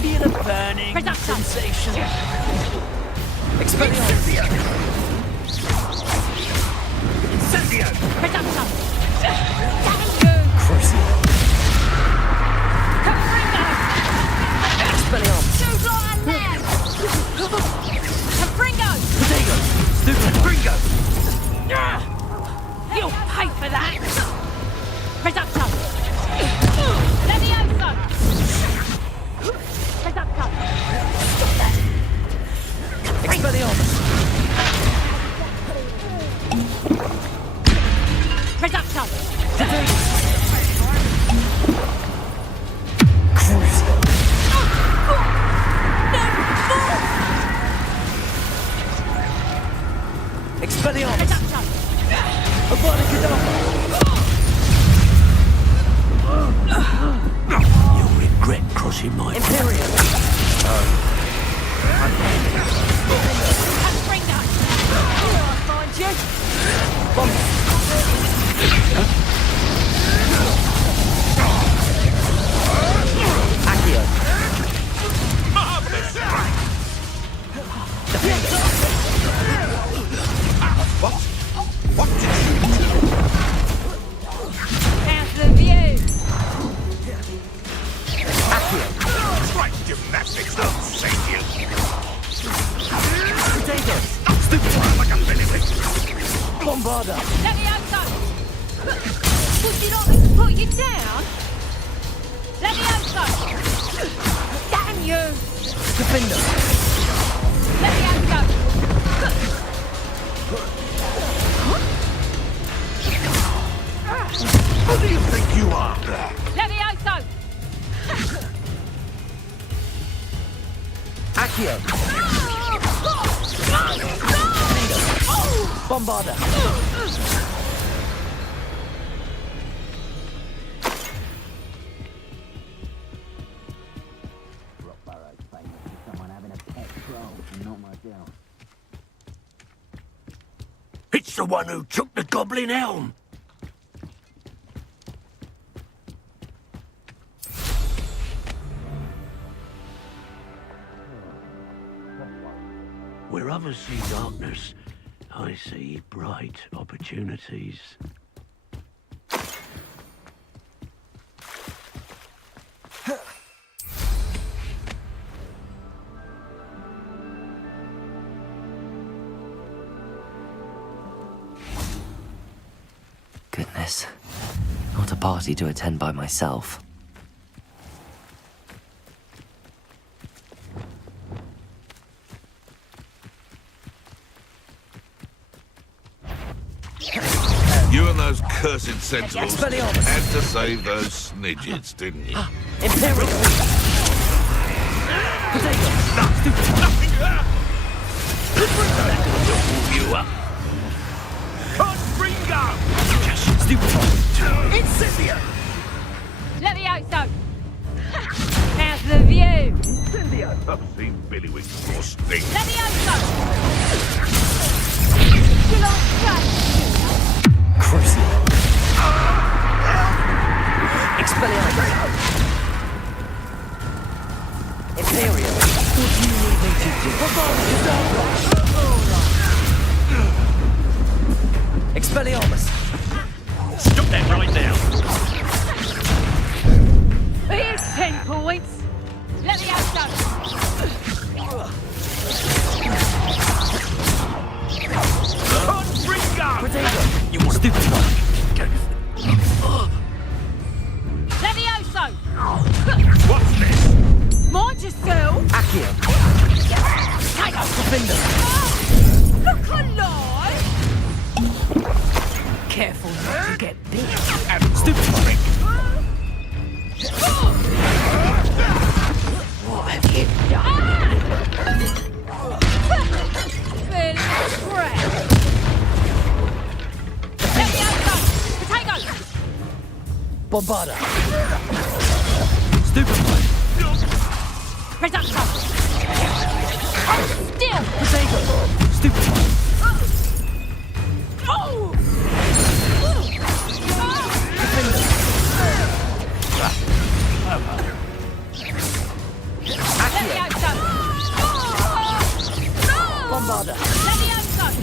Feel a burning sensation. Expelliarmus! Incendio! Reduction! Crucial! Expelliarmus! Shoot light and land! Confringo! Protego! Stupid Fringo! You'll pay for that! Reduction! Levioso! Reduction! Expelliarmus! Reduction! Expelliarmus! You'll regret crossing my Imperial! Confringo! I'll find you! Accio! What did you do? How's the view? Right gymnastics don't save you. Potatoes! Stupid one like a billywig. Bombarda! Levioso! Would you not let me put you down? Levioso! Damn you! Defender! Levioso! Who do you think you are? Levioso! Accio! Bombarda! It's the one who took the Goblin Helm! Where others see darkness, I see bright opportunities. Goodness. Not a party to attend by myself. You and those cursed sentinels had to save those snidgets, didn't you? Imperial! You up? Confringo! Stupid one! Incendio! Levioso! How's the view? Incendio! I've seen Billywig's more stink. Levioso! You like that? Crucial! Expelliarmus! Imperial! What do you need me to do? Expelliarmus! Stop that right now! Here's 10 points! Levioso! Careful not to get bit. Stupid trick! What have you done? Fairly crap. Let me out, son. Potato! Bombarda. Stupid one. Press up, son. Hold still. Potato. Stupid one. Oh! Let me out, son. Bombarda. Let me out, son.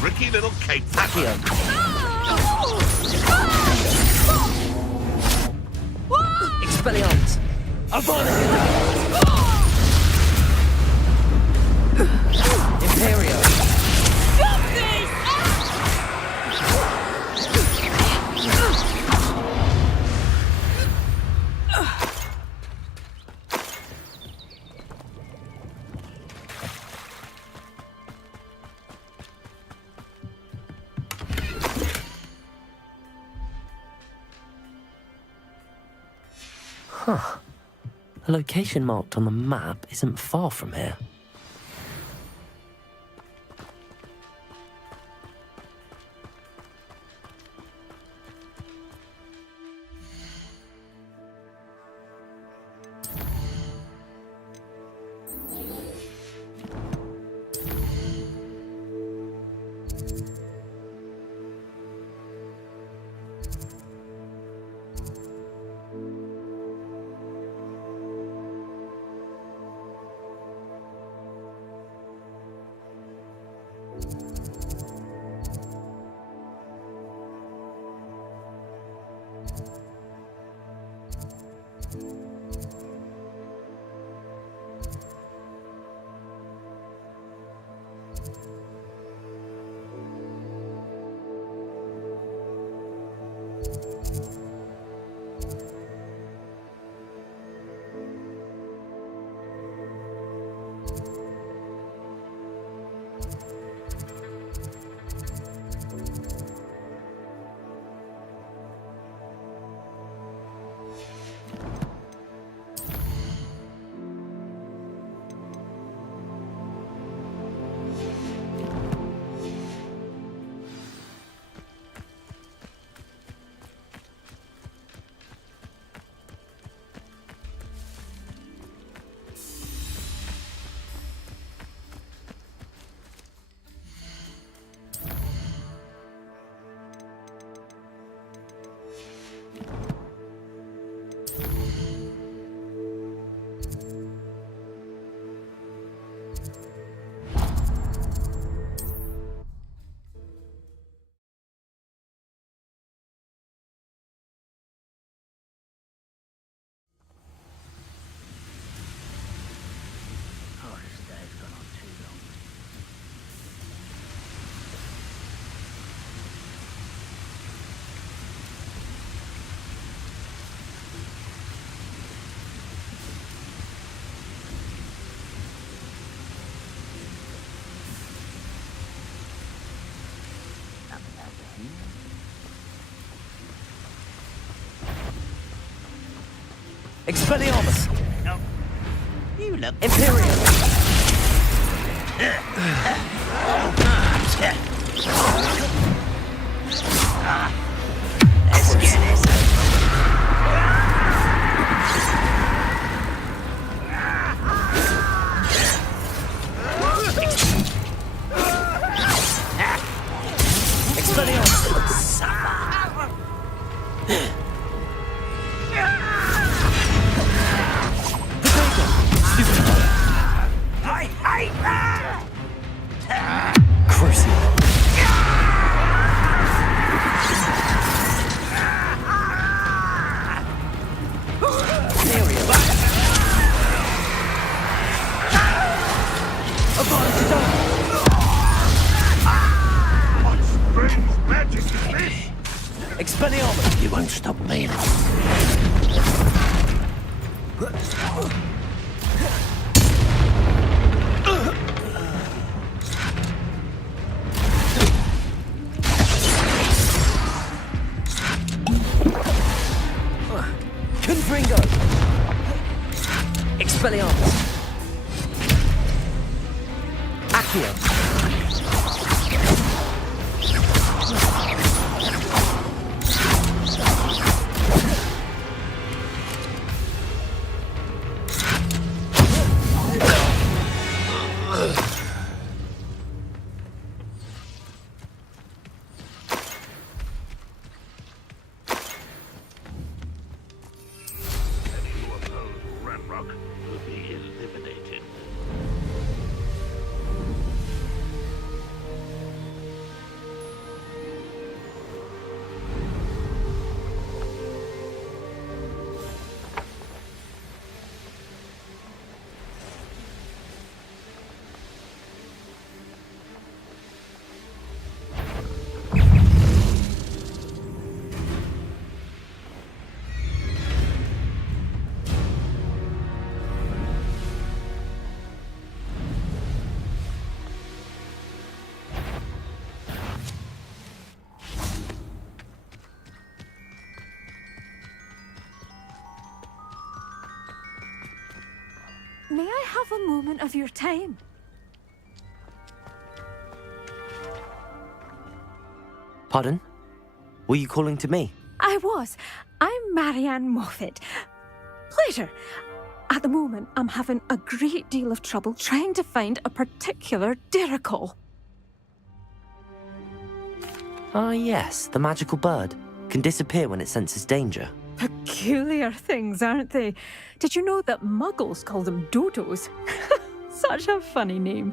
Tricky little cape flapper. Expelliarmus. Avada. Imperio. Stop this! Huh. The location marked on the map isn't far from here. Expelliarmus. No. You look... Imperial. Let's get this. Expelliarmus. I hate that! Crucial. What strange magic is this? Expelliarmus. You won't stop me. Expelliarmus! Accio! May I have a moment of your time? Pardon? Were you calling to me? I was. I'm Marianne Moffat. Pleasure. At the moment, I'm having a great deal of trouble trying to find a particular Diricol. Ah, yes, the magical bird. Can disappear when it senses danger. Peculiar things, aren't they? Did you know that muggles call them dodos? Such a funny name.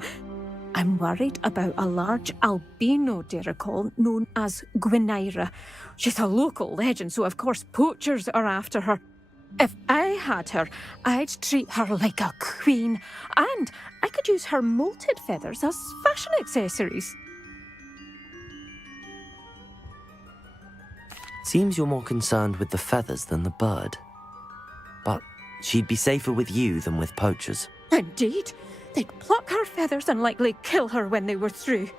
I'm worried about a large albino Diricol known as Gwynaira. She's a local legend, so of course poachers are after her. If I had her, I'd treat her like a queen, and I could use her molted feathers as fashion accessories. Seems you're more concerned with the feathers than the bird. But she'd be safer with you than with poachers. Indeed. They'd pluck her feathers and likely kill her when they were through.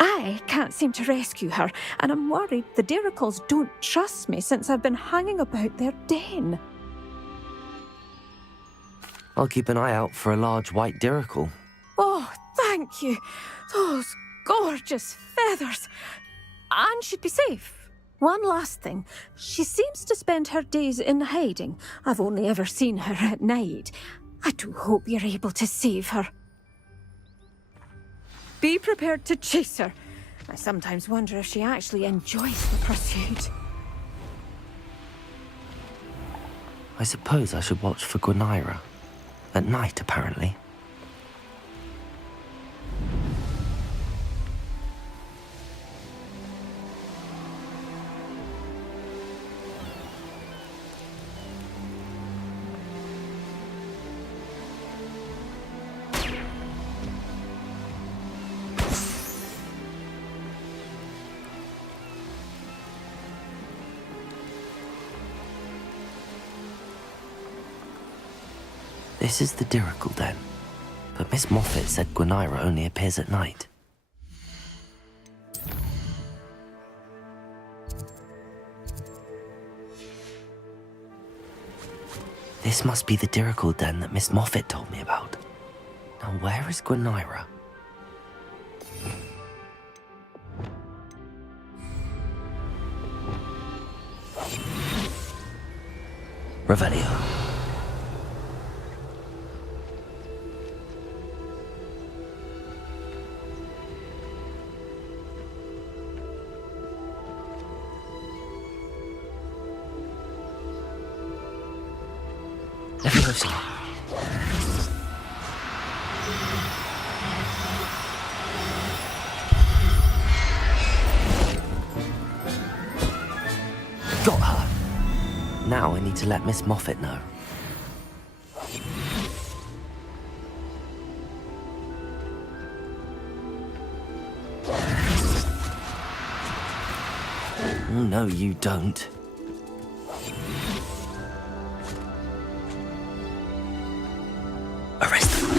I can't seem to rescue her, and I'm worried the Diricols don't trust me since I've been hanging about their den. I'll keep an eye out for a large white Diricol. Oh, thank you. Those gorgeous feathers. And she'd be safe. One last thing. She seems to spend her days in hiding. I've only ever seen her at night. I do hope you're able to save her. Be prepared to chase her. I sometimes wonder if she actually enjoys the pursuit. I suppose I should watch for Gwynaira. At night, apparently. This is the Diricol den, but Miss Moffat said Gwynaira only appears at night. This must be the Diricol den that Miss Moffat told me about. Now where is Gwynaira? Revelio. Leviosa. Got her. Now I need to let Miss Moffat know. No, you don't. Arrest them.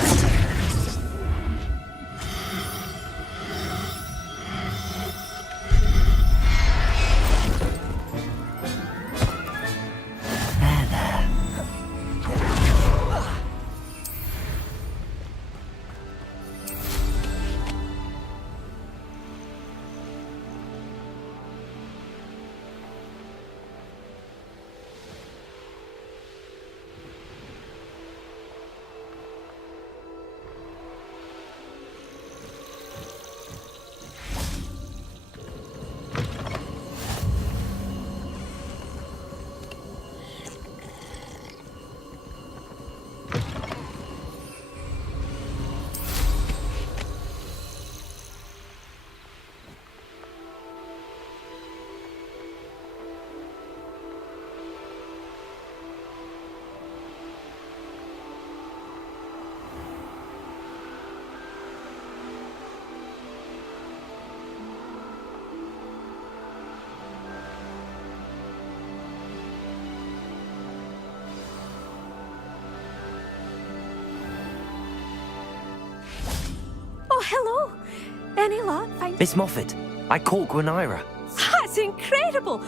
Any luck? Find Miss Moffat, I caught Gwenira. That's incredible!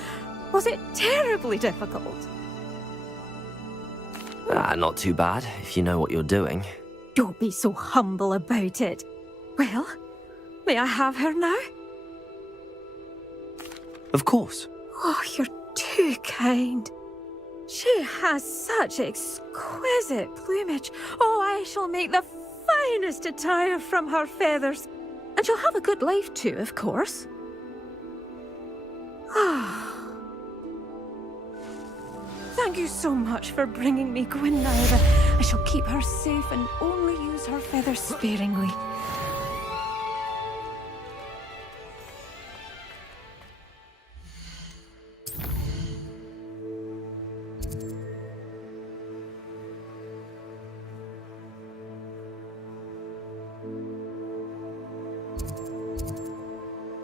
Was it terribly difficult? Not too bad, if you know what you're doing. Don't be so humble about it. Well, may I have her now? Of course. Oh, you're too kind. She has such exquisite plumage. Oh, I shall make the finest attire from her feathers. And she'll have a good life too, of course. Ah. Thank you so much for bringing me Gwenira. I shall keep her safe and only use her feathers sparingly.